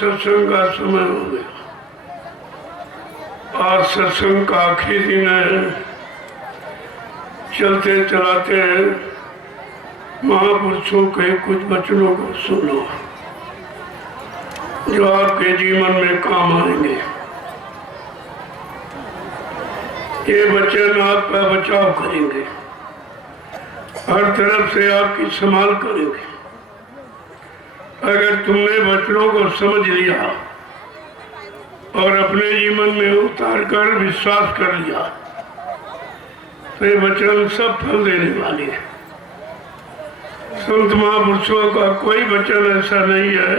सत्संग का समय हो गया। आज सत्संग का आखिरी दिन है। चलते चलाते महापुरुषों के कुछ वचनों को सुनो जो आपके जीवन में काम आएंगे। ये वचन आपका बचाव करेंगे, हर तरफ से आपकी संभाल करेंगे। अगर तुमने वचनों को समझ लिया और अपने जीवन में उतार कर विश्वास कर लिया तो ये वचन सब फल देने वाले हैं। संत महापुरुषों का कोई वचन ऐसा नहीं है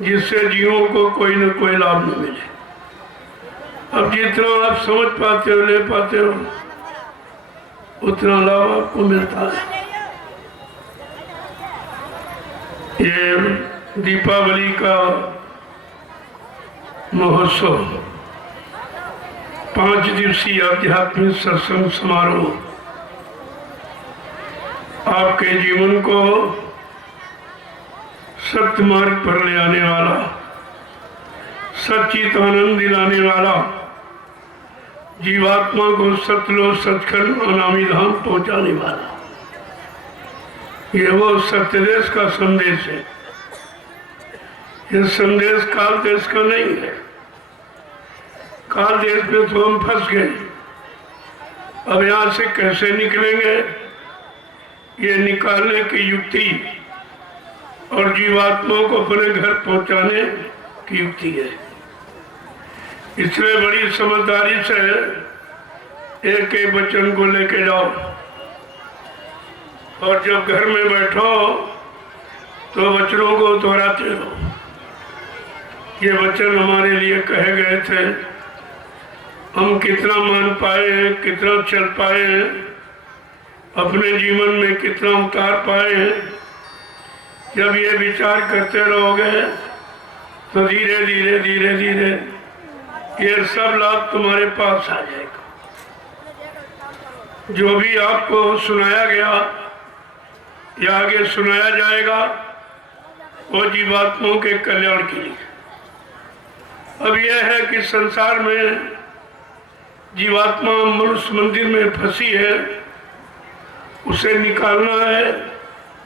जिससे जीवों को कोई न कोई लाभ न मिले। अब जितना आप समझ पाते हो, ले पाते हो, उतना लाभ आपको मिलता है। ये दीपावली का महोत्सव 5 दिवसीय आध्यात्मिक सत्संग समारोह आपके जीवन को सत्य मार्ग पर ले आने वाला, सच्चित आनंद दिलाने वाला, जीवात्मा को सतलोक सचखंड अनामी धाम पहुंचाने वाला, ये वो सत्यदेश का संदेश है। ये संदेश काल देश का नहीं है। काल देश में तो हम फंस गए। अब यहाँ से कैसे निकलेंगे, ये निकालने की युक्ति और जीवात्माओं को अपने घर पहुंचाने की युक्ति है। इसलिए बड़ी समझदारी से एक एक वचन को लेके जाओ, और जब घर में बैठो तो वचनों को दोहराते रहो। ये वचन हमारे लिए कहे गए थे, हम कितना मान पाए, कितना चल पाए, अपने जीवन में कितना उतार पाए। जब ये विचार करते रहोगे तो धीरे धीरे धीरे धीरे ये सब लाभ तुम्हारे पास आ जाएगा। जो भी आपको सुनाया गया या आगे सुनाया जाएगा वो जीवात्माओं के कल्याण के लिए। अब यह है कि संसार में जीवात्मा मनुष्य मंदिर में फंसी है, उसे निकालना है।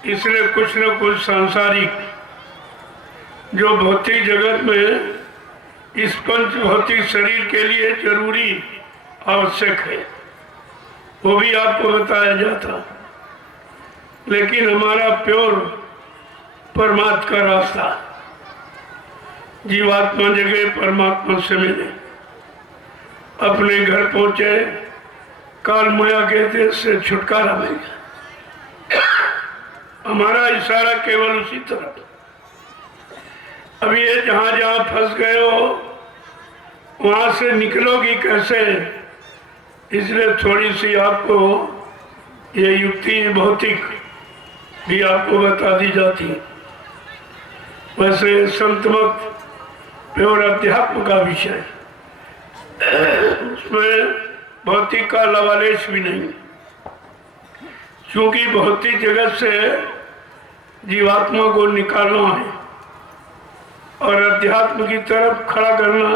इसलिए कुछ न कुछ सांसारिक जो भौतिक जगत में इस पंच भौतिक शरीर के लिए जरूरी आवश्यक है वो भी आपको बताया जाता। लेकिन हमारा प्योर परमात्मा का रास्ता, जीवात्मा जगह परमात्मा से मिले, अपने घर पहुंचे, काल माया के देश से छुटकारा मिल गया। हमारा इशारा केवल उसी तरफ। अब ये जहां जहां फंस गए हो वहां से निकलोगी कैसे, इसलिए थोड़ी सी आपको ये युक्ति भौतिक भी आपको बता दी जाती। वैसे संतमत प्योर अध्यात्म का विषय, उसमें भौतिक का लवालेश भी नहीं, क्योंकि भौतिक जगत से जीवात्मा को निकालना है और अध्यात्म की तरफ खड़ा करना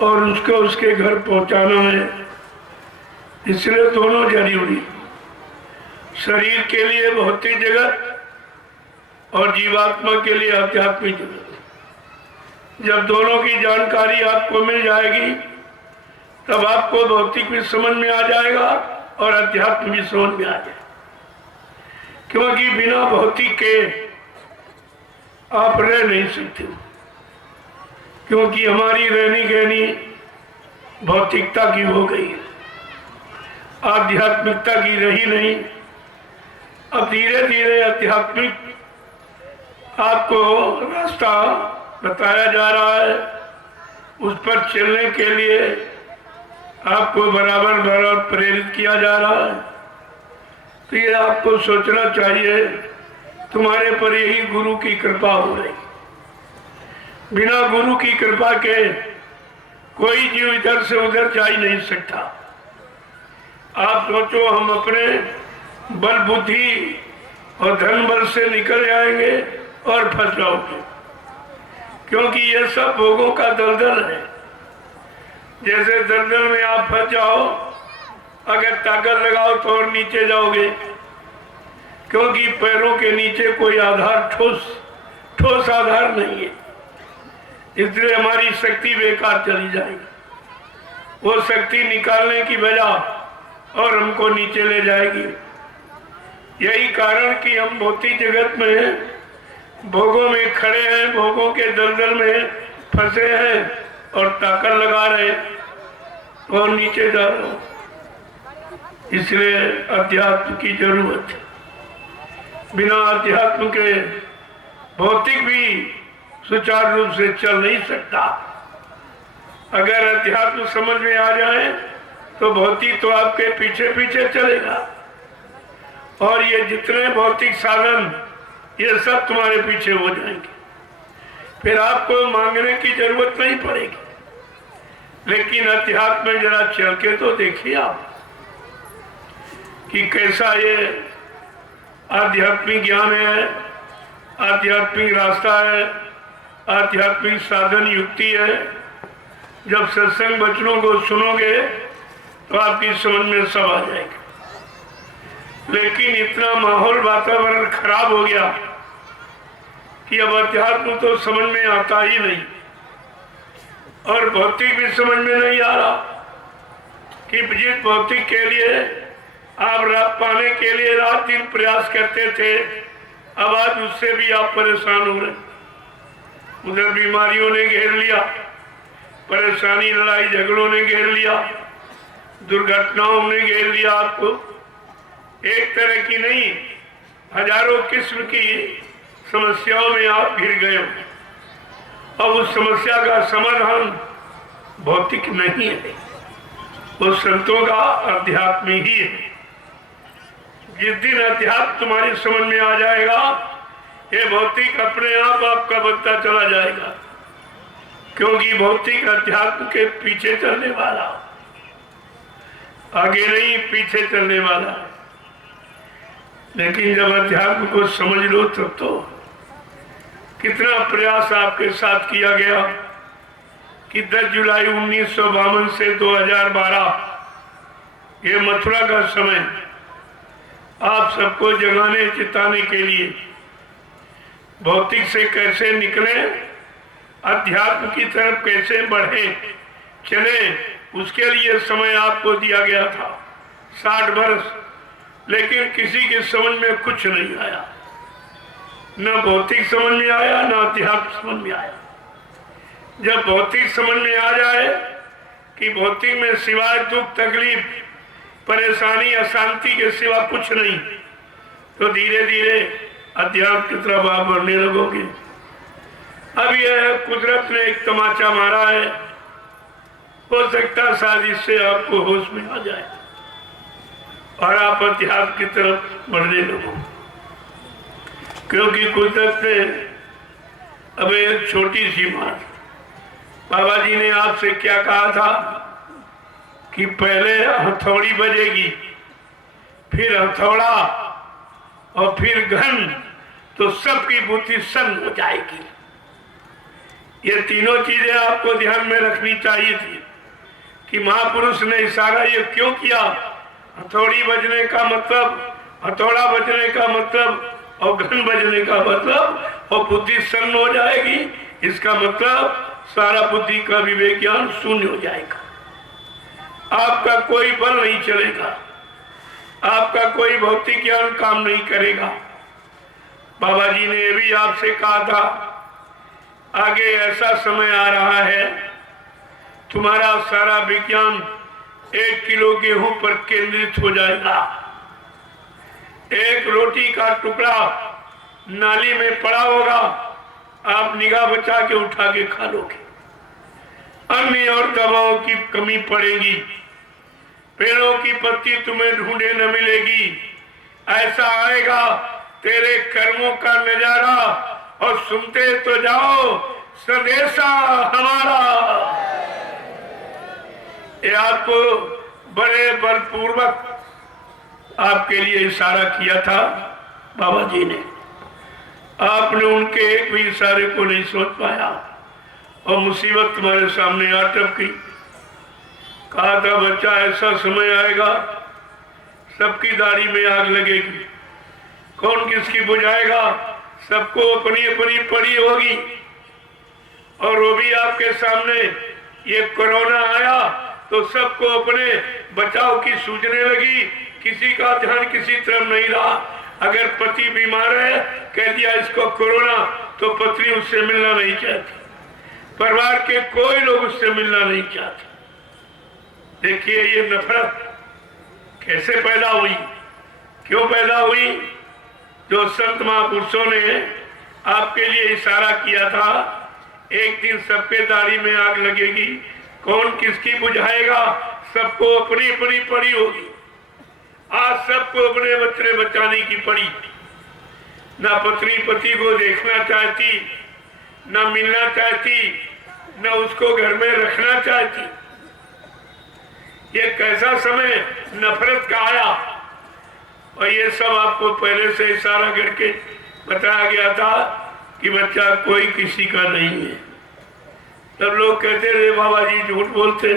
और उसको उसके घर पहुंचाना है। इसलिए दोनों जरूरी, शरीर के लिए भौतिक जगत और जीवात्मा के लिए आध्यात्मिक जगत। जब दोनों की जानकारी आपको मिल जाएगी तब आपको भौतिक भी समझ में आ जाएगा और अध्यात्म भी समझ में आ जाएगा। क्योंकि बिना भौतिक के आप रह नहीं सकते, क्योंकि हमारी रहनी गहनी भौतिकता की हो गई है, आध्यात्मिकता की रही नहीं। अब धीरे धीरे आध्यात्मिक आपको रास्ता बताया जा रहा है, उस पर चलने के लिए आपको बराबर बराबर प्रेरित किया जा रहा है। तो ये आपको सोचना चाहिए तुम्हारे पर यही गुरु की कृपा हो रही। बिना गुरु की कृपा के कोई जीव इधर से उधर जा ही नहीं सकता। आप सोचो हम अपने बल बुद्धि और धन बल से निकल जाएंगे और फंस जाओगे, क्योंकि ये सब भोगों का दलदल है। जैसे दलदल में आप फंस जाओ, अगर ताकत लगाओ तो और नीचे जाओगे, क्योंकि पैरों के नीचे कोई आधार, ठोस आधार नहीं है। इसलिए हमारी शक्ति बेकार चली जाएगी, वो शक्ति निकालने की बजाय और हमको नीचे ले जाएगी। यही कारण कि हम भौतिक जगत में भोगों में खड़े हैं, भोगों के दलदल में फंसे हैं और ताकत लगा रहे और नीचे जा रहे हो। इसलिए अध्यात्म की जरूरत है। बिना अध्यात्म के भौतिक भी सुचारू रूप से चल नहीं सकता। अगर अध्यात्म समझ में आ जाए तो भौतिक तो आपके पीछे पीछे चलेगा, और ये जितने भौतिक साधन ये सब तुम्हारे पीछे हो जाएंगे। फिर आपको मांगने की जरूरत नहीं पड़ेगी। लेकिन अध्यात्म में जरा चल के तो देखिए आप कि कैसा ये आध्यात्मिक ज्ञान है, आध्यात्मिक रास्ता है, आध्यात्मिक साधन युक्ति है। जब सत्संग वचनों को सुनोगे तो आपकी समझ में सब आ जाएगा। लेकिन इतना माहौल वातावरण खराब हो गया कि अब अध्यात्म तो समझ में आता ही नहीं, और भौतिक भी समझ में नहीं आ रहा कि जिस भौतिक के लिए आप रात पाने के लिए रात दिन प्रयास करते थे, अब आज उससे भी आप परेशान हो रहे। उधर बीमारियों ने घेर लिया, परेशानी, लड़ाई झगड़ों ने घेर लिया, दुर्घटनाओं ने घेर लिया आपको। एक तरह की नहीं, हजारों किस्म की समस्याओं में आप घिर गए हो। अब उस समस्या का समाधान भौतिक नहीं है, वो संतों का अध्यात्म ही है। जिस दिन अध्यात्म तुम्हारी समझ में आ जाएगा, ये भौतिक अपने आप आपका बनता चला जाएगा, क्योंकि भौतिक अध्यात्म के पीछे चलने वाला, आगे नहीं पीछे चलने वाला। लेकिन जब अध्यात्म को समझ लो तब तो कितना प्रयास आपके साथ किया गया कि 10 जुलाई 1952 से 2012 ये मथुरा का समय आप सबको जगाने चिताने के लिए भौतिक से कैसे निकले, अध्यात्म की तरफ कैसे बढ़े चले, उसके लिए समय आपको दिया गया था 60 वर्ष। लेकिन किसी की समझ में कुछ नहीं आया, न भौतिक समझ में आया, न अध्यात्म समझ में आया। जब भौतिक समझ में आ जाए कि भौतिक में सिवाय दुख, तकलीफ, परेशानी, अशांति के सिवा कुछ नहीं, तो धीरे धीरे अध्यात्म की तरफ आप बढ़ने लगोगे। अब यह कुदरत ने एक तमाचा मारा है, हो सकता शायद इससे आपको होश में आ जाए और आप अध्यात्म की तरफ बढ़ने लगो। क्योंकि कुदरत ने अब एक छोटी सी बात, बाबा जी ने आपसे क्या कहा था कि पहले हथौड़ी बजेगी, फिर हथौड़ा और फिर घन, तो सबकी बुद्धि सन्न हो जाएगी। ये तीनों चीजें आपको ध्यान में रखनी चाहिए थी कि महापुरुष ने इशारा ये क्यों किया। हथौड़ी बजने का मतलब, हथौड़ा बजने का मतलब और घन बजने का मतलब, और बुद्धि सन्न हो जाएगी, इसका मतलब सारा बुद्धि का विवेक ज्ञान शून्य हो जाएगा। आपका कोई बल नहीं चलेगा, आपका कोई भौतिक ज्ञान काम नहीं करेगा। बाबा जी ने भी आपसे कहा था आगे ऐसा समय आ रहा है, तुम्हारा सारा विज्ञान 1 किलो गेहूं पर केंद्रित हो जाएगा। एक रोटी का टुकड़ा नाली में पड़ा होगा, आप निगाह बचा के उठा के खा लोगे। अन्य और दवाओं की कमी पड़ेगी, पेड़ों की पत्ती तुम्हें ढूंढे न मिलेगी। ऐसा आएगा तेरे कर्मों का नजारा, और सुनते तो जाओ संदेशा हमारा। ये आपको बड़े बलपूर्वक आपके लिए इशारा किया था बाबा जी ने। आपने उनके एक भी इशारे को नहीं सोच पाया और मुसीबत तुम्हारे सामने आ टपकी। कहा था बच्चा ऐसा समय आएगा सबकी दाढ़ी में आग लगेगी, कौन किसकी बुझाएगा, सबको अपनी अपनी पड़ी होगी। और वो भी आपके सामने ये कोरोना आया तो सबको अपने बचाव की सूझने लगी, किसी का ध्यान किसी तरफ नहीं रहा। अगर पति बीमार है, कह दिया इसको कोरोना, तो पत्नी उससे मिलना नहीं चाहती, परिवार के कोई लोग उससे मिलना नहीं चाहते। देखिए ये नफरत कैसे पैदा हुई, क्यों पैदा हुई। जो संत महापुरुषों ने आपके लिए इशारा किया था एक दिन सबके दाढ़ी में आग लगेगी, कौन किसकी बुझाएगा, सबको अपनी अपनी पड़ी होगी। आज सबको अपने बच्चे बचाने की पड़ी। ना पत्नी पति को देखना चाहती, ना मिलना चाहती, ना उसको घर में रखना चाहती। ये कैसा समय नफरत का आया। और ये सब आपको पहले से इशारा करके बताया गया था कि बच्चा कोई किसी का नहीं है। तब लोग कहते थे बाबा जी झूठ बोलते,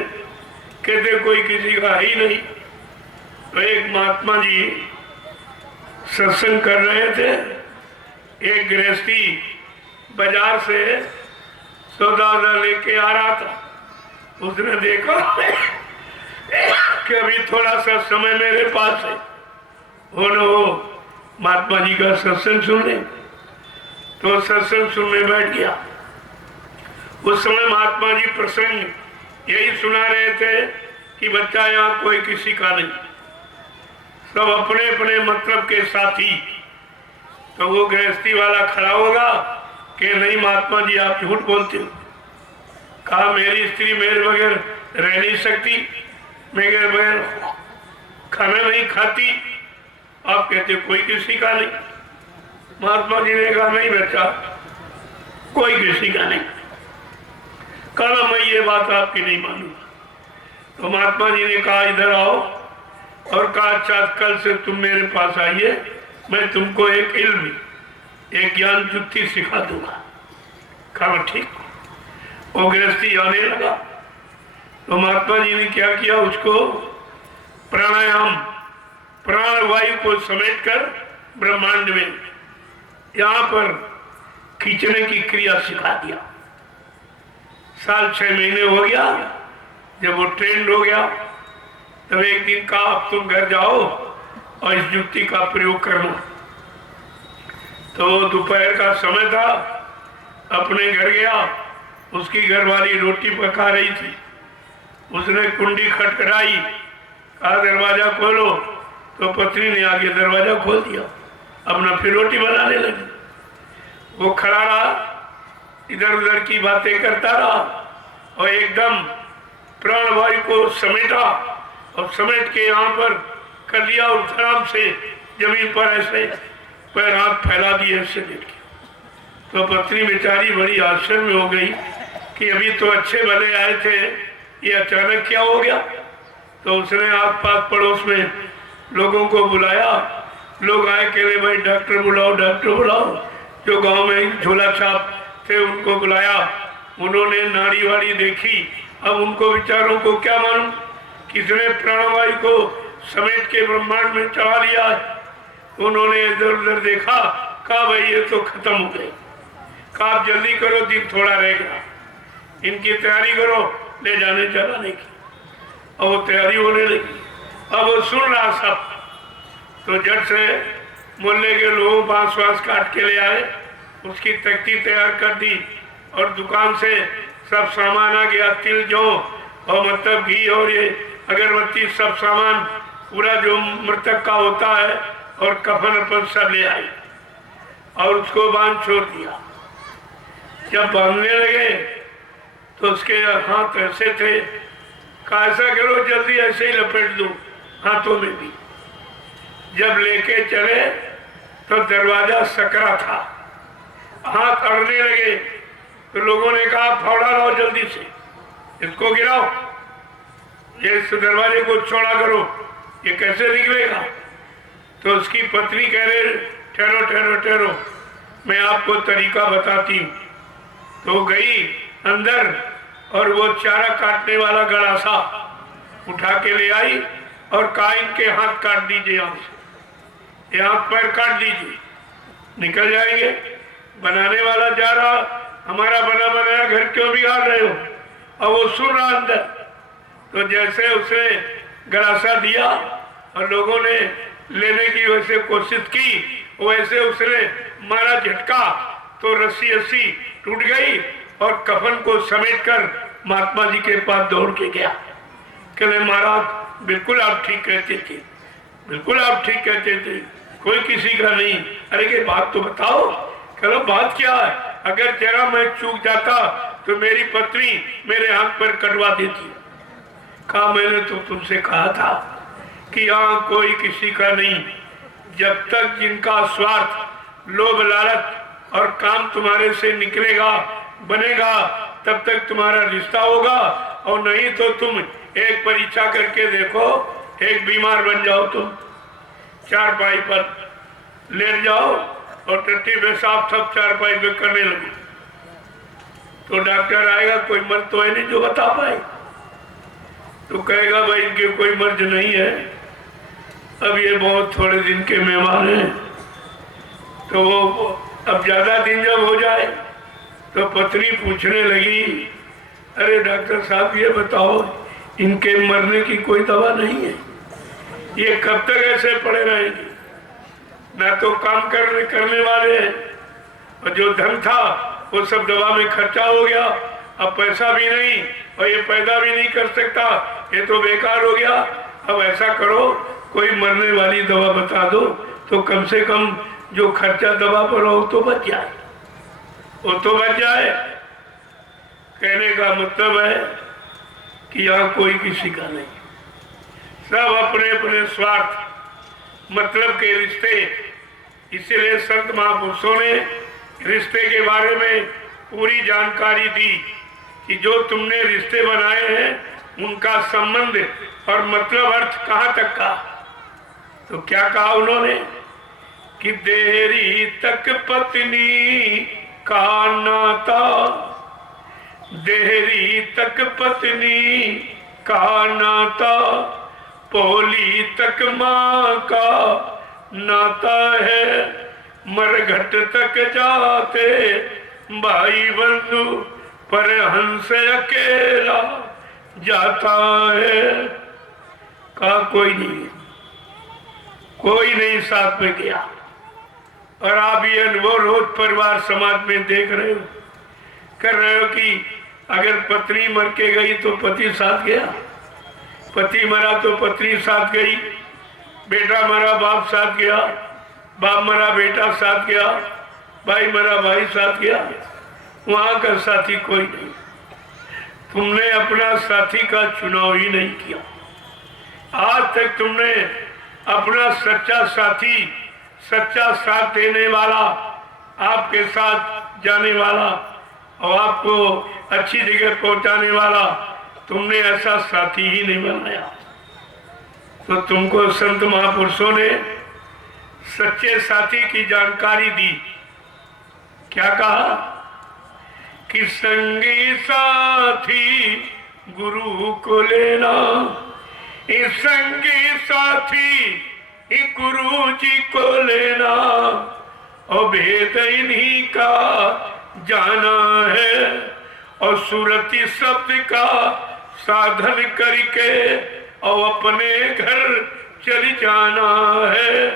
कहते कोई किसी का है ही नहीं। तो एक महात्मा जी सत्संग कर रहे थे, एक गृहस्थी बाजार से सौदा लेके आ रहा था। उसने देखा कि अभी थोड़ा सा समय मेरे पास है, हो न हो महात्मा जी का सत्संग सुनने। तो सत्संग सुनने बैठ गया। उस समय महात्मा जी प्रसंग यही सुना रहे थे कि बच्चा यहाँ कोई किसी का नहीं, सब अपने अपने मतलब के साथी। तो वो गृहस्थी वाला खड़ा होगा कि नहीं महात्मा जी आप झूठ बोलते हो। कहा मेरी स्त्री मेरे बगैर रह नहीं सकती, मेरे बगैर खाना नहीं खाती, आप कहते कोई किसी का नहीं। महात्मा जी ने कहा नहीं बेटा कोई किसी का नहीं। कहा मैं ये बात आपकी नहीं मानूंगा। तो महात्मा जी ने कहा इधर आओ और कहा अच्छा कल से तुम मेरे पास आइए, मैं तुमको एक इल्म एक ज्ञान जुत्ती सिखा दूंगा। कहा ठीक। वो गृहस्थी आने लगा तो महात्मा जी ने क्या किया, उसको प्राणायाम प्राणवायु को समेटकर ब्रह्मांड में यहाँ पर खींचने की क्रिया सिखा दिया। साल 6 महीने हो गया, जब वो ट्रेंड हो गया तब एक दिन कहा अब तुम घर जाओ और इस जुत्ती का प्रयोग करना। तो दोपहर का समय था, अपने घर गया, उसकी घरवाली रोटी पका रही थी, उसने कुंडी खटखटाई, कहा दरवाजा खोलो, तो पत्नी ने आगे दरवाजा खोल दिया, अपना फिर रोटी बनाने लगी। वो खड़ा रहा, इधर उधर की बातें करता रहा और एकदम प्राणवायु को समेटा और समेट के यहाँ पर कर लिया और आराम से जमीन पर ऐसे पैर हाथ फैला दिए ऐसे देखे। तो पत्नी बेचारी बड़ी आश्चर्य में हो गई कि अभी तो अच्छे भले आए थे, ये अचानक क्या हो गया। तो उसने आस पास पड़ोस में लोगों को बुलाया, लोग आए कह रहे भाई डॉक्टर बुलाओ डॉक्टर बुलाओ। जो गांव में झोला छाप थे उनको बुलाया, उन्होंने नाड़ी वाड़ी देखी। अब उनको विचारों को क्या मालूम किसने प्राणवायु को समेट के ब्रह्मांड में चढ़ा लिया है। उन्होंने इधर उधर देखा, कहा भाई ये तो खत्म हो गई। कहा आप जल्दी करो, दिन थोड़ा रहेगा, इनकी तैयारी करो ले जाने चलाने की। और वो तैयारी होने लगी। अब वो सुन रहा सब, तो झट से मोहल्ले के लोग बांस वांस काट के ले आए, उसकी तख्ती तैयार कर दी और दुकान से सब सामान आ गया, तिल जौ और मतलब घी और ये अगरबत्ती सब सामान पूरा जो मृतक का होता है और कफन अपन सब ले आई और उसको बांध छोड़ दिया। जब बांधने लगे तो उसके हाथ ऐसे थे, कहा ऐसा करो जल्दी ऐसे ही लपेट दो हाथों में भी। जब लेके चले तो दरवाजा सकरा था, हाथ अड़ने लगे तो लोगों ने कहा फावड़ा लाओ जल्दी से, इसको गिराओ, ये इस दरवाजे को चौड़ा करो, ये कैसे निकलेगा। तो उसकी पत्नी कह रहे ठहरो ठहरो ठहरो मैं आपको तरीका बताती हूँ। तो गई अंदर और वो चारा काटने वाला गड़ासा उठा के ले आई और कहा इनके हाथ काट दीजिए, यहाँ से ये हाथ पैर काट दीजिए, निकल जाएंगे। बनाने वाला जा रहा, हमारा बना बनाया घर क्यों बिगाड़ रहे हो। और वो सुन रहा अंदर। तो जैसे उसने गड़ासा दिया और लोगों ने लेने की वैसे कोशिश की, वैसे उसने मारा झटका तो रस्सी टूट गई और कफन को समेटकर महात्मा जी के पास दौड़ के गया। कहले महाराज बिल्कुल आप ठीक कहते थे, बिल्कुल आप ठीक कहते थे, कोई किसी का नहीं। अरे के बात तो बताओ। कहलो बात क्या है, अगर जरा मैं चूक जाता तो मेरी पत्नी मेरे हाथ पर कटवा देती। कहा मैंने तो तुमसे कहा था कि यहाँ कोई किसी का नहीं, जब तक जिनका स्वार्थ लोभ लालच और काम तुम्हारे से निकलेगा बनेगा तब तक तुम्हारा रिश्ता होगा। और नहीं तो तुम एक परीक्षा करके देखो, एक बीमार बन जाओ, तुम चारपाई पर लेट जाओ और टट्टी पेशाब सब चारपाई पे करने लगे तो डॉक्टर आएगा, कोई मर्ज तो है नहीं जो बता पाए। तो कहेगा भाई इनके कोई मर्ज नहीं है, अब ये बहुत थोड़े दिन के मेहमान हैं। तो वो अब ज्यादा दिन जब हो जाए तो पत्नी पूछने लगी, अरे डॉक्टर साहब ये बताओ इनके मरने की कोई दवा नहीं है, ये कब तक ऐसे पड़े रहेंगे। ना तो काम करने वाले हैं और जो धन था वो सब दवा में खर्चा हो गया अब पैसा भी नहीं और ये पैदा भी नहीं कर सकता, ये तो बेकार हो गया। अब ऐसा करो, कोई मरने वाली दवा बता दो तो कम से कम जो खर्चा दवा पर हो तो बच जाए, वो तो बच जाए। कहने का मतलब है कि यहाँ कोई किसी का नहीं, सब अपने अपने स्वार्थ मतलब के रिश्ते। इसीलिए संत महापुरुषों ने रिश्ते के बारे में पूरी जानकारी दी कि जो तुमने रिश्ते बनाए हैं उनका संबंध और मतलब अर्थ कहाँ तक का। तो क्या कहा उन्होंने कि देरी तक पत्नी का नाता, देरी तक पत्नी का नाता, पोली तक माँ का नाता है, मरघट तक जाते भाई बंधु, पर हंस अकेला जाता है। कहा कोई नहीं, कोई नहीं साथ में गया। और आप ये अनुभव रोज परिवार समाज में देख रहे हो, कर रहे हो कि अगर पत्नी मर के गई तो पति साथ गया, पति मरा तो पत्नी साथ गई, बेटा मरा बाप साथ गया, बाप मरा बेटा साथ गया, भाई मरा भाई साथ गया। वहां का साथी कोई नहीं। तुमने अपना साथी का चुनाव ही नहीं किया। आज तक तुमने अपना सच्चा साथी, सच्चा साथ देने वाला, आपके साथ जाने वाला और आपको अच्छी जगह पहुंचाने वाला, तुमने ऐसा साथी ही नहीं बनाया। तो तुमको संत महापुरुषों ने सच्चे साथी की जानकारी दी। क्या कहा कि संगी साथी गुरु को लेना, इस संगी साथी गुरु जी को लेना, और भेद इन्हीं का जाना है, और सुरति शब्द का साधन करके और अपने घर चली जाना है,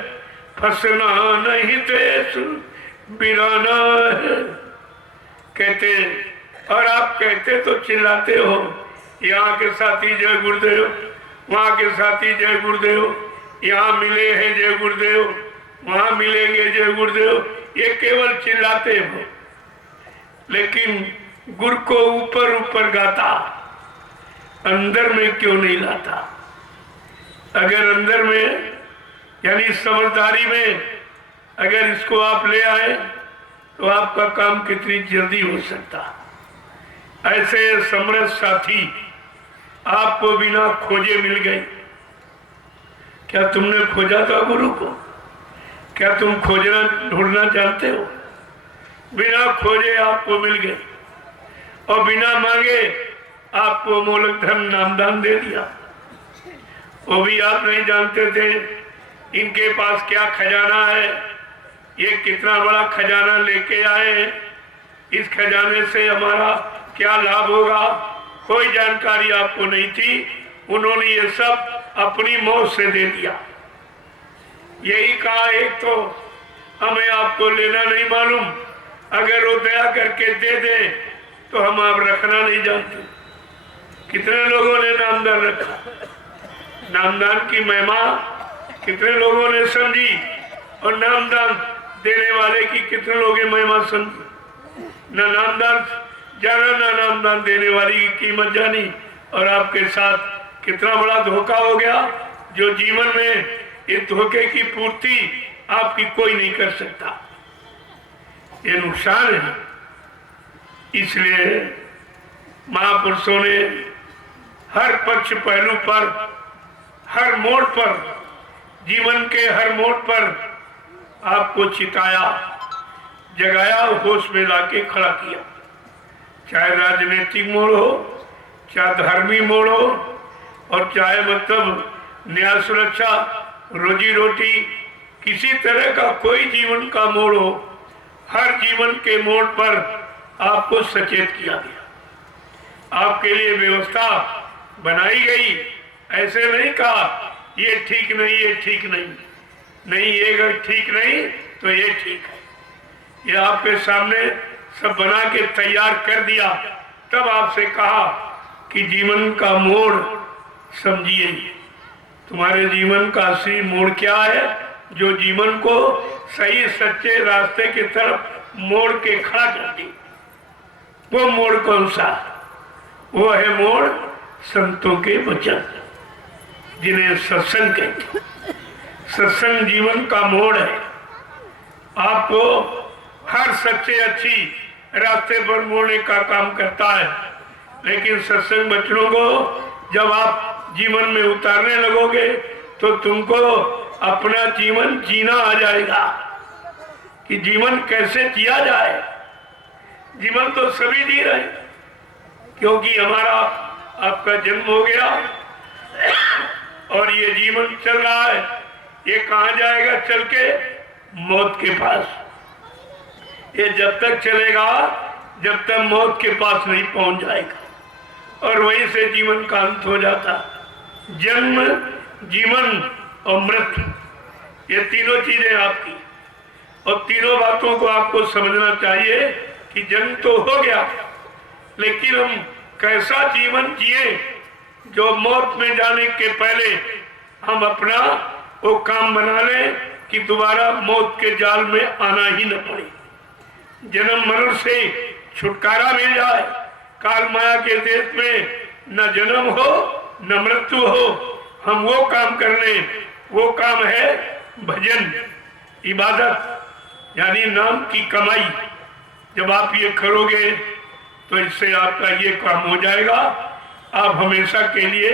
फंसना नहीं देश बिराना है। कहते, और आप कहते तो चिल्लाते हो, यहाँ के साथी जय गुरुदेव, वहाँ के साथी जय गुरुदेव, यहाँ मिले हैं जय गुरुदेव, वहाँ मिलेंगे जय गुरुदेव, ये केवल चिल्लाते हो। लेकिन गुरु को ऊपर ऊपर गाता, अंदर में क्यों नहीं लाता? अगर अंदर में यानी समझदारी में अगर इसको आप ले आए तो आपका काम कितनी जल्दी हो सकता। ऐसे समरस साथी आपको बिना खोजे मिल गए। क्या तुमने खोजा था गुरु को? क्या तुम खोजना ढूंढना जानते हो? बिना खोजे आपको मिल गए और बिना मांगे आपको मोलक धन नामदान दे दिया। वो भी आप नहीं जानते थे इनके पास क्या खजाना है, ये कितना बड़ा खजाना लेके आए, इस खजाने से हमारा क्या लाभ होगा, कोई जानकारी आपको नहीं थी। उन्होंने ये सब अपनी मौत से दे दिया। यही कहा, एक तो हमें आपको लेना नहीं मालूम, अगर वो दया करके दे दे तो हम आप रखना नहीं जानते। कितने लोगों ने नामदान रखा, नामदान की महिमा कितने लोगों ने समझी, और नामदान देने वाले की कितने लोगों ने महिमा समझी। न नामदान जाना, न नामदान देने वाली की कीमत जानी, और आपके साथ कितना बड़ा धोखा हो गया, जो जीवन में इस धोखे की पूर्ति आपकी कोई नहीं कर सकता। ये नुकसान है। इसलिए महापुरुषों ने हर पक्ष पहलू पर, हर मोड़ पर, जीवन के हर मोड़ पर आपको चिताया, जगाया, होश में लाके खड़ा किया। चाहे राजनीतिक मोड़ हो, चाहे धर्मी मोड़ हो, और चाहे मतलब न्याय सुरक्षा, रोजी रोटी, किसी तरह का कोई जीवन का मोड़ हो, हर जीवन के मोड़ पर आपको सचेत किया गया। आपके लिए व्यवस्था बनाई गई। ऐसे नहीं कहा ये ठीक नहीं, ये ठीक नहीं, नहीं ये अगर ठीक नहीं तो ये ठीक है। ये आपके सामने सब बना के तैयार कर दिया। तब आपसे कहा कि जीवन का मोड़ समझिए। तुम्हारे जीवन का असली मोड़ क्या है जो जीवन को सही सच्चे रास्ते की तरफ मोड़ के खड़ा कर दी? वो मोड़ कौन सा? वो है मोड़ संतों के वचन, जिन्हें सत्संग कहते। सत्संग जीवन का मोड़ है। आपको हर सच्चे अच्छी रास्ते पर मोड़ने का काम करता है, लेकिन सत्संग वचनों को जब आप जीवन में उतारने लगोगे तो तुमको अपना जीवन जीना आ जाएगा कि जीवन कैसे जिया जाए। जीवन तो सभी जी रहे, क्योंकि हमारा आपका जन्म हो गया और ये जीवन चल रहा है। ये कहाँ जाएगा? चल के मौत के पास। ये जब तक चलेगा जब तक मौत के पास नहीं पहुंच जाएगा, और वहीं से जीवन का अंत हो जाता। जन्म, जीवन और मृत्यु, ये तीनों चीजें आपकी, और तीनों बातों को आपको समझना चाहिए कि जन्म तो हो गया, लेकिन हम कैसा जीवन जिए जो मौत में जाने के पहले हम अपना वो काम बना लें कि दोबारा मौत के जाल में आना ही न पड़े। जन्म मरण से छुटकारा मिल जाए। काल माया के देश में न जन्म हो न मृत्यु हो। हम वो काम कर लें, वो काम है भजन, इबादत, यानी नाम की कमाई। जब आप ये करोगे तो इससे आपका ये काम हो जाएगा। आप हमेशा के लिए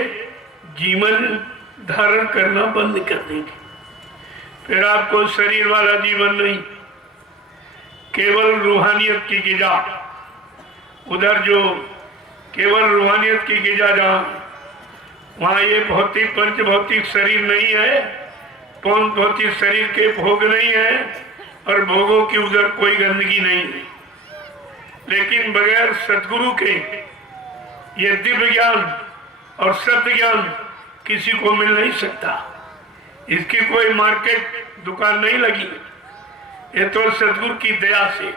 जीवन धारण करना बंद कर देंगे। फिर आपको शरीर वाला जीवन नहीं, केवल रूहानियत की गिजा। उधर जो केवल रूहानियत की गिजा जहाँ, वहाँ ये भौतिक पंच भौतिक शरीर नहीं है, पंच भौतिक शरीर के भोग नहीं है, और भोगों की उधर कोई गंदगी नहीं है। लेकिन बगैर सदगुरु के ये दिव्य ज्ञान और सत्य ज्ञान किसी को मिल नहीं सकता। इसकी कोई मार्केट दुकान नहीं लगी। ये तो सदगुरु की दया से,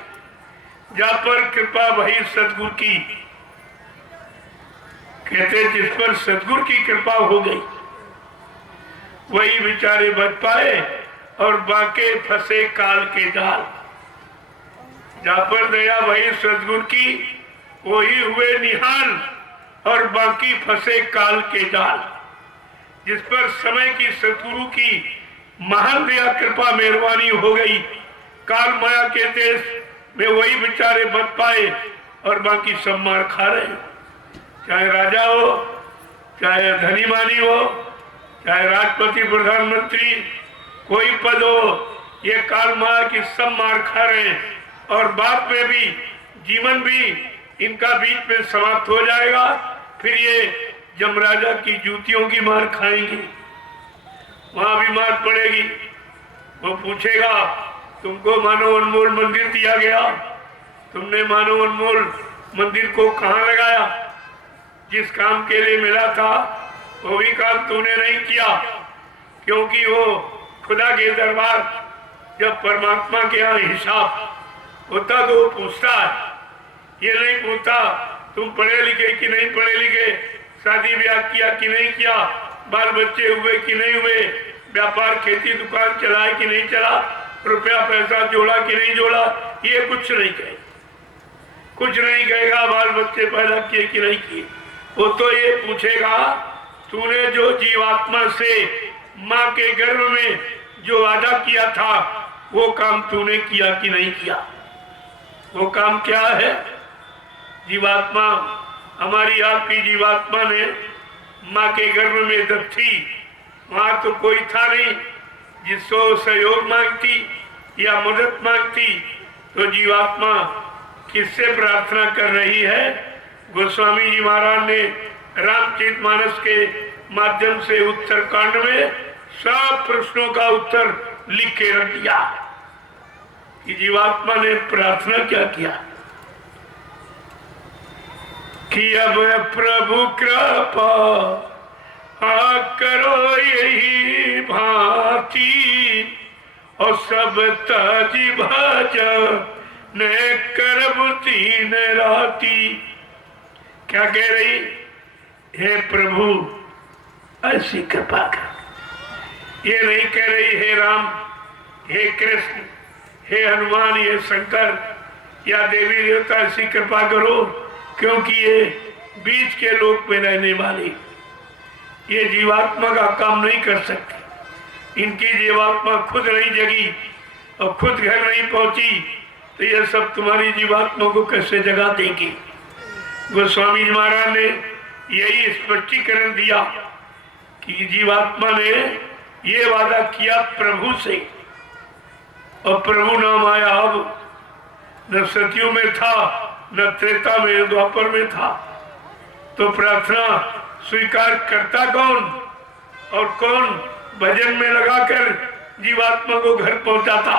जहाँ पर कृपा वही सदगुरु की, कहते जिस पर सदगुरु की कृपा हो गई वही बेचारे बच पाए और बाकी फंसे काल के जाल। जहाँ पर दया वही सदगुरु की, वही हुए निहाल और बाकी फंसे काल के जाल। जिस पर समय की सदगुरु की महान दया कृपा मेहरबानी हो गई, काल माया के देश में वही बेचारे बच पाए और बाकी सब मार खा रहे। चाहे राजा हो, चाहे धनी मानी हो, चाहे राष्ट्रपति प्रधानमंत्री, कोई पद हो, ये काल माया की सब मार खा रहे हैं। और बाद में भी जीवन भी इनका बीच में समाप्त हो जाएगा। फिर ये जमराजा की जूतियों की मार खाएंगे, वहां भी मार पड़ेगी। वो पूछेगा तुमको मानो अनमोल मंदिर दिया गया, तुमने मानो अनमोल मंदिर को कहाँ लगाया? जिस काम के लिए मिला था वो भी काम तूने नहीं किया, क्योंकि वो खुदा के दरबार जब परमात्मा के यहाँ हिसाब होता तो वो पूछता है। ये नहीं पूछता तुम पढ़े लिखे कि नहीं पढ़े लिखे, शादी ब्याह किया कि नहीं किया, बाल बच्चे हुए कि नहीं हुए, व्यापार खेती दुकान चलाए कि नहीं चला, रुपया पैसा जोड़ा कि नहीं जोड़ा। ये कुछ नहीं कहे, कुछ नहीं कहेगा बाल बच्चे पैदा किए कि नहीं किए। वो तो ये पूछेगा तूने जो जीवात्मा से माँ के गर्भ में जो वादा किया था वो काम तूने किया कि नहीं किया। वो काम क्या है? जीवात्मा, हमारी आपकी जीवात्मा ने माँ के गर्भ में जब थी वहाँ तो कोई था नहीं जिसको सहयोग मांगती या मदद मांगती। तो जीवात्मा किससे प्रार्थना कर रही है? गोस्वामी जी महाराज ने रामचरितमानस के माध्यम से उत्तरकांड में सब प्रश्नों का उत्तर लिख के रख दिया कि जीवात्मा ने प्रार्थना क्या किया कि अब प्रभु कृपा करो यही भांति और सब तज भज ने करब तीन राती। क्या कह रही? हे प्रभु ऐसी कृपा कर। ये नहीं कह रही हे राम, हे कृष्ण, हे हनुमान, हे शंकर या देवी देवता ऐसी कृपा करो, क्योंकि ये बीच के लोक में रहने वाली, ये जीवात्मा का काम नहीं कर सकती। इनकी जीवात्मा खुद नहीं जगी और खुद घर नहीं पहुंची, तो ये सब तुम्हारी जीवात्मा को कैसे जगा देगी? गोस्वामी जी महाराज ने यही स्पष्टीकरण दिया कि जीवात्मा ने ये वादा किया प्रभु से, और प्रभु नाम आया अब, न सतयुग में था, न त्रेता में, द्वापर में था। तो प्रार्थना स्वीकार करता कौन, और कौन भजन में लगाकर जीवात्मा को घर पहुंचाता?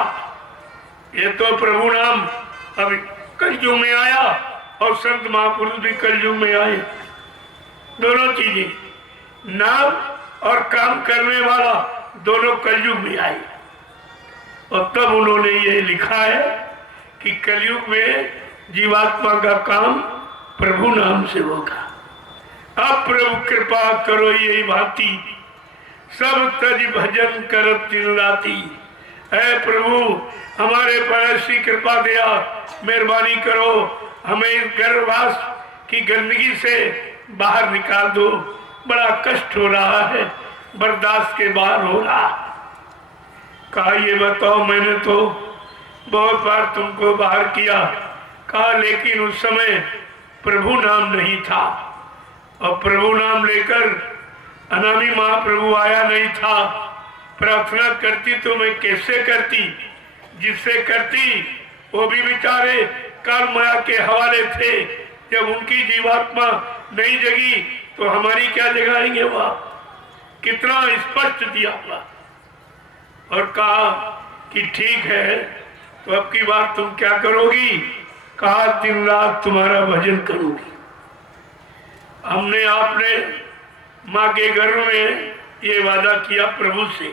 ये तो प्रभु नाम अब कलयुग में आया, और संत महापुरुष भी कलयुग में आए। दोनों चीजें, नाम और काम करने वाला, दोनों कलयुग में आए। और तब उन्होंने ये लिखा है कि कलयुग में जीवात्मा का काम प्रभु नाम से होगा। अब प्रभु कृपा करो यही भांति, सब तज भजन करत दिन राती। ऐ प्रभु हमारे पर ऐसी कृपा दिया, मेहरबानी करो, हमें इस गर्भवास की गंदगी से बाहर निकाल दो। बड़ा कष्ट हो रहा है, बर्दाश्त के बाहर हो रहा। कहा ये बताओ, मैंने तो बहुत बार तुमको बाहर किया। कहा लेकिन उस समय प्रभु नाम नहीं था, और प्रभु नाम लेकर अनामी महाप्रभु आया नहीं था। प्रार्थना करती तो मैं कैसे करती? जिससे करती वो भी बेचारे काल माया के हवाले थे। जब उनकी जीवात्मा नहीं जगी तो हमारी क्या जगाएंगे? वह कितना स्पष्ट दिया हुआ। और कहा कि ठीक है, तो अब की बार तुम क्या करोगी? कहा दिन रात तुम्हारा भजन करूंगी। हमने आपने माँ के गर्भ में ये वादा किया प्रभु से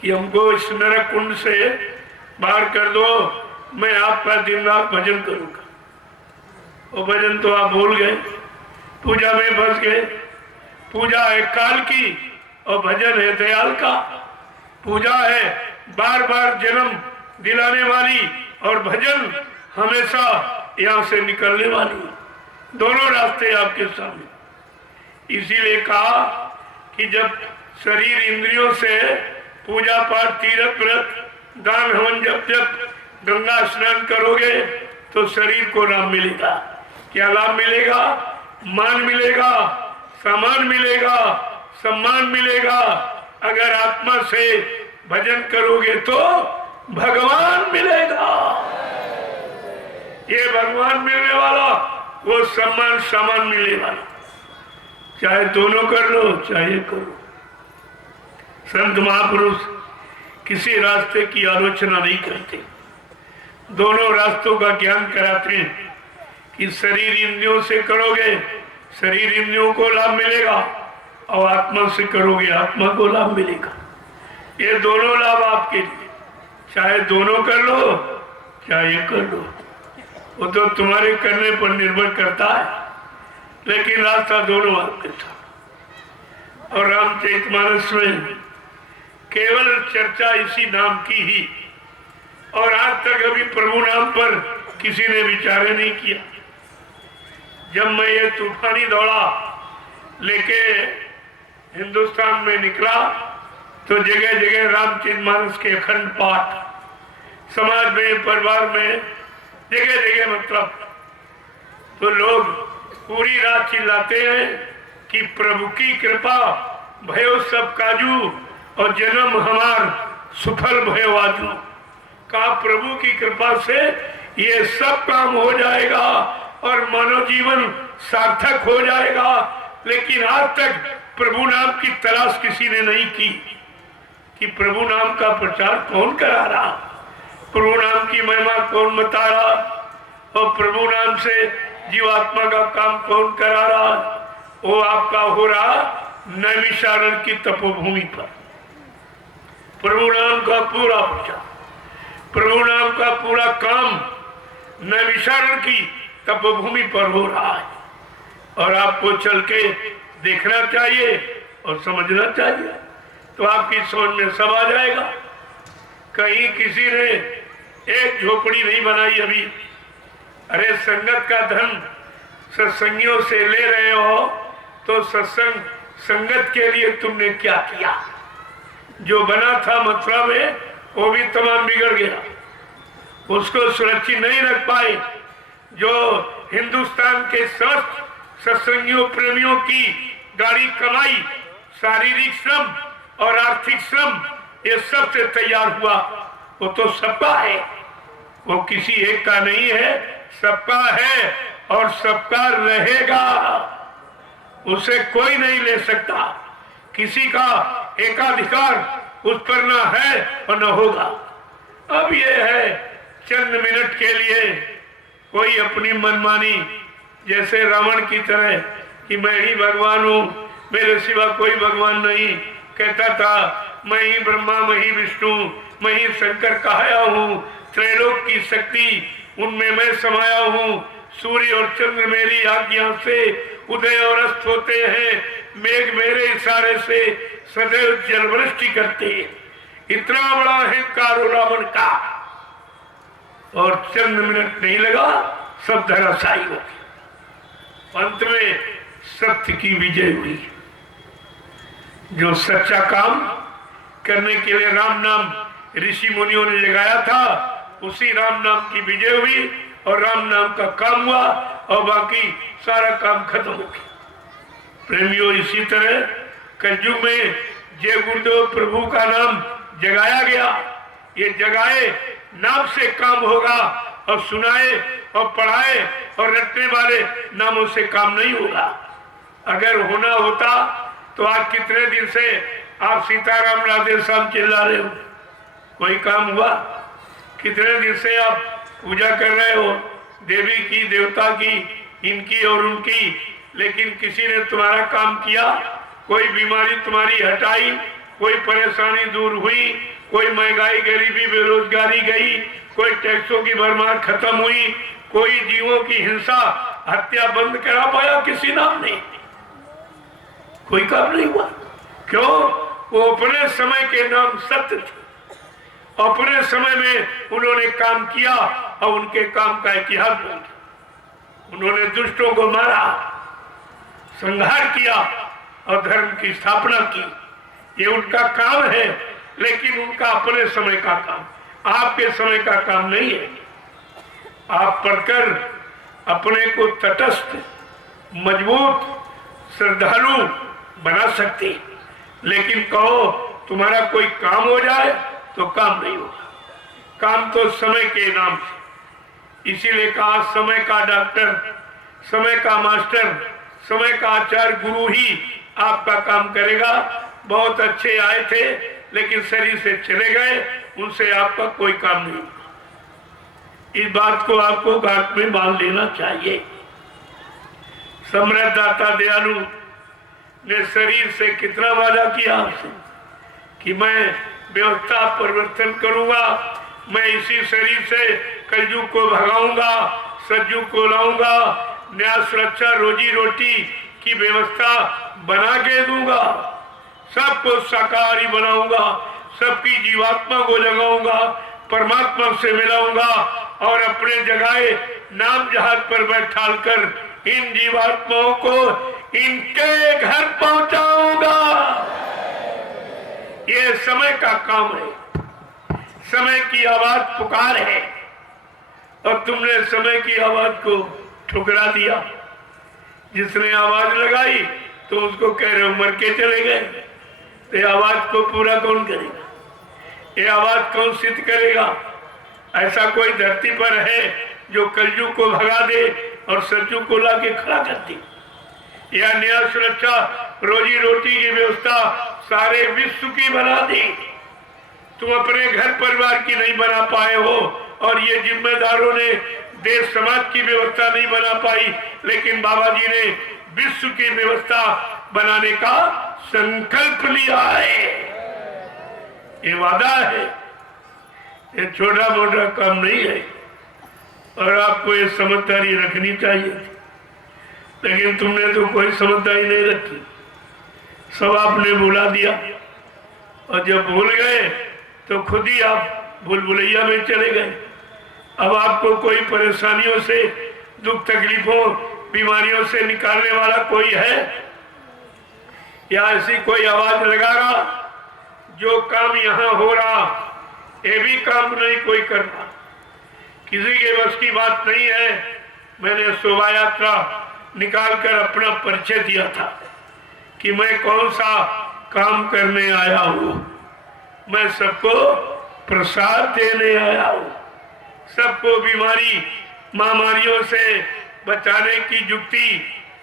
कि हमको इस नरक कुंड से बाहर कर दो, मैं आपका दिन रात भजन करूंगा। वो भजन तो आप भूल गए, पूजा में फंस गए। पूजा है काल की और भजन है दयाल का। पूजा है बार बार जन्म दिलाने वाली, और भजन हमेशा यहाँ से निकलने वाली। दोनों रास्ते आपके सामने। इसीलिए कहा कि जब शरीर इंद्रियों से पूजा पाठ, तीर्थ व्रत, दान हवन जब गंगा स्नान करोगे तो शरीर को लाभ मिलेगा। क्या लाभ मिलेगा? मान मिलेगा, सामान मिलेगा, सम्मान मिलेगा। अगर आत्मा से भजन करोगे तो भगवान मिलेगा। ये भगवान मिलने वाला, वो सम्मान सामान मिलने वाला। चाहे दोनों कर लो, चाहे करो। संत महापुरुष किसी रास्ते की आलोचना नहीं करते, दोनों रास्तों का ज्ञान कराते हैं कि शरीर इंद्रियों से करोगे, शरीर इंद्रियों को लाभ मिलेगा, और आत्मा से करोगे, आत्मा को लाभ मिलेगा। ये दोनों लाभ आपके लिए, चाहे दोनों कर लो, चाहे कर लो। वो तो तुम्हारे करने पर निर्भर करता है, लेकिन रास्ता दोनों आपके था। और रामचरितमानस में केवल चर्चा इसी नाम की ही, और आज तक अभी प्रभु नाम पर किसी ने विचार नहीं किया। जब मैं ये तूफानी दौड़ा लेके हिंदुस्तान में निकला तो जगह जगह रामचरितमानस के अखंड पाठ, समाज में, परिवार में, जगह जगह मतलब, तो लोग पूरी रात चिल्लाते हैं कि प्रभु की कृपा भयो सब काजू, और जन्म हमार सुफल भयो आजू। का प्रभु की कृपा से ये सब काम हो जाएगा और मानव जीवन सार्थक हो जाएगा। लेकिन आज तक प्रभु नाम की तलाश किसी ने नहीं की कि प्रभु नाम का प्रचार कौन करा रहा, प्रभु नाम की महिमा कौन बता रहा, और प्रभु नाम से जीवात्मा का काम कौन करा रहा। वो आपका हो रहा नैमिषारण्य की तपोभूमि पर प्रभु नाम का पूरा प्रचार, प्रभु नाम का पूरा काम नैमिषारण्य की तपोभूमि पर हो रहा है। और आपको चल के देखना चाहिए और समझना चाहिए, तो आपकी समझ में सब आ जाएगा। कहीं किसी ने एक झोपड़ी नहीं बनाई अभी। अरे संगत का धन सत्संगियों से ले रहे हो तो सत्संग संगत के लिए तुमने क्या किया? जो बना था मथुरा में वो भी तमाम बिगड़ गया, उसको सुरक्षित नहीं रख पाए। जो हिंदुस्तान के समस्त सत्संगियों प्रेमियों की गाड़ी कमाई, शारीरिक श्रम और आर्थिक श्रम ये सब से तैयार हुआ, वो तो सबका है, वो किसी एक का नहीं है, सबका है और सबका रहेगा। उसे कोई नहीं ले सकता, किसी का एकाधिकार उस पर न है और न होगा। अब ये है चंद मिनट के लिए कोई अपनी मनमानी, जैसे रावण की तरह कि मैं ही भगवान हूँ, मेरे सिवा कोई भगवान नहीं, कहता था मैं ही ब्रह्मा, मैं ही विष्णु, मैं ही शंकर कहाया हूँ, त्रैलोक की शक्ति उनमें मैं समाया हूँ, सूर्य और चंद्र मेरी आज्ञा से उदय और अस्त होते हैं, मेघ मेरे इशारे से सदैव जलवृष्टि करते। इतना बड़ा अहंकार रावण का, और चंद मिनट नहीं लगा सब धराशायी हो गया। अंत में सत्य की विजय हुई। जो सच्चा काम करने के लिए राम नाम ऋषि मुनियों ने जगाया था, उसी राम नाम की विजय हुई और राम नाम का काम हुआ और बाकी सारा काम खत्म हो गया। प्रेमियों, इसी तरह कलयुग में जय गुरुदेव प्रभु का नाम जगाया गया। ये जगाए नाम से काम होगा और सुनाए और पढ़ाए और रटने वाले नामों से काम नहीं होगा। अगर होना होता तो आज कितने दिन से आप सीताराम राधे श्याम चिल्ला रहे हो, कोई काम हुआ? कितने दिन से आप पूजा कर रहे हो देवी की, देवता की, इनकी और उनकी, लेकिन किसी ने तुम्हारा काम किया? कोई बीमारी तुम्हारी हटाई? कोई परेशानी दूर हुई? कोई महंगाई, गरीबी, बेरोजगारी गई? कोई टैक्सों की भरमार खत्म हुई? कोई जीवों की हिंसा, हत्या बंद करा पाया किसी नाम ने? कोई काम नहीं हुआ। क्यों? वो अपने समय के नाम सत्य थे, अपने समय में उन्होंने काम किया और उनके काम का इतिहास बन गया। उन्होंने दुष्टों को मारा, संहार किया और धर्म की स्थापना की। ये उनका काम है, लेकिन उनका अपने समय का काम, आपके समय का काम नहीं है। आप पढ़कर अपने को तटस्थ, मजबूत, श्रद्धालु बना सकते, लेकिन कहो तुम्हारा कोई काम हो जाए तो काम नहीं होगा। काम तो समय के नाम से, इसीलिए कहा समय का डॉक्टर, समय का मास्टर, समय का आचार्य गुरु ही आपका काम करेगा। बहुत अच्छे आए थे लेकिन शरीर से चले गए, उनसे आपका कोई काम नहीं होगा। इस बात को आपको गांठ में बांध लेना चाहिए। सम्राट दाता दयालु ने शरीर से कितना वादा किया आपसे कि मैं व्यवस्था परिवर्तन करूंगा, मैं इसी शरीर से कलयुग को भगाऊंगा, सतयुग को लाऊंगा, न्याय सुरक्षा रोजी रोटी की व्यवस्था बना के दूंगा, सबको शाकाहारी बनाऊंगा, सबकी जीवात्मा को जगाऊंगा, परमात्मा से मिलाऊंगा और अपने जगह नाम जहाज पर बैठाल कर इन जीवात्माओं को इनके घर पहुंचाऊंगा। ये समय का काम है, समय की आवाज पुकार है और तुमने समय की आवाज को ठुकरा दिया। जिसने आवाज लगाई तो उसको कह रहे हो मर के चले गए, तो ये आवाज को पूरा कौन करेगा? ये आवाज कौन सिद्ध करेगा? ऐसा कोई धरती पर है जो कलयुग को भगा दे और सतयुग को लाके खड़ा कर दे? या न्याय सुरक्षा रोजी रोटी की व्यवस्था सारे विश्व की बना दी, तुम अपने घर परिवार की नहीं बना पाए हो और ये जिम्मेदारों ने देश समाज की व्यवस्था नहीं बना पाई, लेकिन बाबा जी ने विश्व की व्यवस्था बनाने का संकल्प लिया है। ये वादा है, ये छोटा मोटा काम नहीं है और आपको ये समझदारी रखनी चाहिए। लेकिन तुमने तो कोई समझदारी नहीं रखी, सब आपने भुला दिया। और जब भूल गए तो खुद ही आप भूल-भुलैया में चले गए। अब आपको कोई परेशानियों से, दुख तकलीफों, बीमारियों से निकालने वाला कोई है, या ऐसी कोई आवाज लगा रहा? जो काम यहाँ हो रहा ये भी काम नहीं कोई कर रहा, किसी के बस की बात नहीं है। मैंने शोभा यात्रा निकालकर अपना परिचय दिया था कि मैं कौन सा काम करने आया हूँ। मैं सबको प्रसाद देने आया हूँ, सबको बीमारी महामारियों से बचाने की युक्ति,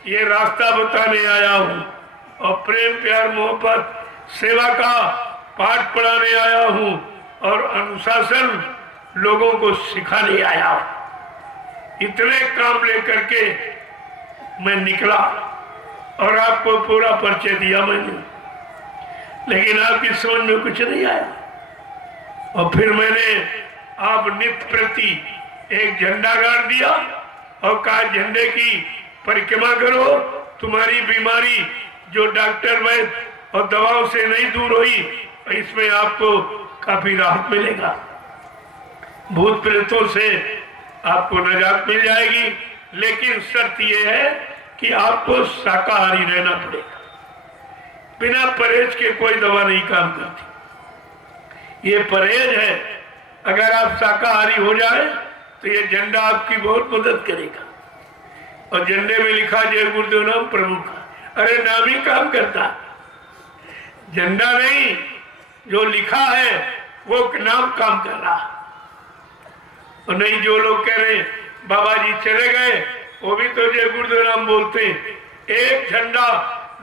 ये रास्ता बताने आया हूँ, और प्रेम प्यार मोहब्बत सेवा का पाठ पढ़ाने आया हूँ, और अनुशासन लोगों को सिखाने आया हूँ। इतने काम लेकर के मैं निकला और आपको पूरा परिचय दिया मैंने, लेकिन आपकी समझ में कुछ नहीं आया। और फिर मैंने आप नित्य प्रति एक झंडा गाड़ दिया और कहा झंडे की परिक्रमा करो, तुम्हारी बीमारी जो डॉक्टर वैद्य और दवाओं से नहीं दूर हुई, इसमें आपको काफी राहत मिलेगा, भूत प्रेतों से आपको निजात मिल जाएगी। लेकिन शर्त यह है कि आपको शाकाहारी रहना पड़ेगा, बिना परहेज के कोई दवा नहीं काम करती, ये परहेज है। अगर आप शाकाहारी हो जाए तो ये झंडा आपकी बहुत मदद करेगा। और झंडे में लिखा जय गुरुदेव नाम प्रमुख, अरे नाम ही काम करता, झंडा नहीं, जो लिखा है वो नाम काम कर रहा। और नहीं जो लोग कह रहे बाबा जी चले गए, वो भी तो जय गुरुदेव नाम बोलते। एक झंडा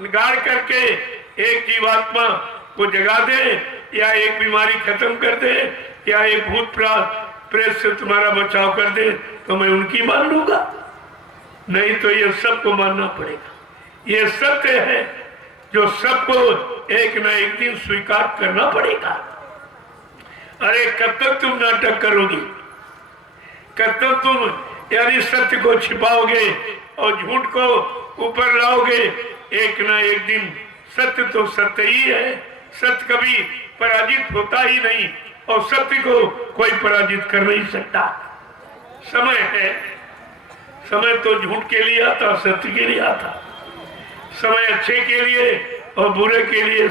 गाड़ करके एक जीवात्मा को जगा दे, या एक बीमारी खत्म कर दे, या एक भूत प्रेत से तुम्हारा बचाव कर दे, तो मैं उनकी मान लूंगा? नहीं तो ये सबको मानना पड़ेगा। ये सत्य है जो सबको एक न एक दिन स्वीकार करना पड़ेगा। अरे कब तक तुम नाटक करोगी, कब तक तुम यानी सत्य को छिपाओगे और झूठ को ऊपर लाओगे? एक न एक दिन सत्य तो सत्य ही है, सत्य कभी पराजित होता ही नहीं, और सत्य को कोई पराजित कर नहीं सकता। समय है, समय तो झूठ के लिए आता, सत्य के लिए आता, समय अच्छे के लिए और बुरे के लिए,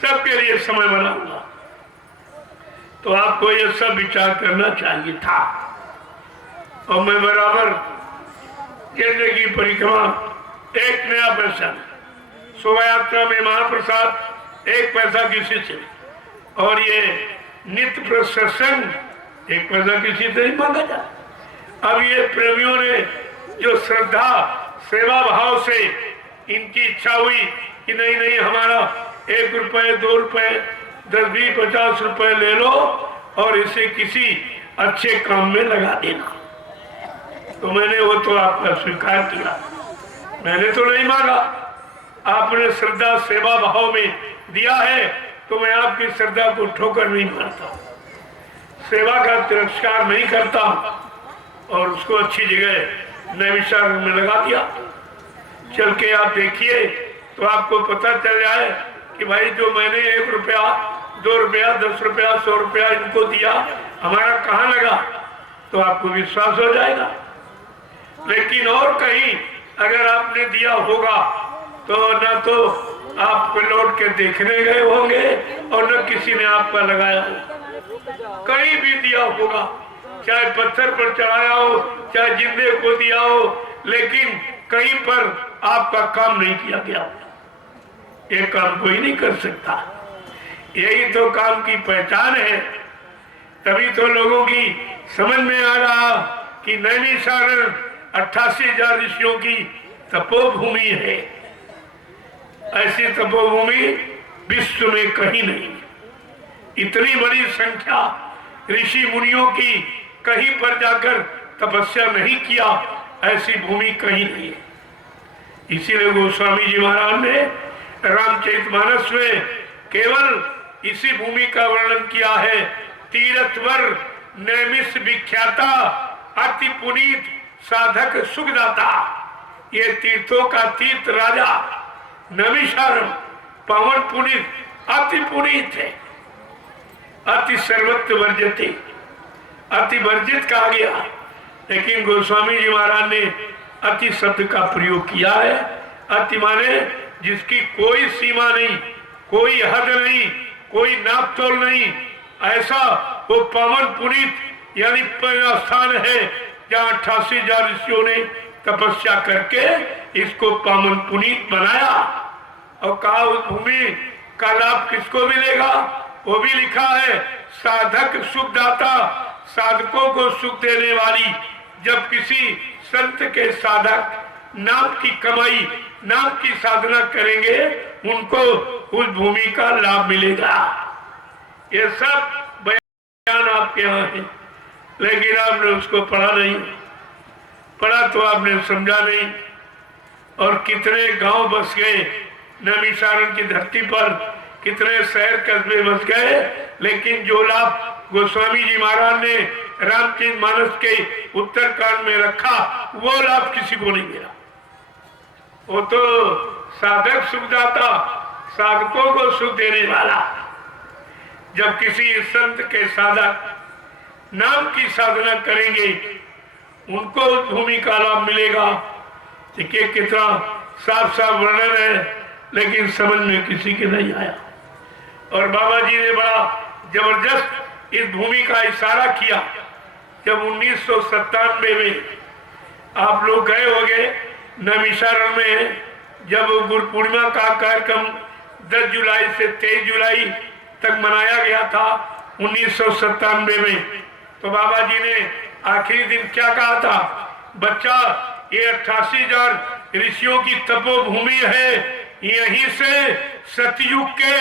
सबके लिए समय बना हुआ। तो आपको ये सब विचार करना चाहिए था। और मैं बराबर झंडे की परिक्रमा एक नया पैसा, शोभा यात्रा में महाप्रसाद एक पैसा किसी से, और ये नित्य प्रशंसन एक पैसा किसी से नहीं मांगा जाए। अब ये प्रेमियों ने जो श्रद्धा सेवा भाव से इनकी इच्छा हुई कि नहीं नहीं हमारा 1 रुपए 2 रुपए 10 20 50 रुपए ले लो और इसे किसी अच्छे काम में लगा देना, तो मैंने वो तो आपका स्वीकार किया, मैंने तो नहीं मांगा। आपने श्रद्धा सेवा भाव में दिया है तो मैं आपकी श्रद्धा को ठोकर नहीं मारता, सेवा का तिरस्कार नहीं करता, और उसको अच्छी जगह नैमिषारण्य में लगा दिया। चल के आप देखिए तो आपको पता चल जाए कि भाई जो मैंने 1 रुपया 2 रुपया 10 रुपया 100 रुपया इनको दिया, हमारा कहाँ लगा, तो आपको विश्वास हो जाएगा। लेकिन और कहीं अगर आपने दिया होगा तो न तो आप लौट के देखने गए होंगे और न किसी ने आपका लगाया हो। कहीं भी दिया होगा, चाहे पत्थर पर चढ़ाया हो, चाहे जिंदे को दिया हो, लेकिन कहीं पर आपका काम नहीं किया गया। ये काम कोई नहीं कर सकता, यही तो काम की पहचान है। तभी तो लोगों की समझ में आ रहा कि नैमिषारण्य 88,000 ऋषियों की तपोभूमि है। ऐसी तपोभूमि विश्व में कहीं नहीं, इतनी बड़ी संख्या ऋषि मुनियों की कहीं पर जाकर तपस्या नहीं किया, ऐसी भूमि कहीं नहीं है। इसीलिए गोस्वामी जी महाराज ने रामचरितमानस में केवल इसी भूमि का वर्णन किया है। तीर्थवर नैमिष विख्याता अति पुनीत साधक सुखदाता, ये तीर्थों का तीर्थ राजा नैमिषारण्य पावन पुनीत अति पुनीत है। अति सर्वत्र वर्जते, अति वर्जित कहा गया, लेकिन गोस्वामी जी महाराज ने अति शब्द का प्रयोग किया है। अति माने जिसकी कोई सीमा नहीं, कोई हद नहीं, कोई नापतोल नहीं, ऐसा वो पावन पुनीत यानी स्थान है जहाँ 88,000 ऋषियों ने तपस्या करके इसको पावन पुनीत बनाया। और कहा उस भूमि का लाभ किसको मिलेगा, वो भी लिखा है, साधक सुखदाता, साधकों को सुख देने वाली। जब किसी संत के साधक नाम की कमाई, नाम की साधना करेंगे, उनको उस भूमि का लाभ मिलेगा। ये सब बयान आपके यहाँ है, लेकिन आपने उसको पढ़ा नहीं, पढ़ा तो आपने समझा नहीं। और कितने गांव बस गए नैमिषारण्य की धरती पर, कितने शहर कस्बे बस गए, लेकिन जो लाभ गोस्वामी जी महाराज ने रामचरित मानस के उत्तरकांड में रखा, वो लाभ किसी को नहीं मिला। वो तो साधक सुखदाता, साधकों को सुख देने वाला। जब किसी संत के साधक नाम की साधना करेंगे, उनको उस भूमि का लाभ मिलेगा। देखिए कितना साफ साफ वर्णन है, लेकिन समझ में किसी के नहीं आया। और बाबा जी ने बड़ा जबरदस्त इस भूमि का इशारा किया। जब 1997 में आप लोग गए होंगे नैमिषारण्य में, जब गुरु पूर्णिमा का कार्यक्रम 10 जुलाई से 23 जुलाई तक मनाया गया था 1997 में, तो बाबा जी ने आखिरी दिन क्या कहा था, बच्चा ये 88,000 ऋषियों की तपोभूमि है, यहीं से सतयुग के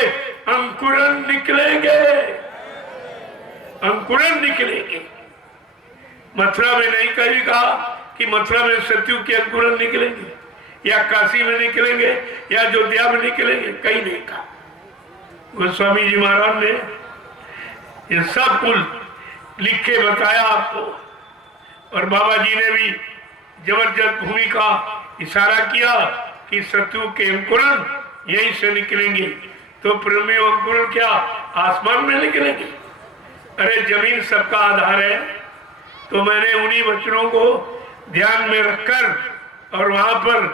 अंकुरन निकलेंगे, अंकुरन निकलेंगे। मथुरा में नहीं कभी कहा कि मथुरा में सतयुग के अंकुरन निकलेंगे, या काशी में निकलेंगे, या अयोध्या में निकलेंगे, कहीं नहीं कहा। गोस्वामी जी महाराज ने ये सब कुल लिख के बताया आपको। और बाबा जी ने भी जबरदस्त भूमि का इशारा किया कि सतयुग के अंकुरन यहीं से निकलेंगे। तो प्रेमी अंकुरन क्या आसमान में निकलेंगे? अरे जमीन सबका आधार है। तो मैंने उन्हीं वचनों को ध्यान में रखकर और वहां पर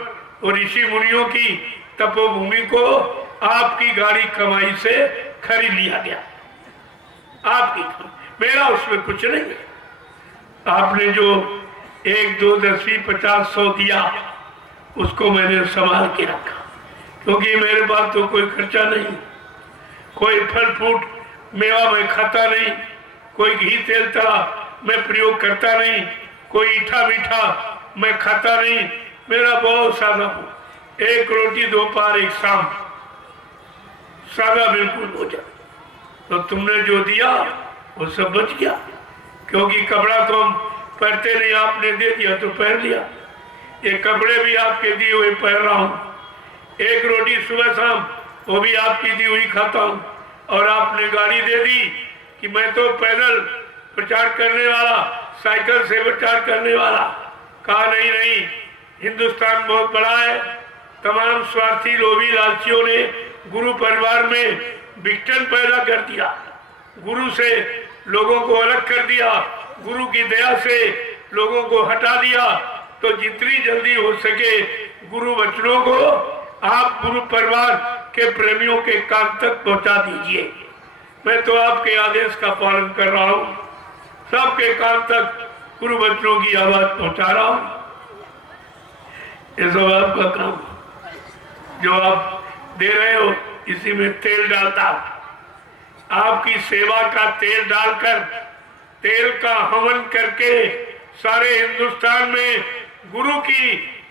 वो ऋषि मुनियों की तपोभूमि को आपकी गाड़ी कमाई से खरीद लिया गया। आपकी, मेरा उसमें कुछ नहीं है। आपने जो 1, 2, 10, 50, 100 दिया, उसको मैंने संभाल के रखा, क्योंकि मेरे पास तो कोई खर्चा नहीं, कोई फल फ्रूट मेवा मैं खाता नहीं, कोई घी तेल तला मैं प्रयोग करता नहीं, कोई ईठा मीठा मैं खाता नहीं। मेरा बहुत सादा हो, 1 रोटी दोपहर 1 शाम, सादा बिल्कुल भोजन। तो तुमने जो दिया वो सब बच गया, क्योंकि कपड़ा तो हम पहनते नहीं, आपने दे दिया तो पहन लिया। ये कपड़े भी आपके दिए हुए पहन रहा हूँ। 1 रोटी सुबह शाम वो भी आपकी दी हुई खाता हूँ। और आपने गाड़ी दे दी कि मैं तो पैदल प्रचार करने वाला, साइकिल से प्रचार करने वाला। कहा नहीं नहीं, हिंदुस्तान बहुत बड़ा है। तमाम स्वार्थी लोभी लालचियों ने गुरु परिवार में विघटन पैदा कर दिया, गुरु से लोगों को अलग कर दिया, गुरु की दया से लोगों को हटा दिया। तो जितनी जल्दी हो सके गुरु वचनों को आप गुरु परिवार के प्रेमियों के कान तक पहुंचा दीजिए। मैं तो आपके आदेश का पालन कर रहा हूं, सबके कान तक गुरु वचनों की आवाज पहुंचा रहा हूं। ये सब आपका काम, जो आप दे रहे हो इसी में तेल डालता, आपकी सेवा का तेल डालकर, तेल का हवन करके सारे हिंदुस्तान में गुरु की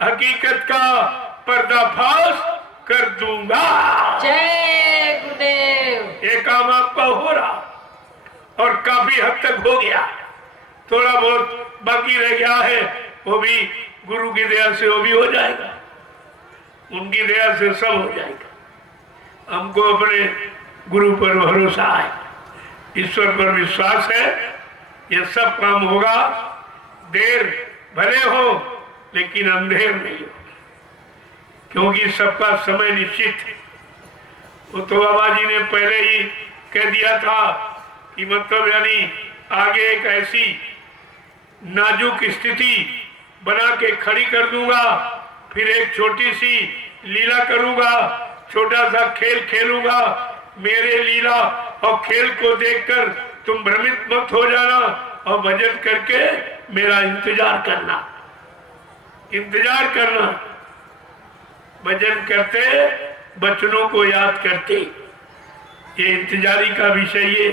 हकीकत का पर्दाफाश कर दूंगा। जय गुरुदेव। ये काम आपका हो रहा और काफी हद तक हो गया। थोड़ा बहुत बाकी रह गया है, वो भी गुरु की दया से वो भी हो जाएगा, उनकी दया से सब हो जाएगा। हमको अपने गुरु पर भरोसा है, ईश्वर पर विश्वास है, ये सब काम होगा। देर भले हो लेकिन अंधेर नहीं हो, क्योंकि सबका समय निश्चित है। वो तो बाबा जी ने पहले ही कह दिया था कि मतलब यानी आगे एक ऐसी नाजुक स्थिति बना के खड़ी कर दूंगा, फिर एक छोटी सी लीला करूंगा, छोटा सा खेल खेलूंगा। मेरे लीला और खेल को देखकर तुम भ्रमित मत हो जाना और भजन करके मेरा इंतजार करना, इंतजार करना। भजन करते बचनों को याद करते, ये इंतजारी का विषय ये।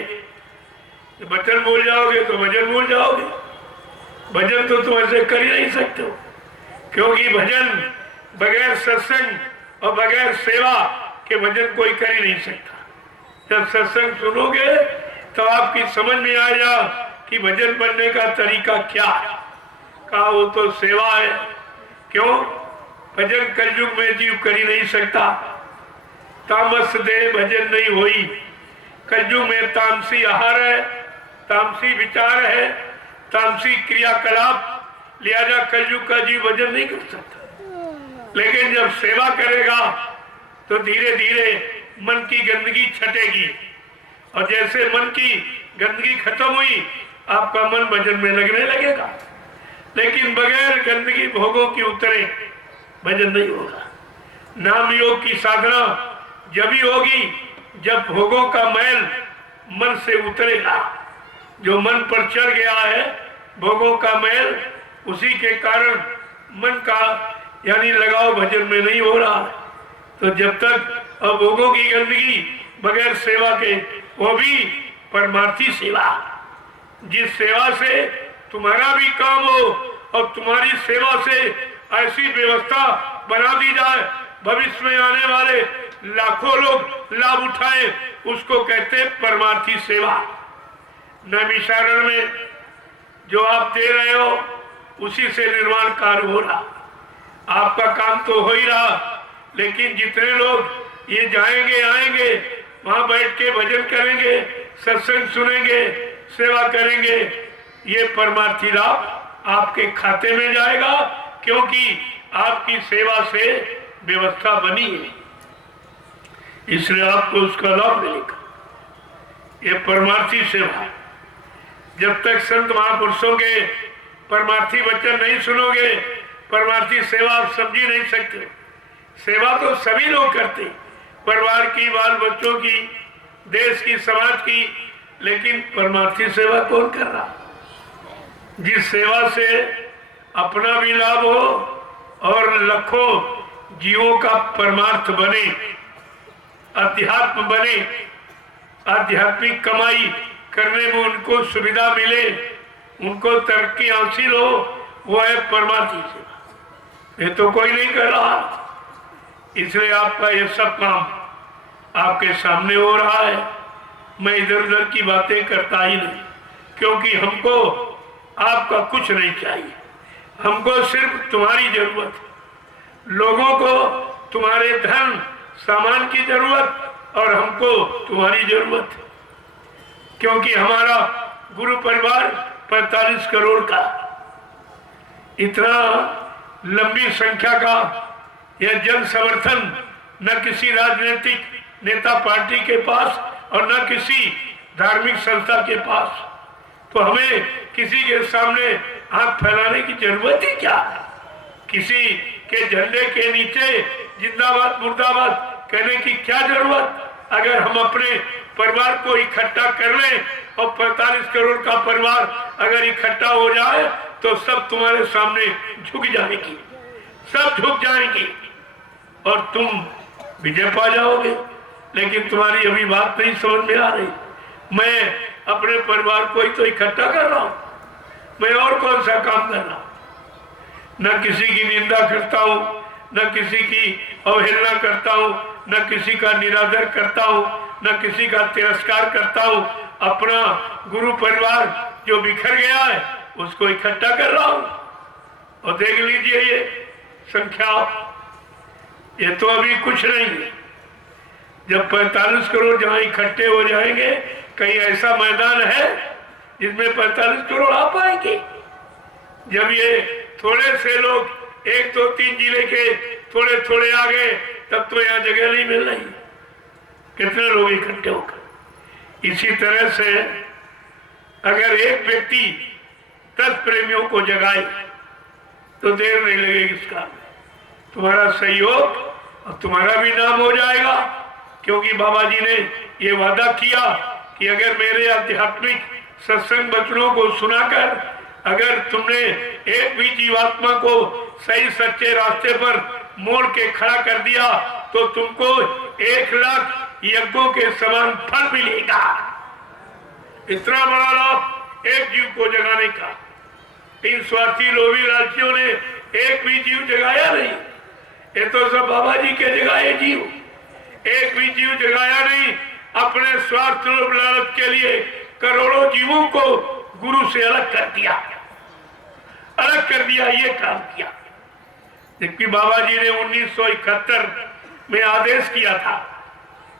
वचन भूल जाओगे तो भजन भूल जाओगे। भजन तो तुम ऐसे कर ही नहीं सकते हो, क्योंकि भजन बगैर सत्संग और बगैर सेवा के भजन कोई कर ही नहीं सकता। जब सत्संग सुनोगे तो आपकी समझ में आएगा कि भजन बनने का तरीका क्या है। कहा वो तो सेवा है। क्यों? भजन कलयुग में जीव कर ही नहीं सकता। तामस दे भजन नहीं होई। कलयुग में तामसी आहार है, तामसी विचार है, तामसी क्रियाकलाप, लिहाजा कलयुग का जीव भजन नहीं कर सकता। लेकिन जब सेवा करेगा तो धीरे धीरे मन की गंदगी छटेगी, और जैसे मन की गंदगी खत्म हुई आपका मन भजन में लगने लगेगा। लेकिन बगैर गंदगी भोगों की उतरे भजन नहीं होगा। नाम योग की साधना जब ही होगी जब भोगों का मैल मन से उतरेगा। जो मन पर चढ़ गया है भोगों का मैल, उसी के कारण मन का यानी लगाव भजन में नहीं हो रहा। तो जब तक अब भोगों की गंदगी बगैर सेवा के, वो भी परमार्थी सेवा, जिस सेवा से तुम्हारा भी काम हो और तुम्हारी सेवा से ऐसी व्यवस्था बना दी जाए भविष्य में आने वाले लाखों लोग लाभ उठाए, उसको कहते परमार्थी सेवा। नैमिषारण्य में जो आप दे रहे हो उसी से निर्माण कार्य हो रहा। आपका काम तो हो ही रहा, लेकिन जितने लोग ये जाएंगे आएंगे वहां बैठ के भजन करेंगे, सत्संग सुनेंगे, सेवा करेंगे, ये परमार्थी लाभ आपके खाते में जाएगा, क्योंकि आपकी सेवा से व्यवस्था बनी है, इसलिए आपको उसका लाभ मिलेगा। ये परमार्थी सेवा। जब तक संत महापुरुषों के परमार्थी वचन नहीं सुनोगे, परमार्थी सेवा आप समझ ही नहीं सकते। सेवा तो सभी लोग करते, परिवार की, बाल बच्चों की, देश की, समाज की, लेकिन परमार्थी सेवा कौन कर रहा? जिस सेवा से अपना भी लाभ हो और लाखों जीवों का परमार्थ बने, अध्यात्म बने, आध्यात्मिक कमाई करने में उनको सुविधा मिले, उनको तरक्की हासिल हो, वो है परमार्थी सेवा। ये तो कोई नहीं कर रहा। इसलिए आपका ये सब काम आपके सामने हो रहा है। मैं इधर उधर की बातें करता ही नहीं, क्योंकि हमको आपका कुछ नहीं चाहिए। हमको सिर्फ तुम्हारी जरूरत है। लोगों को तुम्हारे धन सामान की जरूरत और हमको तुम्हारी जरूरत है, क्योंकि हमारा गुरु परिवार 45 करोड़ का, इतना लंबी संख्या का यह जन समर्थन न किसी राजनीतिक नेता पार्टी के पास और न किसी धार्मिक संस्था के पास। तो हमें किसी के सामने हाथ फैलाने की जरूरत ही क्या है? किसी के झंडे के नीचे जिंदाबाद मुर्दाबाद कहने की क्या जरूरत? अगर हम अपने परिवार को इकट्ठा कर लें और 45 करोड़ का परिवार अगर इकट्ठा हो जाए तो सब तुम्हारे सामने झुक जाएगी, सब झुक जाएंगी और तुम विजय पा जाओगे। लेकिन तुम्हारी अभी बात नहीं समझ में आ रही। मैं अपने परिवार को ही तो इकट्ठा कर रहा हूं, मैं और कौन सा काम कर रहा हूं? न किसी की निंदा करता हूं, न किसी की अवहेलना करता हूं, न किसी का निरादर करता हूं, न किसी का तिरस्कार करता हूं। अपना गुरु परिवार जो बिखर गया है उसको इकट्ठा कर रहा हूं। और देख लीजिए ये संख्या, ये तो अभी कुछ नहीं है। जब 45 करोड़ जहां इकट्ठे हो जाएंगे, कहीं ऐसा मैदान है जिसमें 45 करोड़ आ पाएंगे? जब ये थोड़े से लोग 1 2 3 जिले के थोड़े थोड़े आ गए, तब तो यहाँ जगह नहीं मिल रही। कितने लोग इकट्ठे होकर। इसी तरह से अगर एक व्यक्ति 10 प्रेमियों को जगाए तो देर नहीं लगेगी इसका। तुम्हारा सहयोग और तुम्हारा भी नाम हो जाएगा, क्योंकि बाबा जी ने ये वादा किया कि अगर मेरे आध्यात्मिक सत्संग वचनों को सुनाकर अगर तुमने एक भी जीवात्मा को सही सच्चे रास्ते पर मोड़ के खड़ा कर दिया तो तुमको 1 लाख यज्ञों के समान फल मिलेगा। इतना बड़ा लाभ एक जीव को जगाने का। इन स्वार्थी लोभी लालचियों ने एक भी जीव जगाया नहीं। ये तो सब बाबा जी के जगाए जीव। एक भी जीव जगाया नहीं। अपने स्वार्थ लोभ लालच के लिए करोड़ों जीवों को गुरु से अलग कर दिया, ये काम किया। जबकि बाबा जी ने 1971 में आदेश किया था,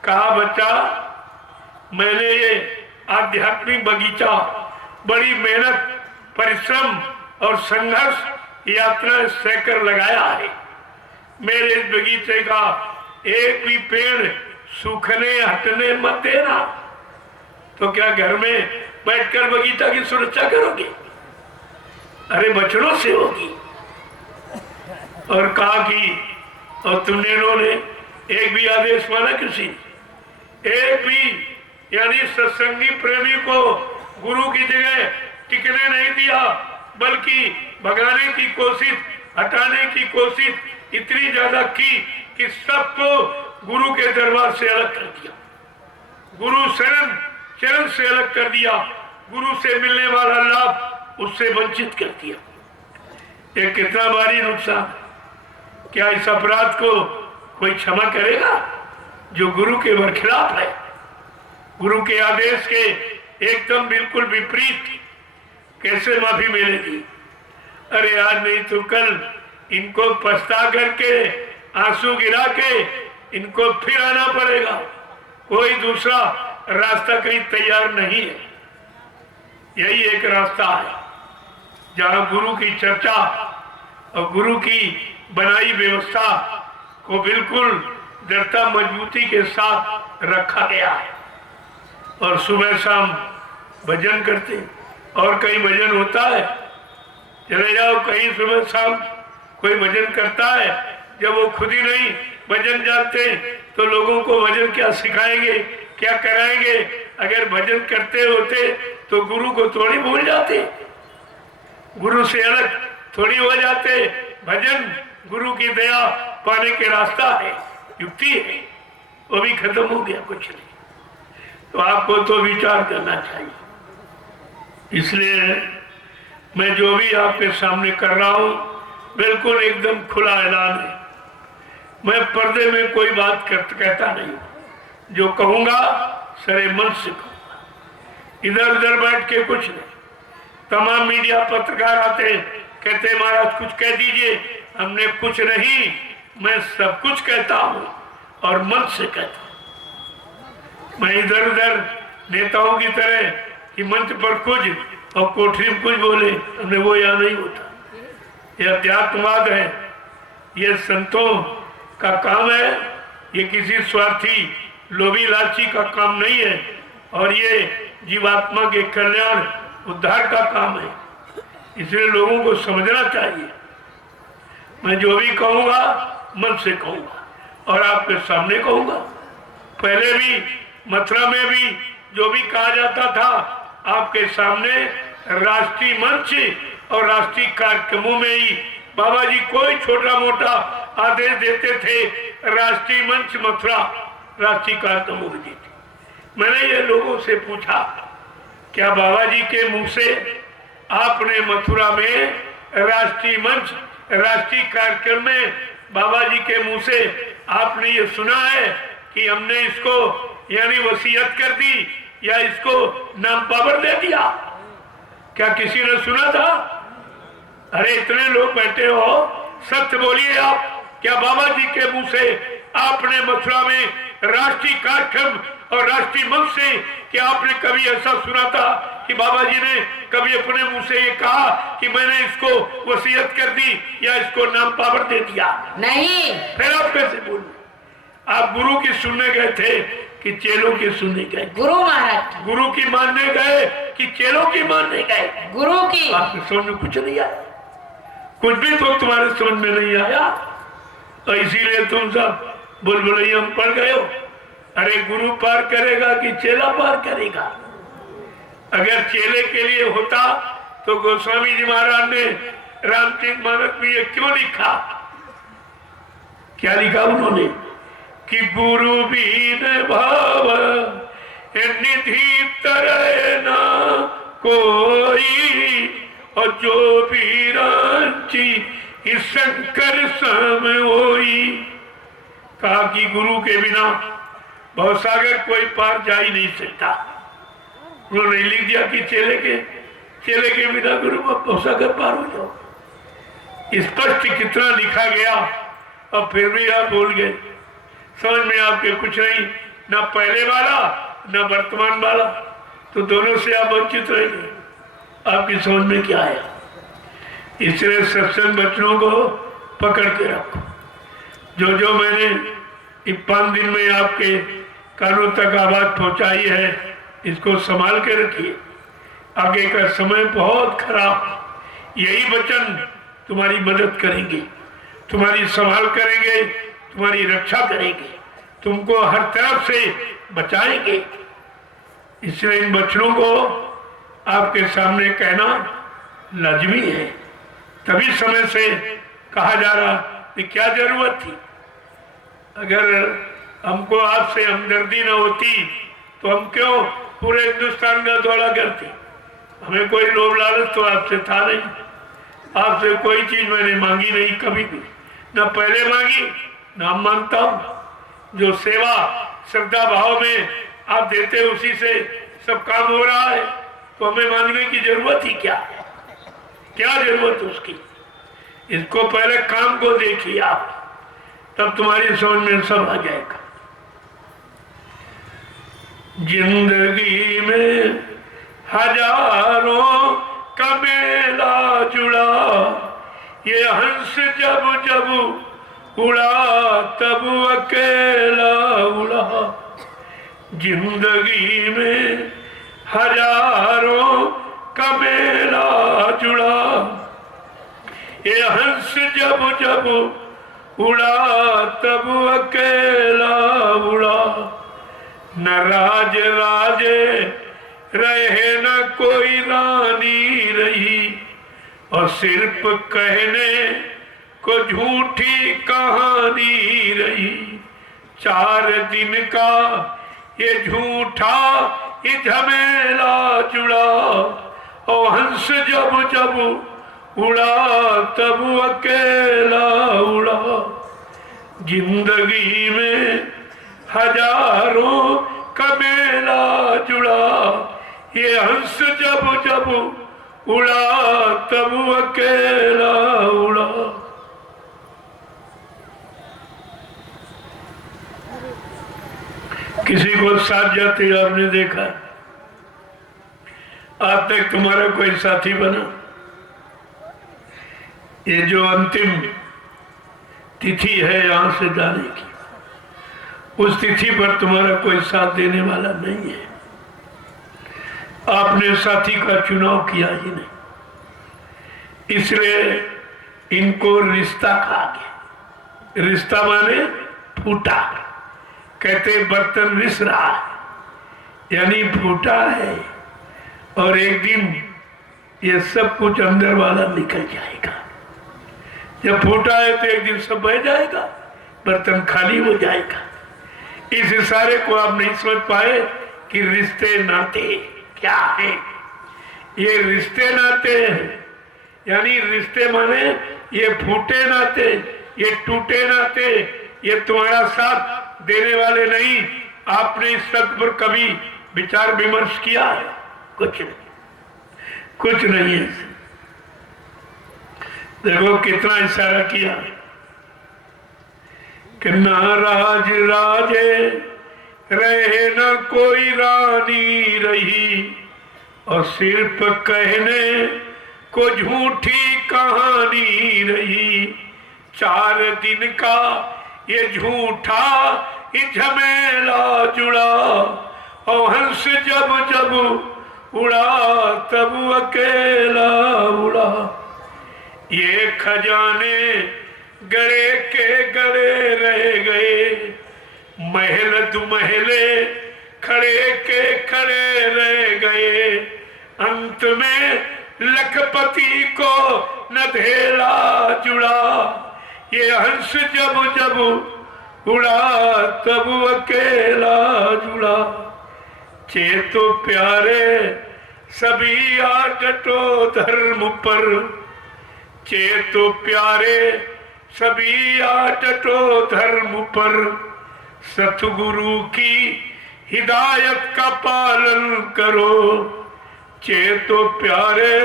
कहा बच्चा मैंने ये आध्यात्मिक बगीचा बड़ी मेहनत परिश्रम और संघर्ष यात्रा से कर लगाया है। मेरे इस बगीचे का एक भी पेड़ सूखने हटने मत देना। तो क्या घर में बैठकर बगीचा की सुरक्षा करोगे? अरे बचनों से होगी। और कहा कि और तुमने इन्होंने एक भी आदेश माना किसी, एक भी यानी सत्संगी प्रेमी को गुरु की जगह टिकने नहीं दिया, बल्कि भगाने की कोशिश, हटाने की कोशिश इतनी ज्यादा की कि सबको गुरु के दरबार से अलग कर दिया, गुरु चरण से अलग कर दिया, गुरु से मिलने वाला लाभ उससे वंचित कर दिया। ये कितना भारी नुकसान। क्या इस अपराध को कोई क्षमा करेगा जो गुरु के बरखिलाफ है, गुरु के आदेश के एकदम बिल्कुल विपरीत? कैसे माफी मिलेगी? अरे आज नहीं तो कल इनको पछता करके आंसू गिरा के इनको फिर आना पड़ेगा। कोई दूसरा रास्ता कहीं तैयार नहीं है। यही एक रास्ता है जहां गुरु की चर्चा और गुरु की बनाई व्यवस्था को बिल्कुल दृढ़ता मजबूती के साथ रखा गया है। और सुबह शाम भजन करते, और कहीं भजन होता है, चले जाओ कहीं सुबह शाम कोई भजन करता है। जब वो खुद ही नहीं भजन जानते तो लोगों को भजन क्या सिखाएंगे, क्या कराएंगे? अगर भजन करते होते तो गुरु को थोड़ी भूल जाते, गुरु से अलग थोड़ी हो जाते। भजन गुरु की दया पाने के रास्ता है, युक्ति है, वो भी खत्म हो गया, कुछ नहीं। तो आपको तो विचार करना चाहिए। इसलिए मैं जो भी आपके सामने कर रहा हूं बिल्कुल एकदम खुला ऐलान है। मैं पर्दे में कोई बात कहता नहीं, जो कहूंगा सरे मन से कहूंगा, इधर उधर बैठ के कुछ नहीं। तमाम मीडिया पत्रकार आते कहते महाराज कुछ कह दीजिए, हमने कुछ नहीं, मैं सब कुछ कहता हूं और मन से कहता हूं। मैं इधर उधर नेताओं की तरह कि मंच पर कुछ और कोठरी में कुछ बोले, हमने वो यहाँ नहीं होता। यह अध्यात्मवाद है, यह संतों का काम है, ये किसी स्वार्थी लोभी लालची का काम नहीं है, और ये जीवात्मा के कल्याण उद्धार का काम है। इसलिए लोगों को समझना चाहिए। मैं जो भी कहूंगा मन से कहूंगा और आपके सामने कहूंगा। पहले भी मथुरा में भी जो भी कहा जाता था आपके सामने राष्ट्रीय मंच और राष्ट्रीय कार्यक्रमों में ही बाबा जी कोई छोटा मोटा आदेश देते थे, राष्ट्रीय मंच मथुरा राष्ट्रीय कार्यक्रमों में देते। मैंने ये लोगों से पूछा, क्या बाबा जी के मुंह से आपने मथुरा में राष्ट्रीय मंच राष्ट्रीय कार्यक्रम में बाबा जी के मुंह से आपने ये सुना है कि हमने इसको यानी वसीयत कर दी या इसको नाम पावर दे दिया? क्या किसी ने सुना था? अरे इतने लोग बैठे हो, सत्य बोलिए आप, क्या बाबा जी के मुंह से आपने मथुरा में राष्ट्रीय कार्यक्रम और राष्ट्रीय मंच से क्या आपने कभी ऐसा सुना था कि बाबा जी ने कभी अपने मुंह से ये कहा कि मैंने इसको वसीयत कर दी या इसको नाम पावर दे दिया? नहीं। फिर आप कैसे बोल? आप गुरु की सुनने गए थे कि चेलों की सुनने गए? गुरु महाराज की। गुरु की मानने गए कि चेलों की मानने गए? गुरु की। आपकी समझ में कुछ नहीं आया, कुछ भी तो तुम्हारे समझ में नहीं आया, तो इसीलिए तुम सब बुलबुलैया में पड़ गए हो। अरे गुरु पार करेगा कि चेला पार करेगा? अगर चेले के लिए होता तो गोस्वामी जी महाराज ने रामचरित मानस में ये क्यों लिखा? क्या लिखा उन्होंने कि गुरु बीन भाव निधि तरह ना कोई, और जो भी रांची इस शंकर सम होई। कहा कि गुरु के बिना भवसागर कोई पार जा ही नहीं सकता। उन्होंने लिख दिया कि चेले के बिना गुरु भवसागर पार हो जाओ। स्पष्ट कितना लिखा गया और फिर भी आप भूल गए। समझ में आपके कुछ नहीं, ना पहले वाला ना वर्तमान वाला, तो दोनों से आप वंचित रहेंगे। आपकी समझ में क्या आया? इसलिए सत्संग वचनों को पकड़ के रखो। जो जो मैंने इन 5 दिन में आपके कानों तक आवाज पहुंचाई है, इसको संभाल के रखिए। आगे का समय बहुत खराब। यही वचन तुम्हारी मदद करेंगे, तुम्हारी संभाल करेंगे, तुम्हारी रक्षा करेंगे, तुमको हर तरफ से बचाएंगे। इसलिए इन वचनों को आपके सामने कहना लाजमी है। तभी समय से कहा जा रहा कि क्या जरूरत थी? अगर हमको आपसे हमदर्दी न होती तो हम क्यों पूरे हिंदुस्तान का दौरा करते? हमें कोई लोभ लालच तो आपसे था नहीं। आपसे कोई चीज मैंने मांगी नहीं कभी भी, न पहले मांगी न मांगता हूं। जो सेवा श्रद्धा भाव में आप देते उसी से सब काम हो रहा है, तो हमें मांगने की जरूरत ही क्या? क्या जरूरत उसकी? इसको पहले काम को देखिए आप, तब तुम्हारी समझ में सब आ जाएगा। जिंदगी में हजारों का मेला जुड़ा, ये हंस जब जब उड़ा तब अकेला उड़ा। जिंदगी में हजारों का मेला जुड़ा, ये हंस जब जब उड़ा तब अकेला उड़ा। न राज राजे रहे न कोई रानी रही, और सिर्फ कहने को झूठी कहानी रही। 4 दिन का ये झूठा ये झमेला जुड़ा, और हंस जब जब उड़ा तब अकेला उड़ा। जिंदगी में हजारों का मेला जुड़ा, ये हंस जब जब उड़ा तब अकेला उड़ा। किसी को साथ जाते आपने देखा? आज तक तुम्हारा कोई साथी बना? ये जो अंतिम तिथि है यहां से जाने की, उस तिथि पर तुम्हारा कोई साथ देने वाला नहीं है। आपने साथी का चुनाव किया ही नहीं, इसलिए इनको रिश्ता कहा गया। रिश्ता माने फूटा। कहते बर्तन रिस रहा है, यानी फूटा है, और एक दिन ये सब कुछ अंदर वाला निकल जाएगा। जब फूटा है तो एक दिन सब बह जाएगा, बर्तन खाली हो जाएगा। इस इशारे को आप नहीं समझ पाए कि रिश्ते नाते क्या है। ये रिश्ते नाते हैं, यानी रिश्ते माने ये फूटे नाते, ये टूटे नाते, ये तुम्हारा साथ देने वाले नहीं। आपने इस शब्द पर कभी विचार विमर्श किया है? कुछ नहीं, कुछ नहीं है। देखो कितना इशारा किया कि ना राज राजे रहे न कोई रानी रही, और सिर्फ कहने को झूठी कहानी रही। 4 दिन का ये झूठा ये झमेला जुड़ा, और हंस जब जब उड़ा तब अकेला उड़ा। ये खजाने गड़े के गड़े रह गए, महल दुमहले खड़े के खड़े रह गए। अंत में लखपति को न धेला जुड़ा, ये हंस जब जब उड़ा तब अकेला जुड़ा। चेतो प्यारे सभी आ डटो धर्म पर, चेतो प्यारे सभी आ डटो धर्म पर। सतगुरु की हिदायत का पालन करो, चेतो प्यारे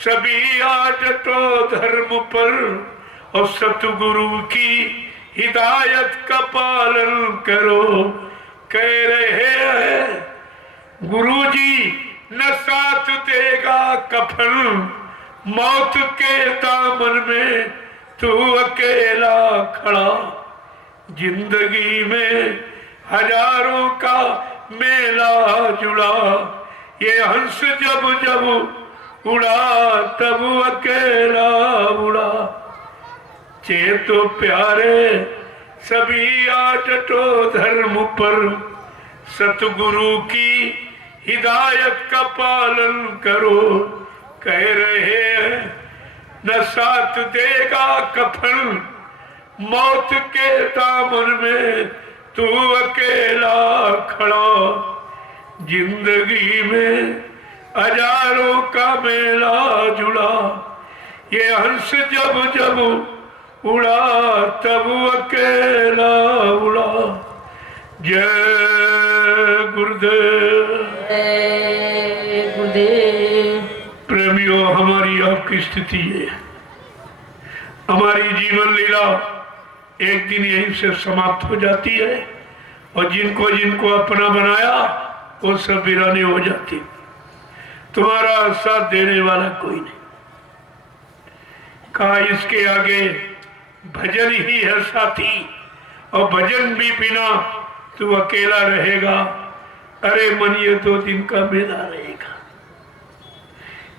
सभी आ डटो धर्म पर। और सतगुरु की हिदायत का पालन करो। कह रहे हैं गुरुजी न साथ देगा कफन, मौत के दामन में तू अकेला खड़ा। जिंदगी में हजारों का मेला जुड़ा, ये हंस जब जब उड़ा तब अकेला उड़ा। चेतो प्यारे सभी आ डटो धर्म पर, सतगुरु की हिदायत का पालन करो। कह रहे हैं न साथ देगा कफन, मौत के दामन में तू अकेला खड़ा। जिंदगी में हजारों का मेला जुड़ा, ये हंस जब जब उड़ा तब अकेला उड़ा। जय गुरुदेव। जय गुरुदेव। प्रेमियों, हमारी आपकी स्थिति है, हमारी जीवन लीला एक दिन यहीं से समाप्त हो जाती है, और जिनको जिनको अपना बनाया वो सब वीरानी हो जाती। तुम्हारा साथ देने वाला कोई नहीं। कहा इसके आगे भजन ही है साथी, और भजन भी बिना तू अकेला रहेगा। अरे मन ये 2 दिन का मेला रहेगा।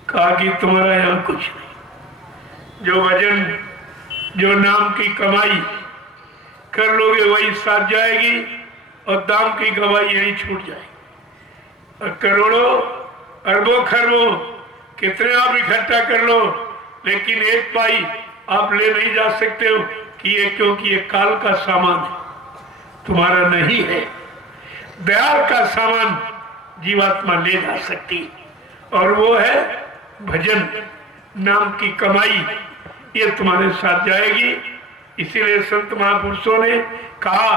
कहा कि तुम्हारा यहाँ कुछ नहीं, जो भजन जो नाम की कमाई कर लोगे वही साथ जाएगी, और दाम की गवाही यही छूट जाएगी। और करोड़ों अरबों खरबों कितने आप इकट्ठा कर लो, लेकिन एक पाई आप ले नहीं जा सकते हो कि ये, क्योंकि ये काल का सामान है, तुम्हारा नहीं है। दयाल का सामान जीवात्मा ले जा सकती, और वो है भजन नाम की कमाई, ये तुम्हारे साथ जाएगी। इसीलिए संत महापुरुषों ने कहा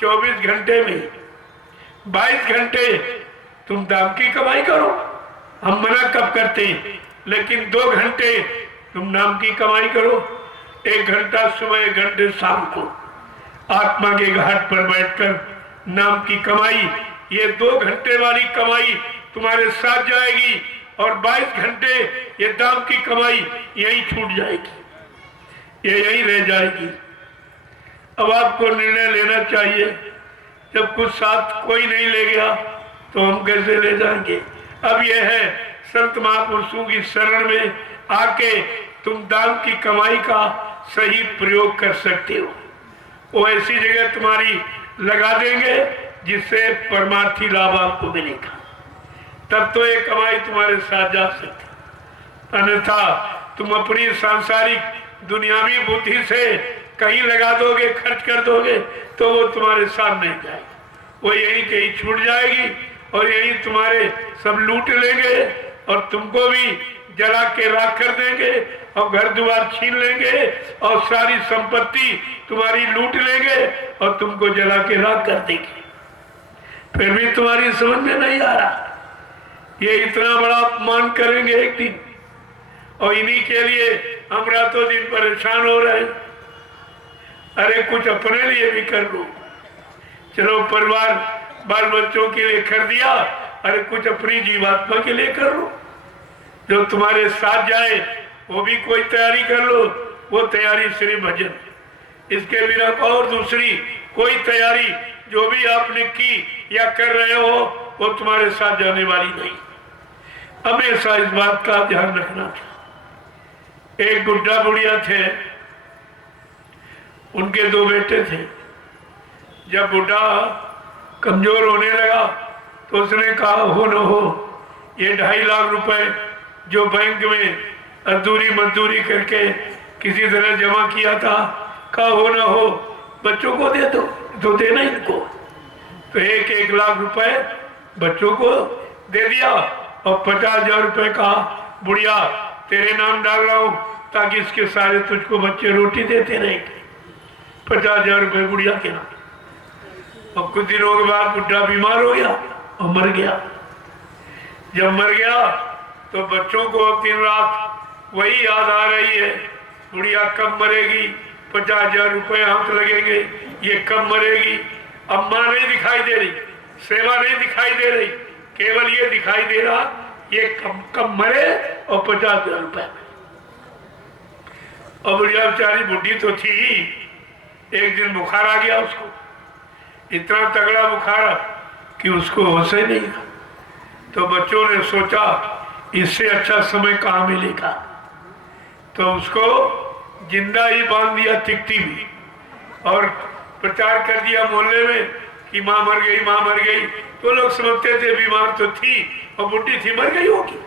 24 घंटे में 22 घंटे तुम दाम की कमाई करो। हम मना कब करते हैं, लेकिन 2 घंटे तुम नाम की कमाई करो। 1 घंटा सुबह, 1 घंटे शाम को आत्मा के घाट पर बैठकर नाम की कमाई, ये 2 घंटे वाली कमाई तुम्हारे साथ जाएगी, और 22 घंटे ये दाम की कमाई यहीं छूट जाएगी, ये यहीं रह जाएगी। अब आपको निर्णय लेना चाहिए। जब कुछ साथ कोई नहीं ले गया तो हम कैसे ले जाएंगे। अब यह है संत महापुरुषों की शरण में आके तुम दाम की कमाई का सही प्रयोग कर सकते हो। वो ऐसी जगह तुम्हारी लगा देंगे जिससे परमार्थी लाभ आपको मिलेगा, तब तो ये कमाई तुम्हारे साथ जा सकती। अन्यथा तुम अपनी सांसारिक दुनियावी बुद्धि से कहीं लगा दोगे, खर्च कर दोगे, तो वो तुम्हारे साथ नहीं जाएगी, वो यहीं कहीं छूट जाएगी, और यहीं तुम्हारे सब लूट लेंगे, और तुमको भी जला के राख कर देंगे, और घर द्वार छीन लेंगे, और सारी संपत्ति तुम्हारी लूट लेंगे, और तुमको जला के राख कर देंगे। फिर भी तुम्हारी समझ में नहीं आ रहा, ये इतना बड़ा अपमान करेंगे एक दिन, और इन्हीं के लिए हम रातों दिन परेशान हो रहे हैं। अरे कुछ अपने लिए भी कर लो। चलो परिवार बाल बच्चों के लिए कर दिया, अरे कुछ अपनी जीवात्मा के लिए कर लो, जो तुम्हारे साथ जाए वो भी कोई तैयारी कर लो, वो तैयारी सिर्फ भजन। इसके बिना और दूसरी कोई तैयारी जो भी आपने की या कर रहे हो वो तुम्हारे साथ जाने वाली नहीं। हमेशा इस बात का ध्यान रखना था। एक बुढ़ा बुढ़िया थे, उनके 2 बेटे थे। जब बुढ़ा कमजोर होने लगा तो उसने कहा हो न हो ये 2.5 लाख रुपए जो बैंक में अधूरी मजदूरी करके किसी तरह जमा किया था, कहा हो न हो बच्चों को दे दो, तो देना इनको। तो 1 लाख रुपए बच्चों को दे दिया और 50,000 रुपए का बुढ़िया तेरे नाम डाल रहा हूं ताकि इसके सारे तुझको बच्चे रोटी देते रहे। 50,000 रुपए बुढ़िया के नाम। और कुछ दिनों के बाद बुढ़ा बीमार हो गया और मर गया। जब मर गया तो बच्चों को दिन रात वही याद आ रही है, बुढ़िया कब मरेगी, 50,000 रुपए हाथ लगेंगे, ये कब मरेगी। अम्मा नहीं दिखाई दे रही, सेवा नहीं दिखाई दे रही, केवल ये दिखाई दे रहा ये कब मरे और 50,000 रुपए। और बुढ़िया बेचारी बुढ़ी तो थी ही, एक दिन बुखार आ गया उसको, इतना तगड़ा बुखार कि उसको होश ही नहीं था। तो बच्चों ने सोचा इससे अच्छा समय कहाँ मिलेगा, तो उसको जिंदा ही बांध दिया तिकती में और प्रचार कर दिया मोहल्ले में कि माँ मर गई, माँ मर गई। तो लोग समझते थे बीमार तो थी और बुढ़ी थी, मर गई होगी।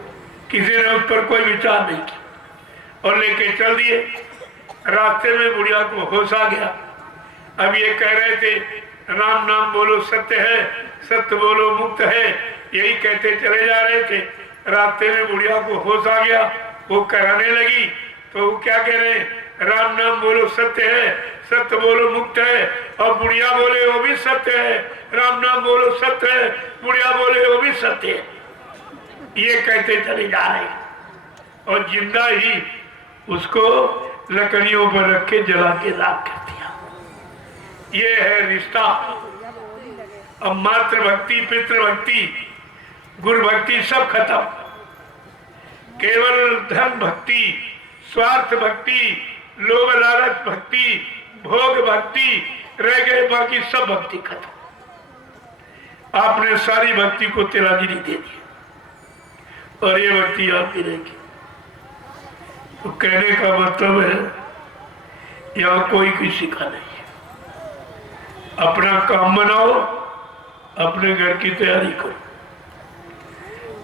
किसी ने उस पर कोई विचार नहीं किया और लेके चल दिए। रास्ते में बुढ़िया को होश आ गया। अब ये कह रहे थे राम नाम बोलो सत्य है, सत्य बोलो मुक्त है, यही कहते चले जा रहे थे। रास्ते में बुढ़िया को होश आ गया, वो कराने लगी। तो वो क्या कह रहे हैं, राम नाम बोलो सत्य है, सत्य बोलो मुक्त है। और बुढ़िया बोले वो भी सत्य है, राम नाम बोलो सत्य है, बुढ़िया बोले वो भी सत्य है। ये कहते चले जा रहे और जिंदा ही उसको लकड़ियों पर रख के जला के राख कर दिया। ये है रिश्ता। अब मातृ भक्ति, पितृ भक्ति, गुरु भक्ति सब खत्म। केवल धन भक्ति, स्वार्थ भक्ति, लोभ लालच भक्ति, भोग भक्ति रह गए, बाकी सब भक्ति खत्म। आपने सारी भक्ति को तिलागिरी दे दी और ये भक्ति आपकी रहेगी। तो कहने का मतलब है यहाँ कोई किसी का नहीं है। अपना काम बनाओ, अपने घर की तैयारी करो,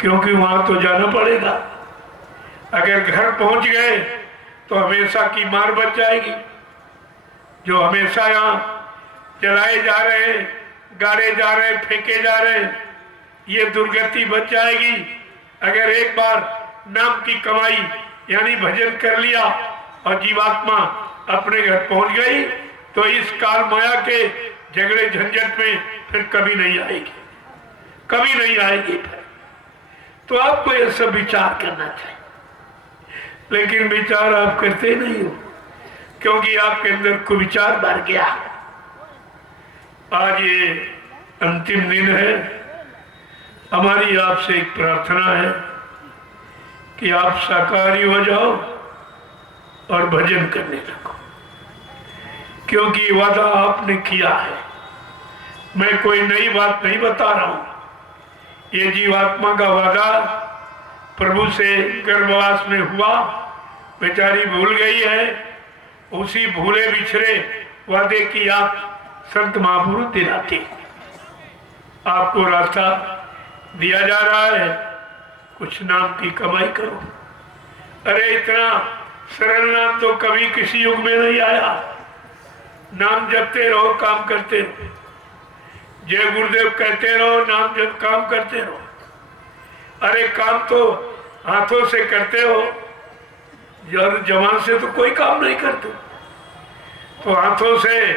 क्योंकि वहां तो जाना पड़ेगा। अगर घर पहुंच गए तो हमेशा की मार बच जाएगी। जो हमेशा यहाँ चलाए जा रहे हैं, गाड़े जा रहे हैं, फेंके जा रहे हैं, ये दुर्गति बच जाएगी। अगर एक बार नाम की कमाई यानी भजन कर लिया और जीवात्मा अपने घर पहुंच गई तो इस काल माया के झगड़े झंझट में फिर कभी नहीं आएगी, कभी नहीं आएगी फिर। तो आपको यह सब विचार करना चाहिए, लेकिन विचार आप करते नहीं हो क्योंकि आपके अंदर को विचार भर गया। आज ये अंतिम दिन है। हमारी आपसे एक प्रार्थना है कि आप शाकाहारी हो जाओ और भजन करने लगो, क्योंकि वादा आपने किया है। मैं कोई नई बात नहीं बता रहा हूं। ये जीवात्मा का वादा प्रभु से गर्भवास में हुआ, बेचारी भूल गई है। उसी भूले बिछड़े वादे की आप संत महापुरुष दिलाते, आपको रास्ता दिया जा रहा है, कुछ नाम की कमाई करो। अरे इतना सरल नाम तो कभी किसी युग में नहीं आया। नाम जपते रहो, काम करते रहो, जय गुरुदेव कहते रहो, नाम जप काम करते रहो। अरे काम तो हाथों से करते हो, जब जवान से तो कोई काम नहीं करते, तो हाथों से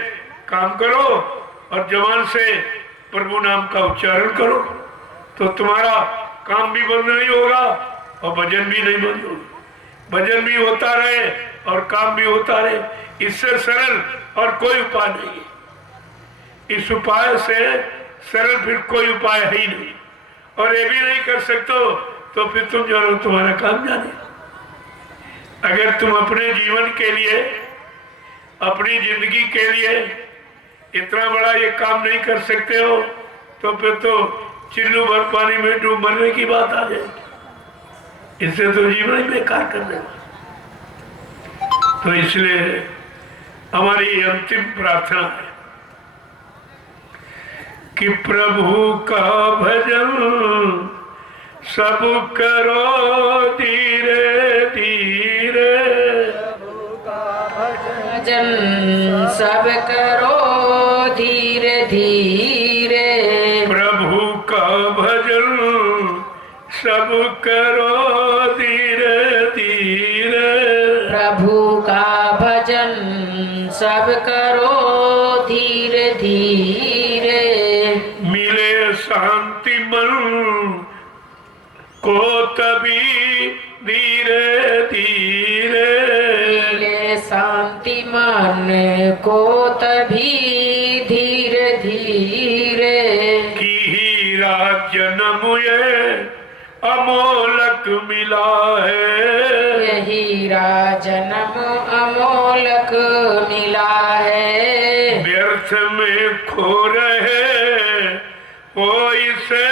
काम करो और जवान से प्रभु नाम का उच्चारण करो, तो तुम्हारा काम भी बंद नहीं होगा और भजन भी नहीं बंद होगा। भजन भी होता रहे और काम भी होता रहे। इससे सरल और कोई उपाय नहीं है। इस उपाय से सरल फिर कोई उपाय है ही नहीं। और ये भी नहीं कर सकते हो तो फिर तुम जानो तुम्हारा काम जाने। अगर तुम अपने जीवन के लिए, अपनी जिंदगी के लिए इतना बड़ा ये काम नहीं कर सकते हो तो फिर तो चिल्लू भर पानी में डूब मरने की बात आ जाएगी। इससे तो जीवन ही बेकार कर देगा। तो इसलिए हमारी अंतिम प्रार्थना है कि प्रभु का भजन सब करो धीरे धीरे, भजन सब करो धीरे धीरे, प्रभु का भजन सब करो धीरे धीरे, प्रभु का भजन सब करो धीरे धीरे, मिले शांति मन को तभी धीरे धीरे, मिले शांति मन को तभी धीरे धीरे, की हीरा जन्म ये अमोलक मिला है, यही जन्म अमोलक मिला है, व्यर्थ में खो रहे हो इसे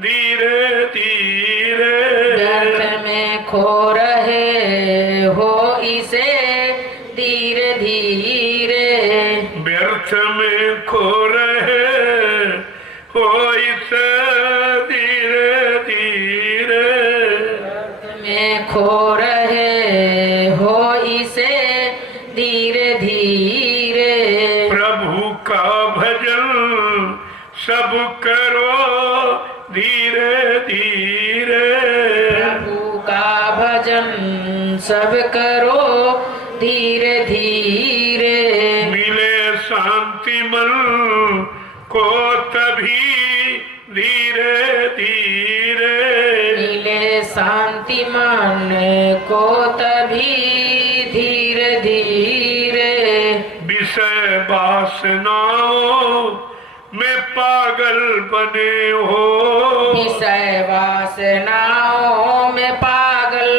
धीरे धीरे, व्यर्थ में खो रहे हो इसे धीरे धीरे, व्यर्थ में खो रहे हो इसे धीरे धीरे, व्यर्थ में खो रहे हो इसे धीरे धीरे, प्रभु का भजन सब करो धीरे धीरे, प्रभु का भजन सब करो धीरे धीरे, मिले शांति मन को तभी धीरे धीरे, मिले शांति मन को तभी धीरे धीरे, विषय वासनाओं में पागल बने हो, विषय वासनाओं में पागल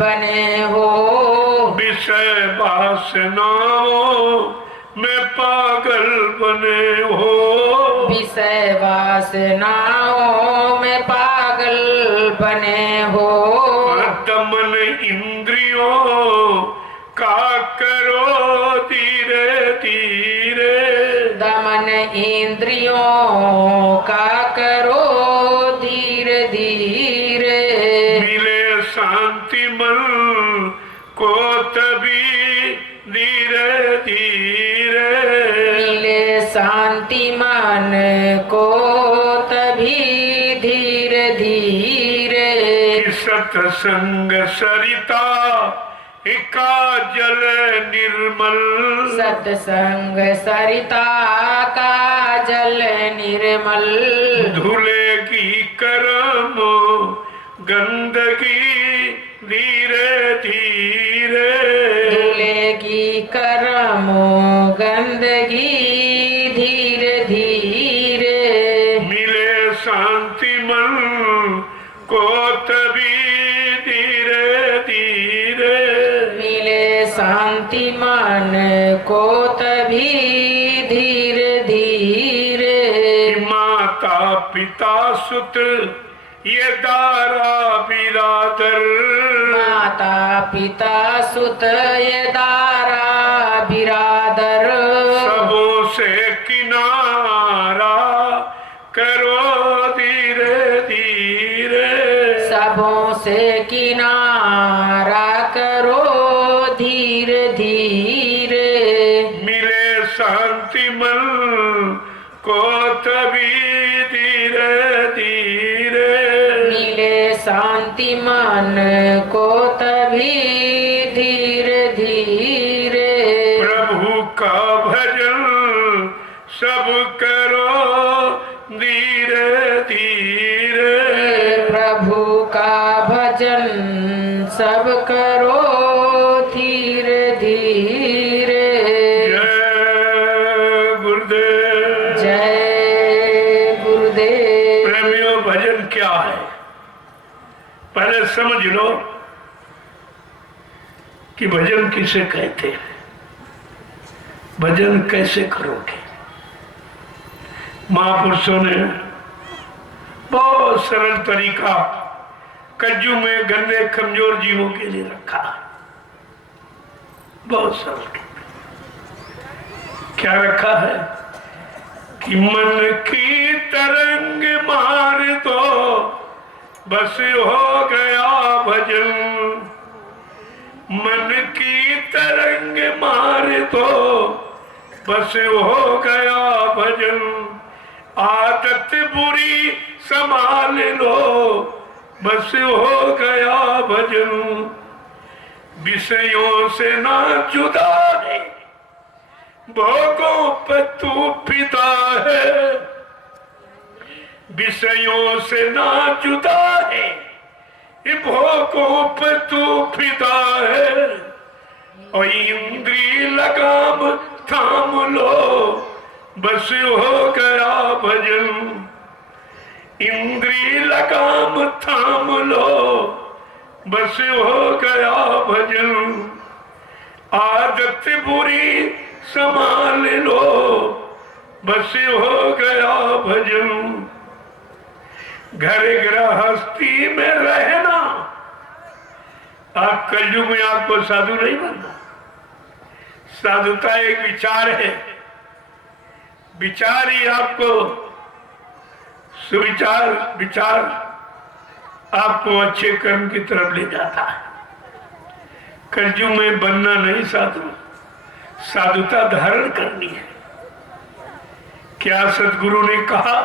बने हो, विषय वासनाओं में पागल बने हो, विषय वासनाओं में पागल बने हो, दमन इंद्रियों का करो धीरे धीरे, दमन इंद्रियों का करो धीरे धीरे, मिले शांति मन को तभी धीरे धीरे, मिले शांति मन को तभी धीरे धीरे, कि सत्संग सरिता का जल निर्मल, सत्संग सरिता का जल निर्मल, धुलेगी कर्म गंदगी धीरे धीरे, धुलेगी कर्म गंदगी धीरे धीरे, मिले शांति मन को तभी धीरे धीरे, मिले शांति मन को तभी धीरे धीरे, माता पिता सुत ये दारा बिरादर, माता पिता सुत ये दारा बिरादर, सबों से किनारा करो धीरे धीरे, सबों से किनारा करो धीरे धीरे, मिले शांति मन को तभी धीरे धीरे, मिले शांति मन को तभी धीरे धीरे, प्रभु का भजन सब करो धीरे धीरे, प्रभु का भजन सब करो धीरे धीरे, जय गुरुदेव। जय गुरुदेव। प्रेमियों भजन समझ लो कि भजन किसे कहते हैं, भजन कैसे करोगे। महापुरुषों ने बहुत सरल तरीका कज्जू में गंदे कमजोर जीवों के लिए रखा, बहुत सरल। क्या रखा है कि मन की तरंग मार दो बस हो गया भजन, मन की तरंग मार दो बस हो गया भजन, आदत बुरी संभाल लो बस हो गया भजन, विषयों से ना जुदा है भोगों पे तू पिता है, विषयों से ना जुदा है भोगों पे तू पिता है, और इंद्री लगाम थाम लो बस हो गया भजन, इंद्री लगाम थाम लो बस हो गया भजन, आदत बुरी संभाल लो बस हो गया भजन, घर गृहस्थी में रहना। आप कलयुग में आपको साधु नहीं बनना, साधुता एक विचार है, विचार ही आपको सुविचार विचार आपको अच्छे कर्म की तरफ ले जाता है। कलयुग में बनना नहीं साधु, साधुता धारण करनी है। क्या सदगुरु ने कहा,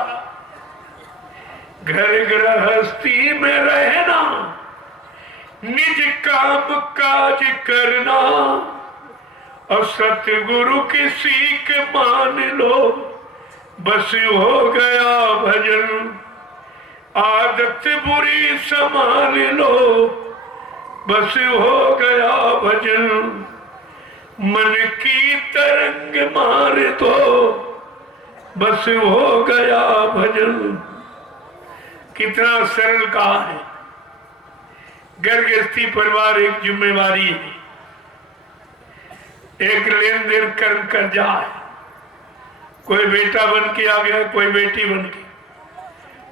घर गृहस्थी में रहना निज काम काज करना, और सतगुरु की सीख मान लो बस हो गया भजन, आदत बुरी संभाल लो बस हो गया भजन, मन की तरंग मार दो बस हो गया भजन। कितना सरल कहा है। घर गृहस्थी परिवार एक जिम्मेवारी है, एक लेन देन कर्म कर जाए। कोई बेटा बन के आ गया, कोई बेटी बन के,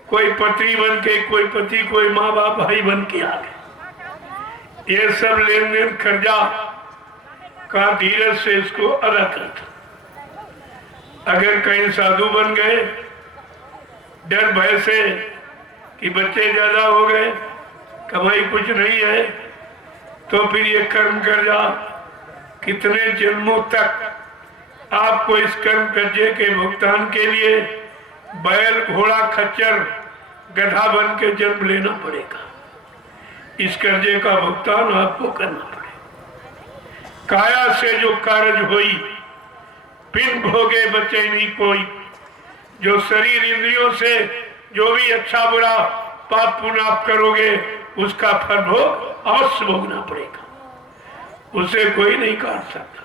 कोई पत्नी बन के, कोई पति, कोई माँ बाप भाई बन के आ गए। ये सब लेन देन कर्जा का धीरज से इसको अदा करता। अगर कहीं साधु बन गए डर भय से कि बच्चे ज्यादा हो गए, कमाई कुछ नहीं है, तो फिर ये कर्म कर्जा कितने जन्मों तक आपको इस कर्म कर्जे के भुगतान के लिए बैल घोड़ा खच्चर गधा बन के जन्म लेना पड़ेगा। इस कर्जे का भुगतान आपको करना पड़ेगा। काया से जो कारज होई बिन भोगे बचे नहीं कोई। जो शरीर इंद्रियों से जो भी अच्छा बुरा पाप पुण्य आप करोगे उसका फल भोग अवश्य भोगना पड़ेगा, उसे कोई नहीं काट सकता।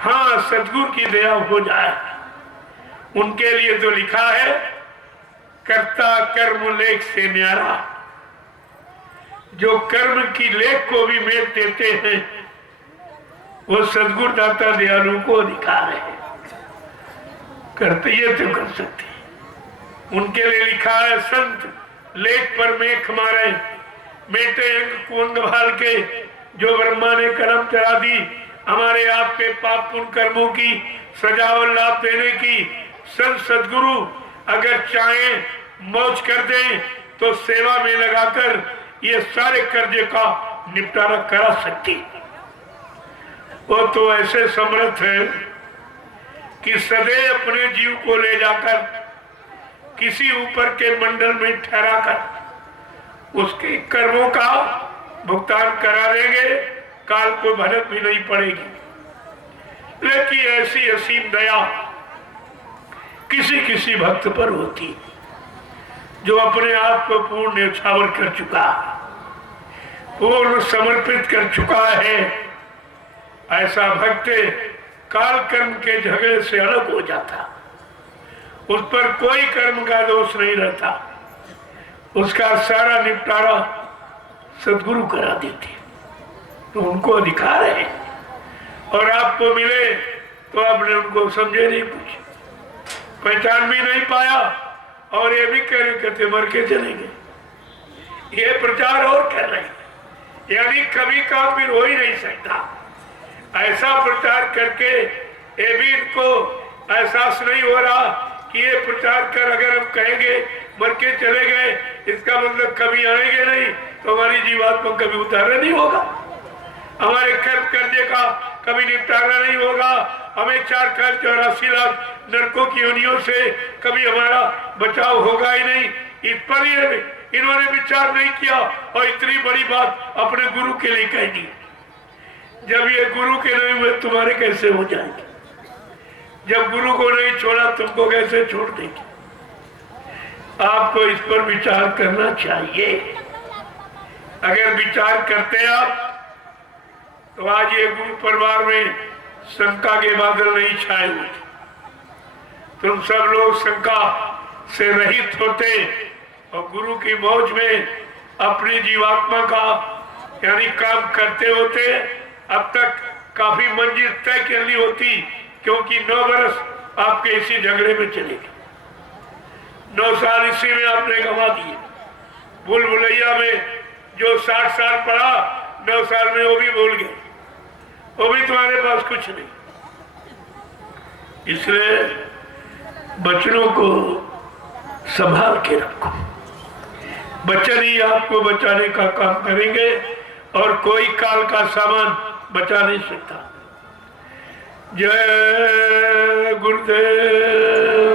हाँ, सतगुरु की दया हो जाए उनके लिए तो लिखा है कर्ता कर्म लेख से न्यारा। जो कर्म की लेख को भी मेट देते हैं वो सदगुरु दाता दयालु को अधिकार है, करते ये तो कर सकते। उनके लिए लिखा है संत लेख पर मेख मारे, मेटे अंग कुंग भाल के। जो ब्रह्मा ने कर्म चला दी, हमारे आपके पाप पुण्य कर्मों की सजा और लाभ देने की संत सदगुरु अगर चाहें मौज कर दें तो सेवा में लगाकर ये सारे कर्जे का निपटारा करा सकती। वो तो ऐसे समर्थ है कि सदैव अपने जीव को ले जाकर किसी ऊपर के मंडल में ठहराकर उसके कर्मों का भुगतान करा देंगे, काल को भनक भी नहीं पड़ेगी। लेकिन ऐसी असीम दया किसी किसी भक्त पर होती जो अपने आप को पूर्ण न्यौछावर कर चुका, पूर्ण समर्पित कर चुका है। ऐसा भक्त काल कर्म के झगड़े से अलग हो जाता, उस पर कोई कर्म का दोष नहीं रहता, उसका सारा निपटारा सदगुरु करा देते, तो उनको अधिकार है। और आपको मिले तो आपने उनको समझे नहीं, कुछ पहचान भी नहीं पाया, और ये भी कहते मर के चलेंगे। ये प्रचार और कर रहे हैं, यानी कभी काम फिर हो ही नहीं सकता। ऐसा प्रचार करके ये भी इनको एहसास नहीं हो रहा कि ये प्रचार कर अगर हम कहेंगे मर के चले गए, इसका मतलब कभी आएंगे नहीं, तो हमारी जीवात्मा कभी उतारा नहीं होगा, हमारे कर्म करने का कभी निपटारा नहीं होगा, हमें 4,84,00,000 नरकों की योनियों से कभी हमारा बचाव होगा ही नहीं। इस पर इन्होंने विचार नहीं किया और इतनी बड़ी बात अपने गुरु के लिए कह दी। जब ये गुरु के नहीं हुए तुम्हारे कैसे हो जाएंगे? जब गुरु को नहीं छोड़ा तुमको कैसे छोड़ देंगे? आपको इस पर विचार करना चाहिए। अगर विचार करते आप तो आज ये गुरु परिवार में शंका के बादल नहीं छाए होते, तुम सब लोग शंका से रहित होते और गुरु की मौज में अपनी जीवात्मा का यानी काम करते होते। अब तक काफी मंजिल तय कर ली होती, क्योंकि 9 बरस आपके इसी झगड़े में चले गए, 9 साल इसी में आपने गंवा दिए। भूल भुलैया में जो 60 साल पढ़ा, 9 साल में वो भी भूल गए, वो भी तुम्हारे पास कुछ नहीं। इसलिए बच्चों को संभाल के रखो, बच्चन ही आपको बचाने का काम करेंगे और कोई काल का सामान बचा नहीं सकता। जय गुरुदेव,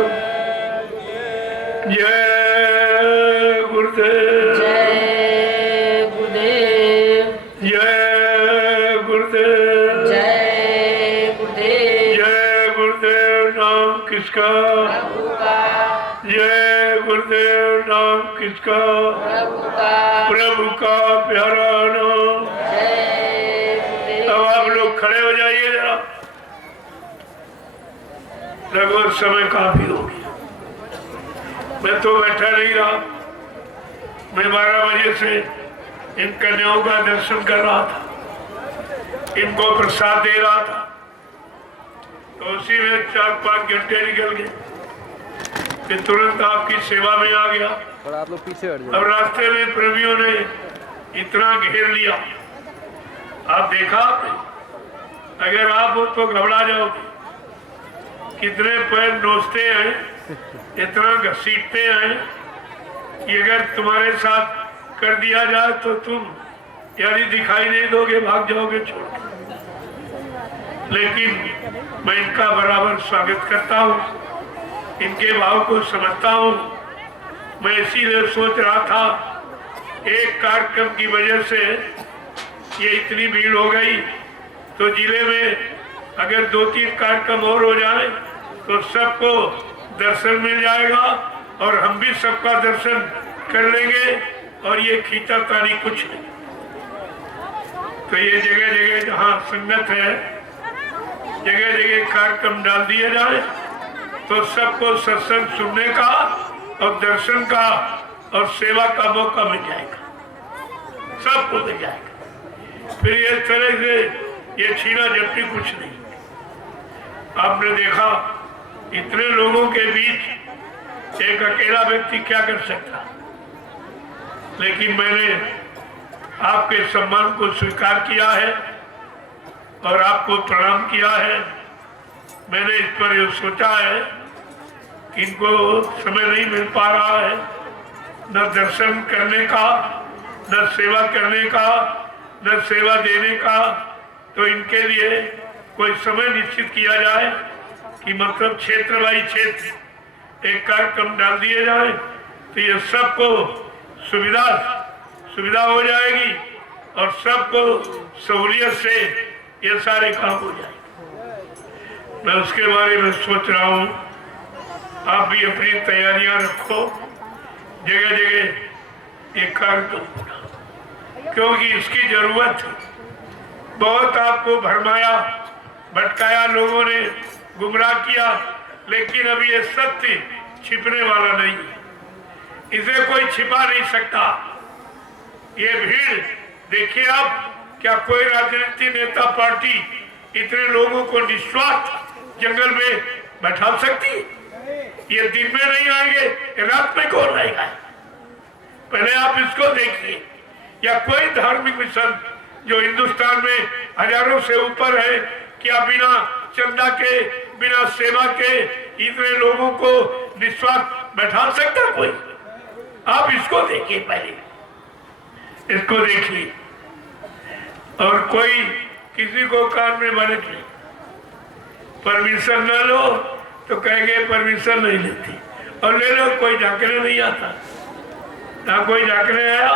जय गुरुदेव, जय गुरुदेव, जय गुरुदेव, जय गुरुदेव, जय गुरुदेव। नाम किसका? प्रभु का, जय गुरुदेव। नाम किसका? प्रभु का, प्रभु का प्यारा नाम। जय गुरुदेव। अब आप लोग खड़े हो जाइए जरा, लगभग समय काफी हो गया। मैं तो बैठा नहीं रहा, मैं 12 बजे से इन कन्याओं का दर्शन कर रहा था, इनको प्रसाद दे रहा था, तो उसी में 4-5 घंटे निकल गए, फिर तुरंत आपकी सेवा में आ गया। और आप लोग पीछे हट जाओ। अब रास्ते में प्रेमियों ने इतना घेर लिया, आप देखा आपने? अगर आप हो तो घबरा जाओगे, कितने पैर नोचते हैं, इतना घसीटते हैं कि अगर तुम्हारे साथ कर दिया जाए तो तुम यानी दिखाई नहीं दोगे, भाग जाओगे छोड़ के। लेकिन मैं इनका बराबर स्वागत करता हूँ, इनके भाव को समझता हूँ। मैं इसीलिए सोच रहा था, एक कार्यक्रम की वजह से ये इतनी भीड़ हो गई, तो जिले में अगर 2-3 कार्यक्रम और हो जाए तो सबको दर्शन मिल जाएगा और हम भी सबका दर्शन कर लेंगे, और ये खींचातानी कुछ नहीं। तो ये जगह जगह जहाँ संगत है, जगह जगह कार्यक्रम डाल दिए जाए तो सबको सत्संग सुनने का और दर्शन का और सेवा का मौका मिल जाएगा, सबको मिल जाएगा। फिर ये तरह से ये छीना झपटी कुछ नहीं। आपने देखा इतने लोगों के बीच एक अकेला व्यक्ति क्या कर सकता, लेकिन मैंने आपके सम्मान को स्वीकार किया है और आपको प्रणाम किया है। मैंने इस पर यह सोचा है कि इनको समय नहीं मिल पा रहा है, न दर्शन करने का, न सेवा करने का, न सेवा देने का, तो इनके लिए कोई समय निश्चित किया जाए कि मतलब क्षेत्र बाई क्षेत्र एक कार्यक्रम डाल दिए जाए, तो ये सबको सुविधा हो जाएगी और सबको सहूलियत से ये सारे काम हो जाएंगे। मैं उसके बारे में सोच रहा हूँ, आप भी अपनी तैयारियां रखो, जगह जगह एक कार्यक्रम, क्योंकि इसकी जरूरत है। बहुत आपको भरमाया भटकाया, लोगों ने गुमराह किया, लेकिन अब ये सत्य छिपने वाला नहीं है, इसे कोई छिपा नहीं सकता। ये भीड़ देखिए आप, क्या कोई राजनीतिक नेता पार्टी इतने लोगों को निस्वार्थ जंगल में बैठा सकती है? ये दिन में नहीं आएंगे, रात में कौन आएगा? पहले आप इसको देखिए। या कोई धार्मिक मिशन जो हिंदुस्तान में हजारों से ऊपर है, क्या बिना चंदा के, बिना सेवा के इतने लोगों को निस्वार्थ बैठा सकता कोई? आप इसको देखिए, पहले इसको देखिए। और कोई किसी को कान में भरे नहीं, परमिशन न लो तो कहेंगे परमिशन नहीं लेती, और ले लो कोई झांकने नहीं आता। ना कोई झांकने आया,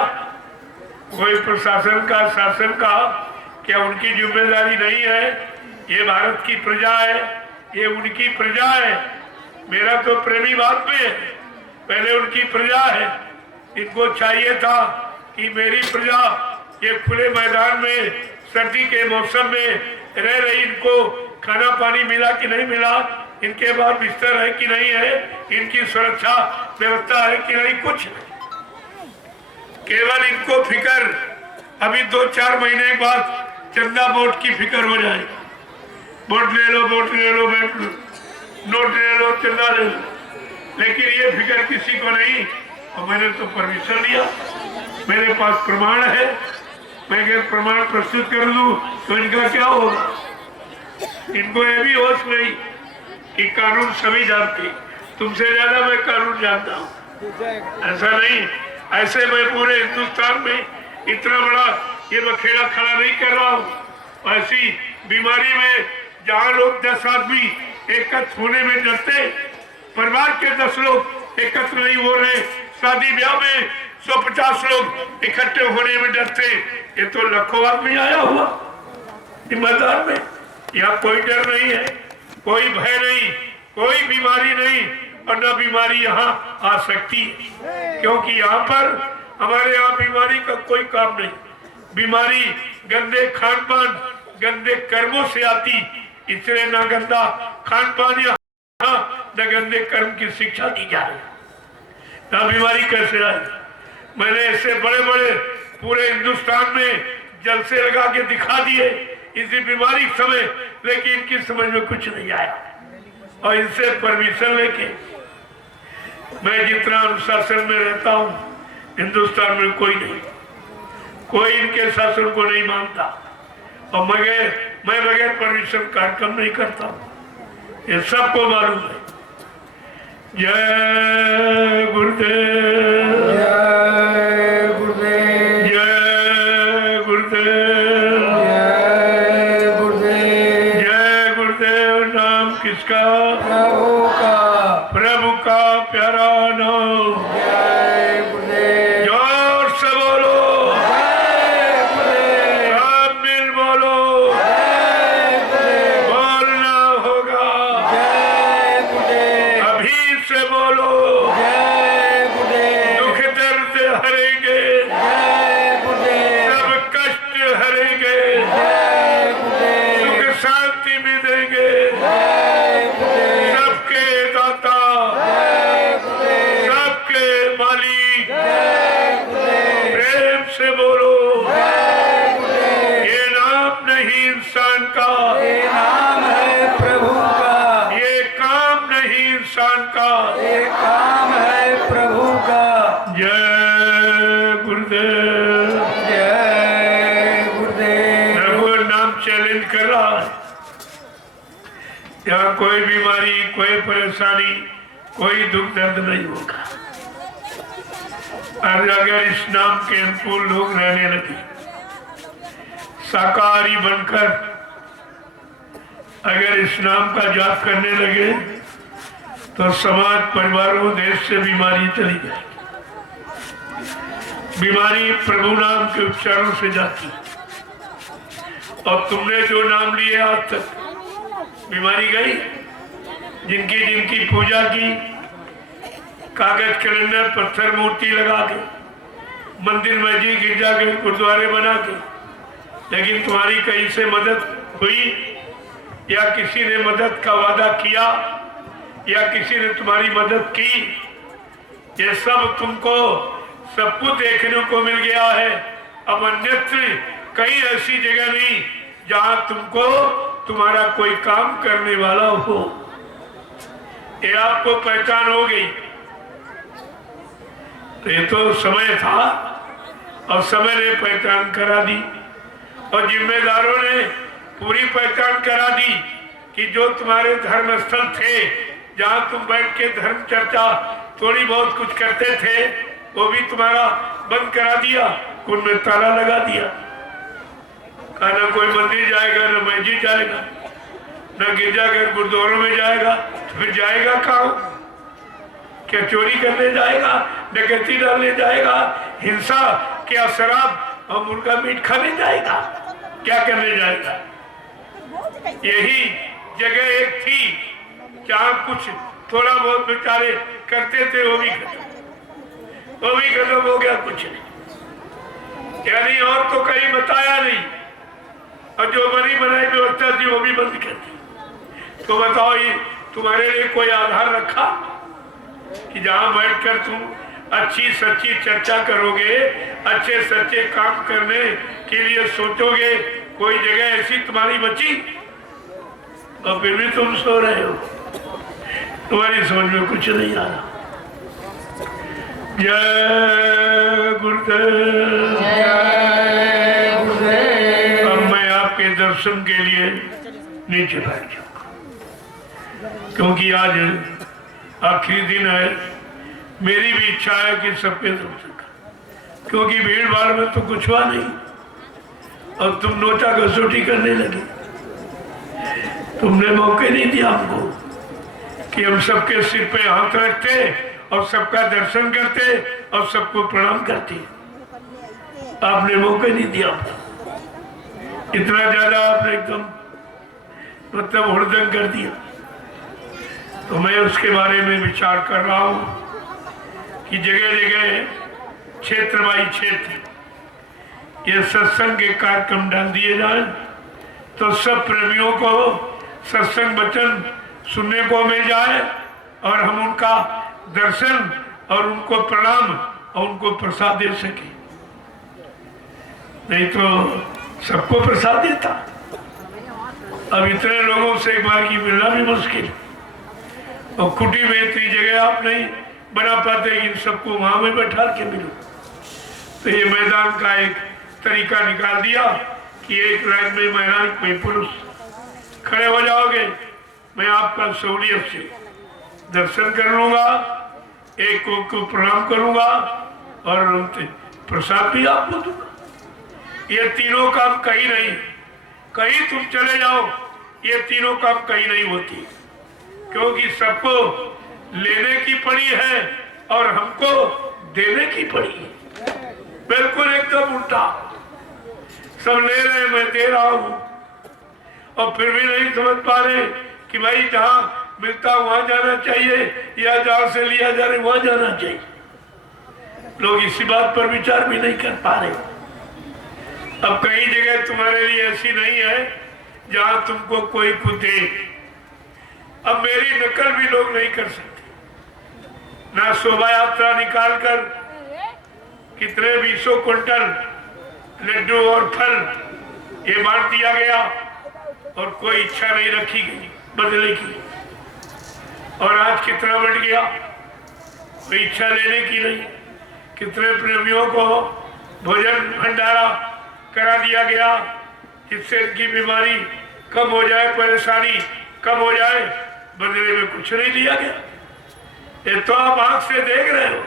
कोई प्रशासन का, शासन का, क्या उनकी जिम्मेदारी नहीं है? ये भारत की प्रजा है, ये उनकी प्रजा है। मेरा तो प्रेमी बात में है, पहले उनकी प्रजा है। इनको चाहिए था कि मेरी प्रजा ये खुले मैदान में सर्दी के मौसम में रह रही, इनको खाना पानी मिला कि नहीं मिला, इनके बाद बिस्तर है कि नहीं है, इनकी सुरक्षा व्यवस्था है कि नहीं, कुछ नहीं। केवल इनको फिकर अभी 2-4 महीने बाद चंदा वोट की फिक्र हो जाए। वोट ले लो, वोट ले लो, नोट ले लो, चंदा ले लो, लेकिन ये फिक्र किसी को नहीं। और मैंने तो परमिशन लिया, मेरे पास प्रमाण है, मैं अगर प्रमाण प्रस्तुत कर दूं तो इनका क्या होगा? इनको ये भी होश नहीं कि कानून सभी जानते, तुमसे ज्यादा मैं कानून जानता हूँ। ऐसा नहीं, ऐसे मैं पूरे हिंदुस्तान में इतना बड़ा ये बखेड़ा खड़ा नहीं कर रहा हूँ। ऐसी बीमारी में जहाँ लोग 10 आदमी एकत्र होने में डरते, परिवार के 10 लोग एकत्र नहीं हो रहे, शादी ब्याह में 150 लोग इकट्ठे होने में डरते, ये तो लाखों आदमी आया हुआ मैदान में। यहाँ कोई डर नहीं है, कोई भय नहीं, कोई बीमारी नहीं, और न बीमारी यहाँ आ सकती, क्योंकि यहाँ पर हमारे यहाँ बीमारी का कोई काम नहीं। बीमारी गंदे खान पान, गंदे कर्मों से आती, इसलिए ना गंदा खान पान यहाँ, न गंदे कर्म की शिक्षा दी जा रही, ना बीमारी कैसे आई। मैंने ऐसे बड़े बड़े पूरे हिंदुस्तान में जलसे लगा के दिखा दिए इसी बीमारी समय, लेकिन इनकी समझ में कुछ नहीं आया। और इनसे परमिशन लेके मैं जितना अनुशासन में रहता हूँ, हिंदुस्तान में कोई नहीं, कोई इनके शासन को नहीं मानता, और मैं बगैर परमिशन कार्यक्रम नहीं करता हूँ, ये सबको मालूम है। जय गुरुदेव, जय गुरुदेव, जय गुरुदेव, जय गुरुदेव। जय गुरुदेव। नाम किसका? प्रभु का, प्रभु का प्यारा नाम। जय गुरुदेव, जोर से बोलो, जय गुरुदेव, सब मिल बोलो, जय गुरुदेव, बोलना होगा, जय गुरुदेव, अभी से बोलो, जय गुरुदेव, दुख दर्द हरेंगे, जय गुरुदेव, सब कष्ट हरेंगे, जय गुरुदेव, सुख शांति भी देंगे, जय गुरुदेव, सबके दाता, जय गुरुदेव, सबके मालिक, जय गुरुदेव, प्रेम से बोलो, जय गुरुदेव। ये नाम नहीं इंसान का, ये नाम है प्रभु का, ये काम नहीं इंसान का। ये काम है प्रभु का। जय गुरुदेव। जय गुरुदेव, रघु नाम चैलेंज कर रहा है, यहाँ कोई बीमारी, कोई परेशानी, कोई दुख दर्द नहीं होगा। और अगर इस नाम के अनुकूल लोग रहने लगे, शाकाहारी बनकर अगर इस नाम का जाप करने लगे, तो समाज, परिवारों, देश से बीमारी चली जाएगी। बीमारी प्रभु नाम के उच्चारों से जाती, और तुमने जो नाम लिए आज तक, बीमारी गई। जिनकी जिनकी पूजा की, कागज कैलेंडर, पत्थर मूर्ति लगा के, मंदिर मस्जिद गिरजा के, गुरुद्वारे बना के, लेकिन तुम्हारी कहीं से मदद हुई, या किसी ने मदद का वादा किया, या किसी ने तुम्हारी मदद की? ये सब तुमको सब कुछ देखने को मिल गया है, अब अन्यत्र कहीं ऐसी जगह नहीं जहां तुमको तुम्हारा कोई काम करने वाला हो। ये आपको पहचान हो गई। तो ये तो समय था और समय ने पहचान करा दी और जिम्मेदारों ने पूरी पहचान करा दी कि जो तुम्हारे धर्म स्थल थे, जहां तुम बैठ के धर्म चर्चा थोड़ी बहुत कुछ करते थे, वो भी तुम्हारा बंद करा दिया, उनमें ताला लगा दिया। कहा ना कोई मंदिर जाएगा, ना मस्जिद जाएगा, ना गिरजाघर गुरुद्वारों में जाएगा, तो फिर जाएगा कहाँ? क्या चोरी करने जाएगा, डकैती डालने जाएगा, हिंसा, क्या शराब और मुर्गा मीट खाने जाएगा, क्या करने जाएगा? यही जगह एक थी जहाँ कुछ थोड़ा बहुत बेचारे करते थे, वो भी खत्म हो गया, कुछ नहीं। यानी और तो कहीं बताया नहीं, और जो बनी बनाई व्यवस्था थी वो भी बंद कर दी। तो बताओ, ये तुम्हारे लिए कोई आधार रखा कि जहां बैठकर तुम अच्छी सच्ची चर्चा करोगे, अच्छे सच्चे काम करने के लिए सोचोगे? कोई जगह ऐसी तुम्हारी बची? और फिर भी तुम सो रहे हो, तुम्हारी समझ में कुछ नहीं आ रहा। जय गुरुदेव। जय गुरुदेव। अब मैं आपके दर्शन के लिए नीचे बैठ जाऊंगा, क्योंकि आज आखिरी दिन है। मेरी भी इच्छा है कि सबके दर्शन करें, क्योंकि भीड़ भाड़ में तो कुछ हुआ नहीं और तुम नोचा कसौटी करने लगे। तुमने मौके नहीं दिया हमको कि हम सबके सिर पे हाथ रखते और सबका दर्शन करते और सबको प्रणाम करते। आपने मौके नहीं दिया। इतना ज्यादा आपने एकदम मतलब हुड़दंग कर दिया। तो मैं उसके बारे में विचार कर रहा हूँ कि जगह जगह क्षेत्र बाई क्षेत्र ये सत्संग के कार्यक्रम डाल दिए जाए, तो सब प्रेमियों को सत्संग वचन सुनने को मिल जाए और हम उनका दर्शन और उनको प्रणाम और उनको प्रसाद दे सके। नहीं तो सबको प्रसाद देता। अब इतने लोगों से एक बार की मिलना भी मुश्किल, और कुटी में इतनी जगह आप नहीं बना पाते इन सबको वहां में बैठा के मिलो। तो ये मैदान का एक तरीका निकाल दिया कि एक लाइन में महिला, एक में पुरुष खड़े हो जाओगे, मैं आपका सहूलियत से दर्शन कर लूंगा, एक को प्रणाम करूंगा और प्रसाद भी आपको दूंगा। ये तीनों काम कहीं नहीं, कहीं तुम चले जाओ, ये तीनों काम कहीं नहीं होती, क्योंकि सबको लेने की पड़ी है और हमको देने की पड़ी है। बिल्कुल एकदम उल्टा, सब ले रहे, मैं दे रहा हूं, और फिर भी नहीं समझ पा रहे कि भाई जहां मिलता वहां जाना चाहिए या जहां से लिया जा रहा है वहां जाना चाहिए। लोग इसी बात पर विचार भी नहीं कर पा रहे। अब कई जगह तुम्हारे लिए ऐसी नहीं है जहां तुमको कोई कुछ दे। अब मेरी नकल भी लोग नहीं कर सकते। ना शोभा यात्रा निकाल कर कितने 20 क्विंटल लड्डू और फल ये बांट दिया गया और कोई इच्छा नहीं रखी गई बदले की, और आज कितना बढ़ गया, कोई इच्छा लेने की नहीं। कितने प्रेमियों को भोजन भंडारा करा दिया गया जिससे इनकी बीमारी कम हो जाए, परेशानी कम हो जाए, बदले में कुछ नहीं लिया गया। ये तो आप आंख से देख रहे हो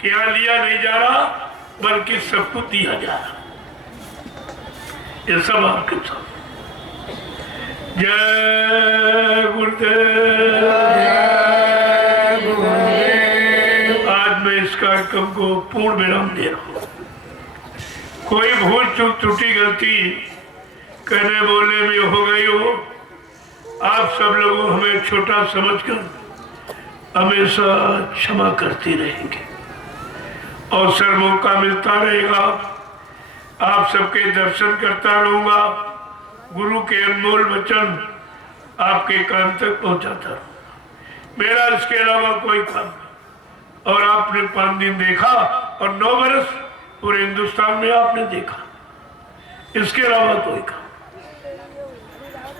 कि यहाँ लिया नहीं जा रहा बल्कि सब कुछ दिया जा रहा। ये सब आपके साथ। जय गुरुदेव। आज मैं इस कार्यक्रम को पूर्ण विराम दे रहा हूँ। कोई भूल चूक त्रुटि गलती कहने बोलने में हो गई हो, आप सब लोग हमें छोटा समझकर हमेशा क्षमा करते रहेंगे। अवसर मौका मिलता रहेगा, आप सबके दर्शन करता रहूंगा, गुरु के अनमोल वचन आपके कान तक पहुंचाता रहूंगा। मेरा इसके अलावा कोई काम नहीं। और आपने 5 दिन देखा और 9 बरस पूरे हिंदुस्तान में आपने देखा, इसके अलावा कोई काम।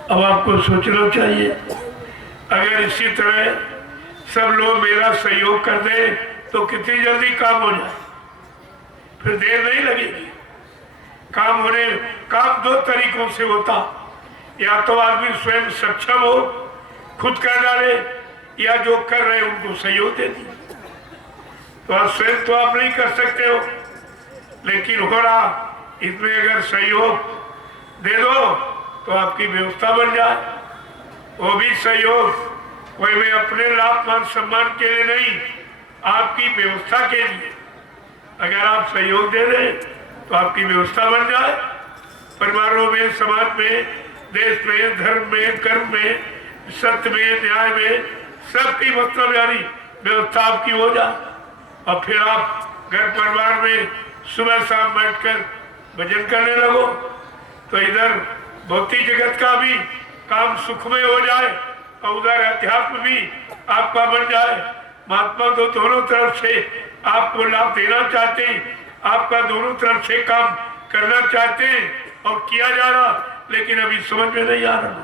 अब आपको सोचना चाहिए, अगर इसी तरह सब लोग मेरा सहयोग कर दें तो कितनी जल्दी काम हो जाए, फिर देर नहीं लगेगी। काम दो तरीकों से होता, या तो आदमी स्वयं सक्षम हो, खुद कर डाले, या जो कर रहे उनको सहयोग दे दी। तो आप स्वयं तो आप नहीं कर सकते हो, लेकिन हो रहा, इसमें अगर सहयोग दे दो तो आपकी व्यवस्था बन जाए। वो भी सहयोग कोई में अपने लाभ मान सम्मान के लिए नहीं, आपकी व्यवस्था के लिए। अगर आप सहयोग दे दें तो आपकी व्यवस्था बन जाए। परिवारों में, समाज में, देश में, धर्म में, कर्म में, सत्य में, न्याय में, सबकी मतलब यानी व्यवस्था आपकी हो जाए। और फिर आप घर परिवार में सुबह शाम बैठकर भजन करने लगो, तो इधर भौतिक जगत का भी काम सुखमय हो जाए और उधर अध्यात्म भी आपका बन जाए। महात्मा तो दोनों तरफ से आपको लाभ देना चाहते हैं, आपका दोनों तरफ से काम करना चाहते हैं और किया जा रहा, लेकिन अभी समझ में नहीं आ रहा।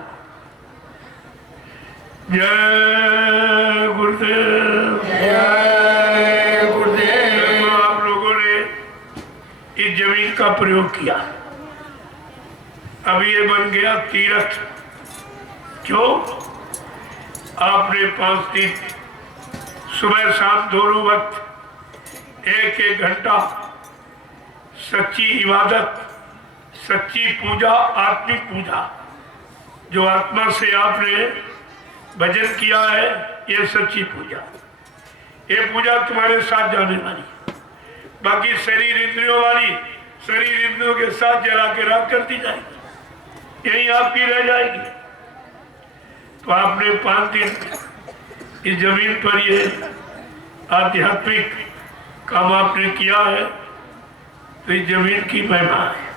जय गुरुदेव। जय गुरुदेव। तो आप लोगों ने इस जमीन का प्रयोग किया, अब ये बन गया तीर्थ। क्यों? आपने 5 दिन सुबह शाम दोनों वक्त 1-1 घंटा सच्ची इबादत, सच्ची पूजा, आत्मिक पूजा, जो आत्मा से आपने भजन किया है, ये सच्ची पूजा। ये पूजा तुम्हारे साथ जाने वाली, बाकी शरीर इंद्रियों वाली शरीर इंद्रियों के साथ जला के राख कर दी जाएगी, यही आपकी रह जाएगी। तो आपने 5 दिन इस जमीन पर ये आध्यात्मिक काम आपने किया है, तो इस जमीन की महिमा है,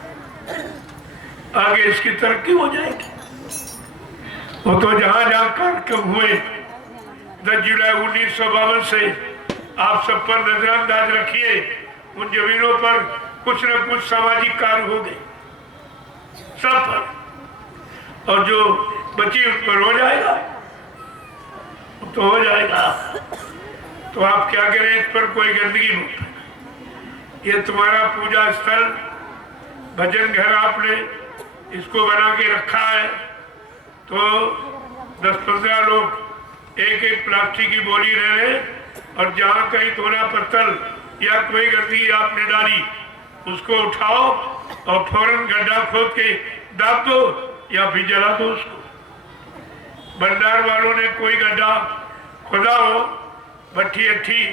आगे इसकी तरक्की हो जाएगी। वो तो जहां जहां कार्यक्रम हुए 10 जुलाई 1952 से आप सब पर नजरअंदाज रखिए, उन जमीनों पर कुछ न कुछ सामाजिक कार्य हो गए सब पर, और जो बची उन पर हो जाएगा, तो हो जाएगा। तो आप क्या करें, इस पर कोई गंदगी मत। ये तुम्हारा पूजा स्थल, भजन घर आपने इसको बना के रखा है, तो 10-15 लोग एक प्लास्टिक की बोली ले लें, और जहाँ कहीं थोड़ा पत्थर या कोई गंदगी आपने डाली उसको उठाओ और फौरन गड्ढा खोद के दाब दो या फिर जला दो उसको। भंडार वालों ने कोई गड्ढा खोदा हो भट्ठी अट्ठी,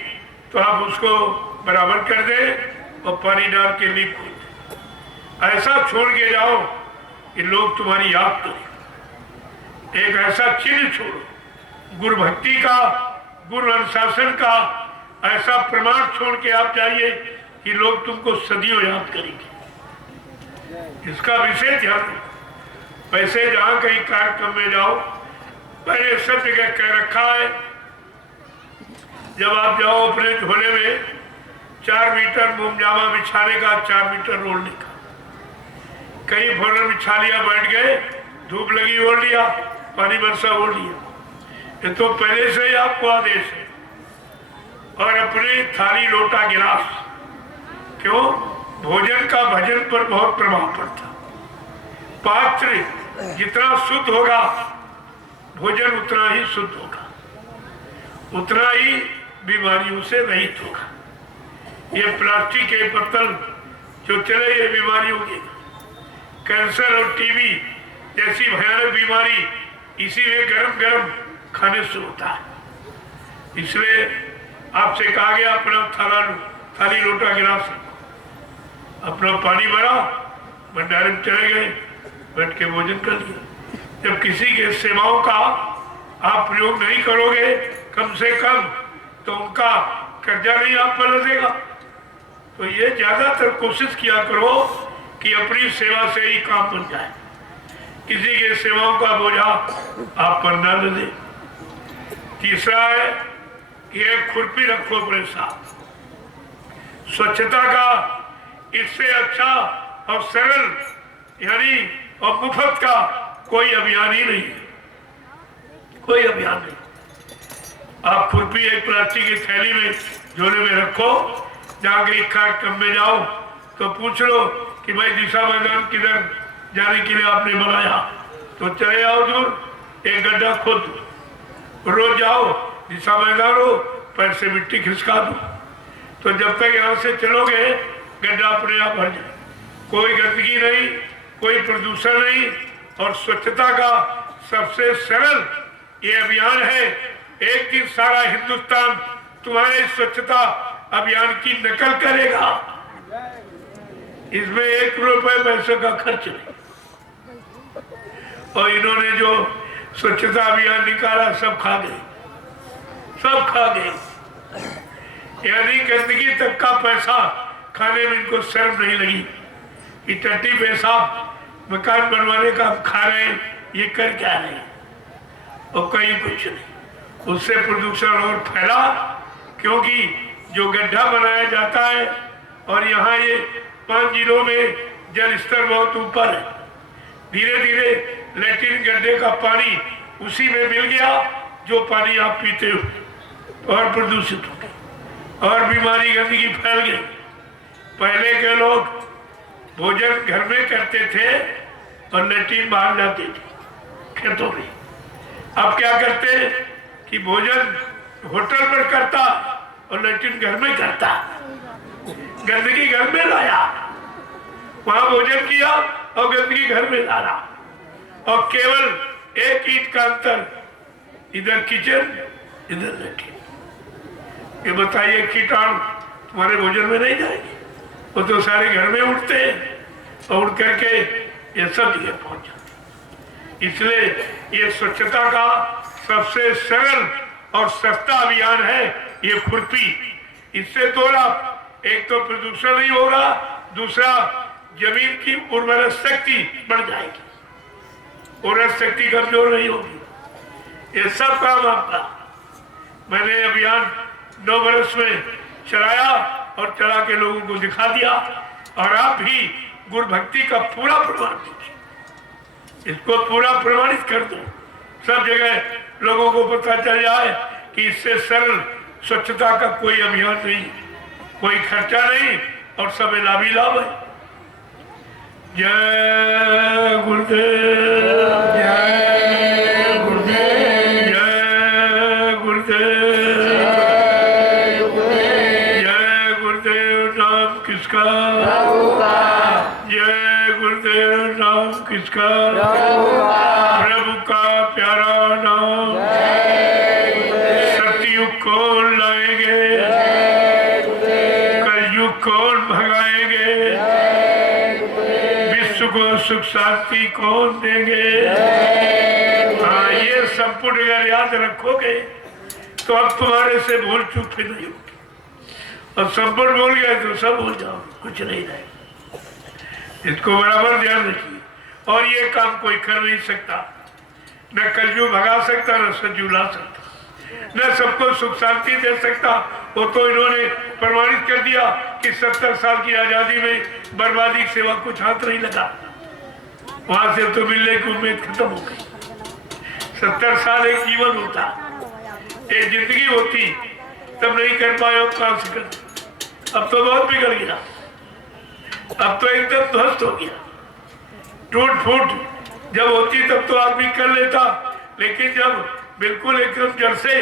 तो आप उसको बराबर कर दे और पानी डाल के लीप दे। ऐसा छोड़ के जाओ कि लोग तुम्हारी याद करें। एक ऐसा चिन्ह छोड़ो, गुरु भक्ति का, गुरु अनुशासन का ऐसा प्रमाण छोड़ के आप जाइए कि लोग तुमको सदियों याद करेंगे। इसका विशेष ध्यान रखो। वैसे जहां कहीं कार्यक्रम में जाओ, मैंने सब जगह कह रखा है, जब आप जाओ अपने झोले में 4 मीटर मोमजामा बिछाने का, 4 मीटर ओढ़ने का। कहीं फौरन बिछा लिया, बैठ गए, धूप लगी ओढ़ लिया, पानी बरसा ओढ़ लिया, ये तो पहले से ही आपको आदेश है। और अपने थाली लोटा गिलास, क्यों? भोजन का भजन पर बहुत प्रभाव पड़ता। पात्र जितना शुद्ध होगा, भोजन उतना ही शुद्ध होगा, उतना ही बीमारियों से रहित होगा। ये प्लास्टिक के पत्तल जो चले, ये बीमारी होगी। कैंसर और टीबी जैसी भयानक बीमारी इसी में गरम गरम खाने से होता है। इसलिए आपसे कहा गया अपना थाली लोटा गिलास, अपना पानी भरा, भंडारे में चले गए, बैठ के भोजन कर लिया। जब किसी के सेवाओं का आप प्रयोग नहीं करोगे कम से कम, तो उनका कर्जा नहीं आप पर लगेगा। तो ये ज्यादातर कोशिश किया करो कि अपनी सेवा से ही काम बन जाए, किसी के सेवाओं का बोझा आप पर न दे। तीसरा है कि एक खुरपी रखो अपने साथ। स्वच्छता का इससे अच्छा और सरल यानी और मुफ्त का कोई अभियान ही नहीं है, कोई अभियान नहीं। आप खुरपी एक प्लास्टिक की थैली में झोले में रखो, जहाँ कहीं खाट कम में जाओ तो पूछ लो कि भाई दिशा मैदान किधर जाने के लिए आपने बनाया, तो चले जाओ दूर, एक गड्ढा खोद दो, रोज जाओ, दिशा मैदान हो, पैर से मिट्टी खिसका दो, तो जब तक यहाँ से चलोगे गड्ढा अपने आप भर जाए। कोई गंदगी नहीं, कोई प्रदूषण नहीं, और स्वच्छता का सबसे सरल ये अभियान है। एक दिन सारा हिंदुस्तान तुम्हारे स्वच्छता अभियान की नकल करेगा, इसमें 1 रुपए पैसे का खर्च नहीं। और इन्होंने जो स्वच्छता अभियान निकाला सब खा गए, सब खा गए, यानी गंदगी तक का पैसा खाने में इनको शर्म नहीं लगी कि टट्टी पेशाब मकान बनवाने का हम खा रहे हैं, ये कर क्या रहे हैं, और कहीं कुछ नहीं। उससे प्रदूषण और फैला, क्योंकि जो गड्ढा बनाया जाता है और यहाँ ये 5 जिलों में जल स्तर बहुत ऊपर है, धीरे धीरे लैट्रिन गड्ढे का पानी उसी में मिल गया जो पानी आप पीते हो, और प्रदूषित हो गए और बीमारी गंदगी फैल गई। पहले के लोग भोजन घर में करते थे और लैट्रिन बाहर जाते थे खेतों में। अब क्या करते कि भोजन होटल पर करता और लैट्रिन घर में करता, गंदगी घर में लाया, वहां भोजन किया और गंदगी घर में ला रहा, और केवल एक ईंट का अंतर, इधर किचन इधर लैट्रिन। ये बताइए कीटाणु तुम्हारे भोजन में नहीं जाएंगे, वो तो सारे घर में उठते हैं और उठ करके ये सब जगह पहुंच जाते। इसलिए ये स्वच्छता का सबसे सरल और सस्ता अभियान है ये खुरपी। इससे 2 लाभ, एक तो प्रदूषण नहीं होगा, दूसरा जमीन की उर्वरक शक्ति बढ़ जाएगी, उर्वरक शक्ति कमजोर नहीं होगी। ये सब काम आपका मैंने अभियान 9 वर्ष में चलाया और चला के लोगों को दिखा दिया, और आप भी गुरु भक्ति का पूरा प्रमाण दीजिए, इसको पूरा प्रमाणित कर दो, सब जगह लोगों को पता चल जाए कि इससे सरल स्वच्छता का कोई अभियान नहीं, कोई खर्चा नहीं, और सब लाभ ही लाभ है। जय गुरुदेव, जय गुरुदेव, जय गुरुदेव, जय गुरुदेव। नाम किसका? जय गुरुदेव। नाम किसका? प्रभु का प्यारा नाम। सतयुग कौन लाएंगे, कलयुग कौन भगाएंगे, विश्व को सुख शांति कौन देंगे। हाँ, ये संपूर्ण अगर याद रखोगे तो अब तुम्हारे से भूल चूक फिर नहीं होगी, और संपूर्ण भूल गए तो सब भूल जाओ, कुछ नहीं रहेगा। इसको बराबर ध्यान रखिए। और ये काम कोई कर नहीं सकता, न कलयुग भगा सकता, न सतयुग ला सकता, न सबको सुख शांति दे सकता। वो तो इन्होंने प्रमाणित कर दिया कि 70 साल की आजादी में बर्बादी के सिवा कुछ हाथ नहीं लगा, वहां से तो मिलने की उम्मीद खत्म हो गई। 70 साल एक जीवन होता, एक जिंदगी होती, तब नहीं कर पाए, अब कहां से कर। अब तो बहुत बिगड़ गया, अब तो एकदम ध्वस्त हो गया। टूट फूट जब होती तब तो आदमी कर लेता, लेकिन जब बिल्कुल एकदम जड़ से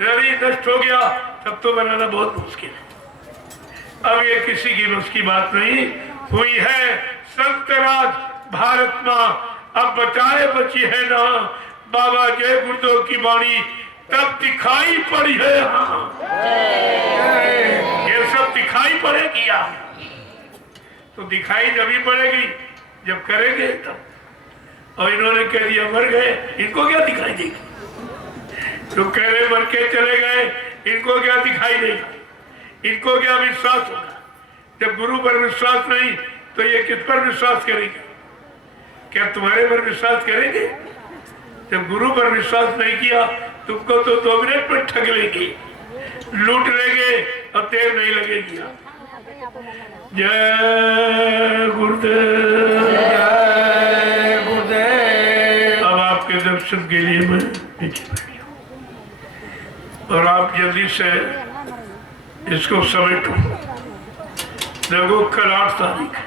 रड़ी नष्ट हो गया तब तो बनाना बहुत मुश्किल है। अब ये किसी की बस की बात नहीं हुई है। संत राज भारत माँ अब बचाए बची है ना, बाबा जय गुरुदेव की वाणी तब दिखाई पड़ी है। ये सब दिखाई पड़ेगी, तो दिखाई जब ही पड़ेगी जब करेंगे तब। और इन्होंने कह दिया मर गए, इनको क्या दिखाई देगी। जो कह रहे मर के चले गए, इनको क्या दिखाई देगा, इनको क्या विश्वास होगा। जब गुरु पर विश्वास नहीं तो ये किस पर विश्वास करेंगे? क्या तुम्हारे पर विश्वास करेंगे? जब गुरु पर विश्वास नहीं किया तुमको तो 2 मिनट पर ठग लेंगे, लूट लेंगे और देर नहीं लगेगी। जय गुरुदेव। जय गुरुदेव। अब आपके दर्शन के लिए मैं नीचे बैठी हूँ और आप जल्दी से इसको समेटो। देखो कल 8 तारीख है,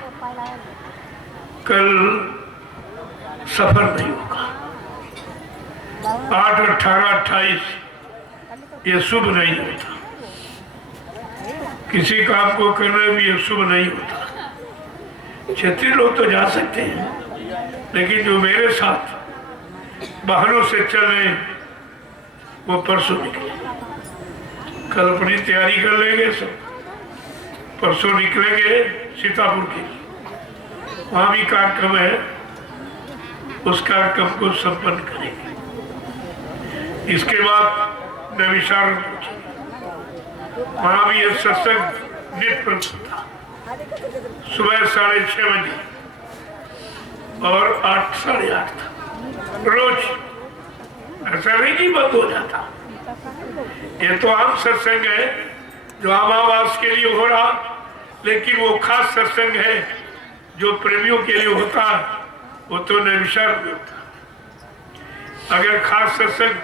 कल सफर नहीं होगा। 8, 18, 28 ये शुभ नहीं होता। किसी काम को करने में ये शुभ नहीं होता। क्षेत्रीय लोग तो जा सकते हैं, लेकिन जो मेरे साथ वाहनों से चले वो परसों निकले। कल अपनी तैयारी कर लेंगे सब, परसों निकलेंगे सीतापुर के लिए। वहाँ भी कार्यक्रम है, उस कार्यक्रम को संपन्न करेंगे। इसके बाद नैमिषारण्य पहुंचेंगे, वहाँ भी यह सत्संग नित्य प्रस्तुत था, सुबह 6:30 बजे और 8, 8:30 था रोज। ऐसा नहीं कि बंद हो जाता। ये तो आम सत्संग है जो आमावास के लिए हो रहा, लेकिन वो खास सत्संग है जो प्रेमियों के लिए होता है, वो तो नैमिषारण्य में होता है। अगर खास सत्संग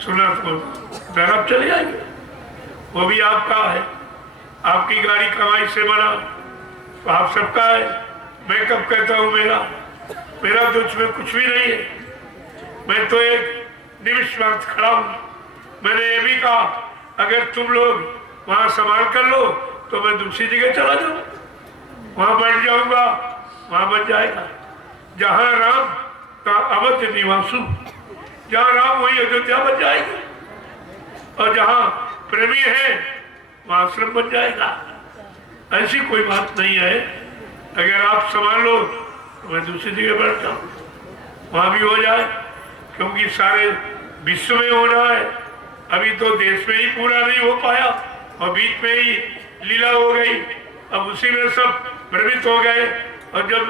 सुना तो धर्म चले जाएंगे, वो भी आपका है। आपकी गाड़ी कमाई से बना तो आप सबका है। मैं कब कहता हूँ मेरा तो उसमें कुछ भी नहीं है। मैं तो एक निमिष मात्र खड़ा हूँ। मैंने ये भी कहा अगर तुम लोग वहाँ संभाल कर लो तो मैं दूसरी जगह चला जाऊँ, वहाँ बैठ जाऊंगा, वहाँ बन जाएगा। जहाँ राम का अवध निवासु, जहाँ राम वही अयोध्या बन जाएगी, और जहाँ प्रेमी है वहाँ आश्रम बन जाएगा। ऐसी कोई बात नहीं है। अगर आप संभाल लो तो मैं दूसरी जगह बैठ जाऊँ, वहाँ भी हो जाए, क्योंकि सारे विश्व में होना है। अभी तो देश में ही पूरा नहीं हो पाया और बीच में ही लीला हो गई। अब उसी में सब भ्रमित हो गए, और जब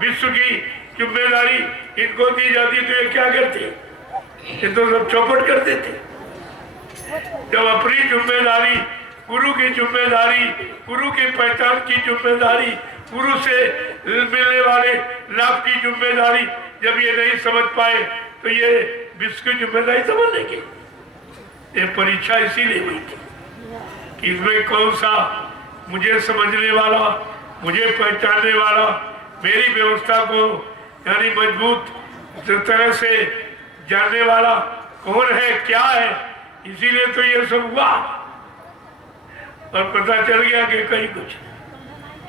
विश्व की जिम्मेदारी इनको दी जाती तो ये क्या करते? ये तो सब चौपट कर देते। जब अपनी जिम्मेदारी, गुरु की जिम्मेदारी, गुरु की पहचान की जिम्मेदारी, गुरु से मिलने वाले लाभ की जिम्मेदारी जब ये नहीं समझ पाए तो ये विश्व की जिम्मेदारी समझ लेंगे। ये परीक्षा इसीलिए हुई थी कि इसमें कौन सा मुझे समझने वाला, मुझे पहचानने वाला, मेरी व्यवस्था को यानी मजबूत तरह से जानने वाला कौन है, क्या है। इसीलिए तो ये सब हुआ, और पता चल गया कि कहीं कुछ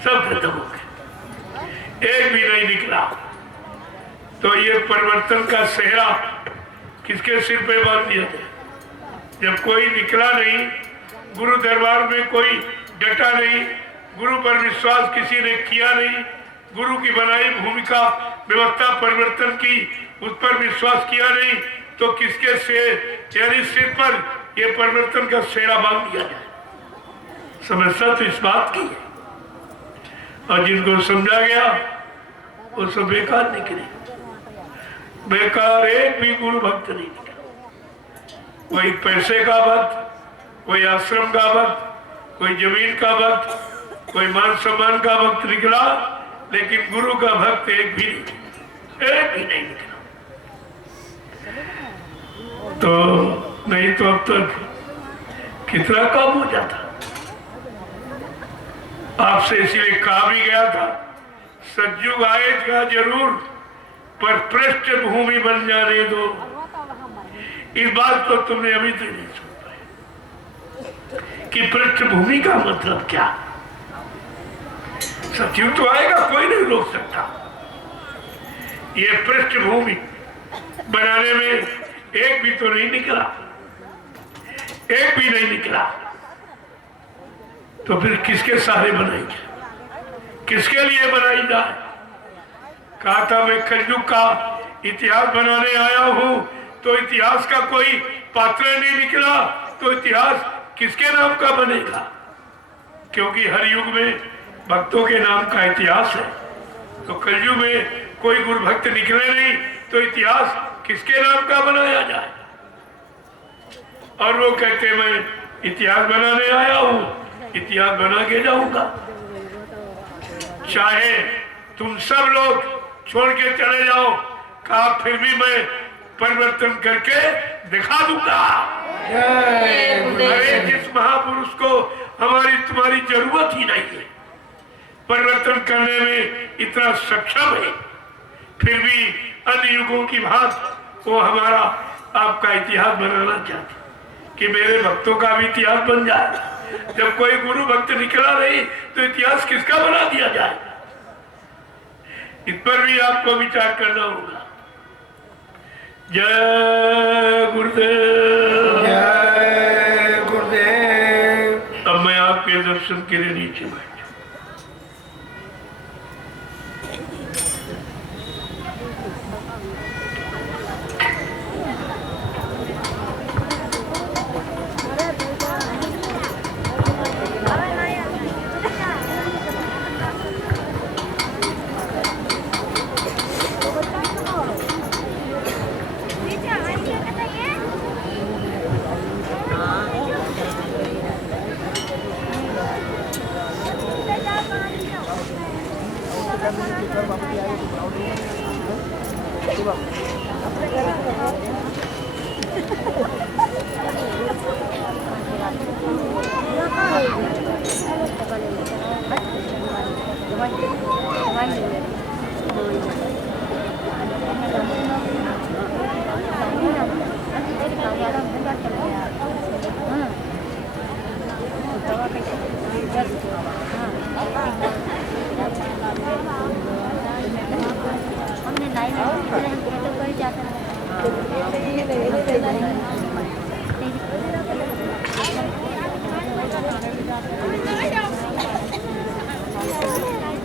सब खत्म हो गया, एक भी नहीं निकला। तो ये परिवर्तन का सेहरा किसके सिर पे बांध दिया जाए? जब कोई निकला नहीं, गुरु दरबार में कोई डटा नहीं, गुरु पर विश्वास किसी ने किया नहीं, गुरु की बनाई भूमिका व्यवस्था परिवर्तन की उस पर विश्वास किया नहीं, तो किसके सिर पर ये परिवर्तन का सेहरा बांध दिया जाए? समस्या तो इस बात की है, और जिनको समझा गया वो सब बेकार निकले। बेकार एक भी गुरु भक्त नहीं निकला। कोई पैसे का भक्त, कोई आश्रम का भक्त, कोई जमीन का भक्त, कोई मान सम्मान का भक्त निकला, लेकिन गुरु का भक्त एक भी नहीं निकला। तो नहीं तो अब तक कितना काम हो जाता। आपसे इसीलिए कहा भी गया था, सतयुग आएगा जरूर पर पृष्ठभूमि बन जाने दो। इस बात को तुमने अभी तक नहीं सुन पाए कि पृष्ठभूमि का मतलब क्या। सतयुग तो आएगा, कोई नहीं रोक सकता। ये पृष्ठभूमि बनाने में एक भी तो नहीं निकला, एक भी नहीं निकला। तो फिर किसके सहारे बनाएंगे, किसके लिए बनाई जाए? कहा था मैं कलयुग का इतिहास बनाने आया हूं, तो इतिहास का कोई पात्र नहीं निकला, तो इतिहास किसके नाम का बनेगा? क्योंकि हर युग में भक्तों के नाम का इतिहास है। तो कलयुग में कोई गुरु भक्त निकले नहीं, तो इतिहास किसके नाम का बनाया जाए? और वो कहते मैं इतिहास बनाने आया हूं, इतिहास बना के जाऊंगा। चाहे तुम सब लोग छोड़ के चले जाओ, कहा फिर भी मैं परिवर्तन करके दिखा दूंगा। अरे जिस महापुरुष को हमारी तुम्हारी जरूरत ही नहीं है, परिवर्तन करने में इतना सक्षम है, फिर भी अन्य युगों की बात वो हमारा आपका इतिहास बनाना चाहते कि मेरे भक्तों का भी इतिहास बन जाए। जब कोई गुरु भक्त निकला नहीं तो इतिहास किसका बना दिया जाए? इस पर भी आपको विचार करना होगा। जय गुरुदेव। जय गुरुदेव। अब मैं आपके दर्शन के लिए नीचे बैठ हमने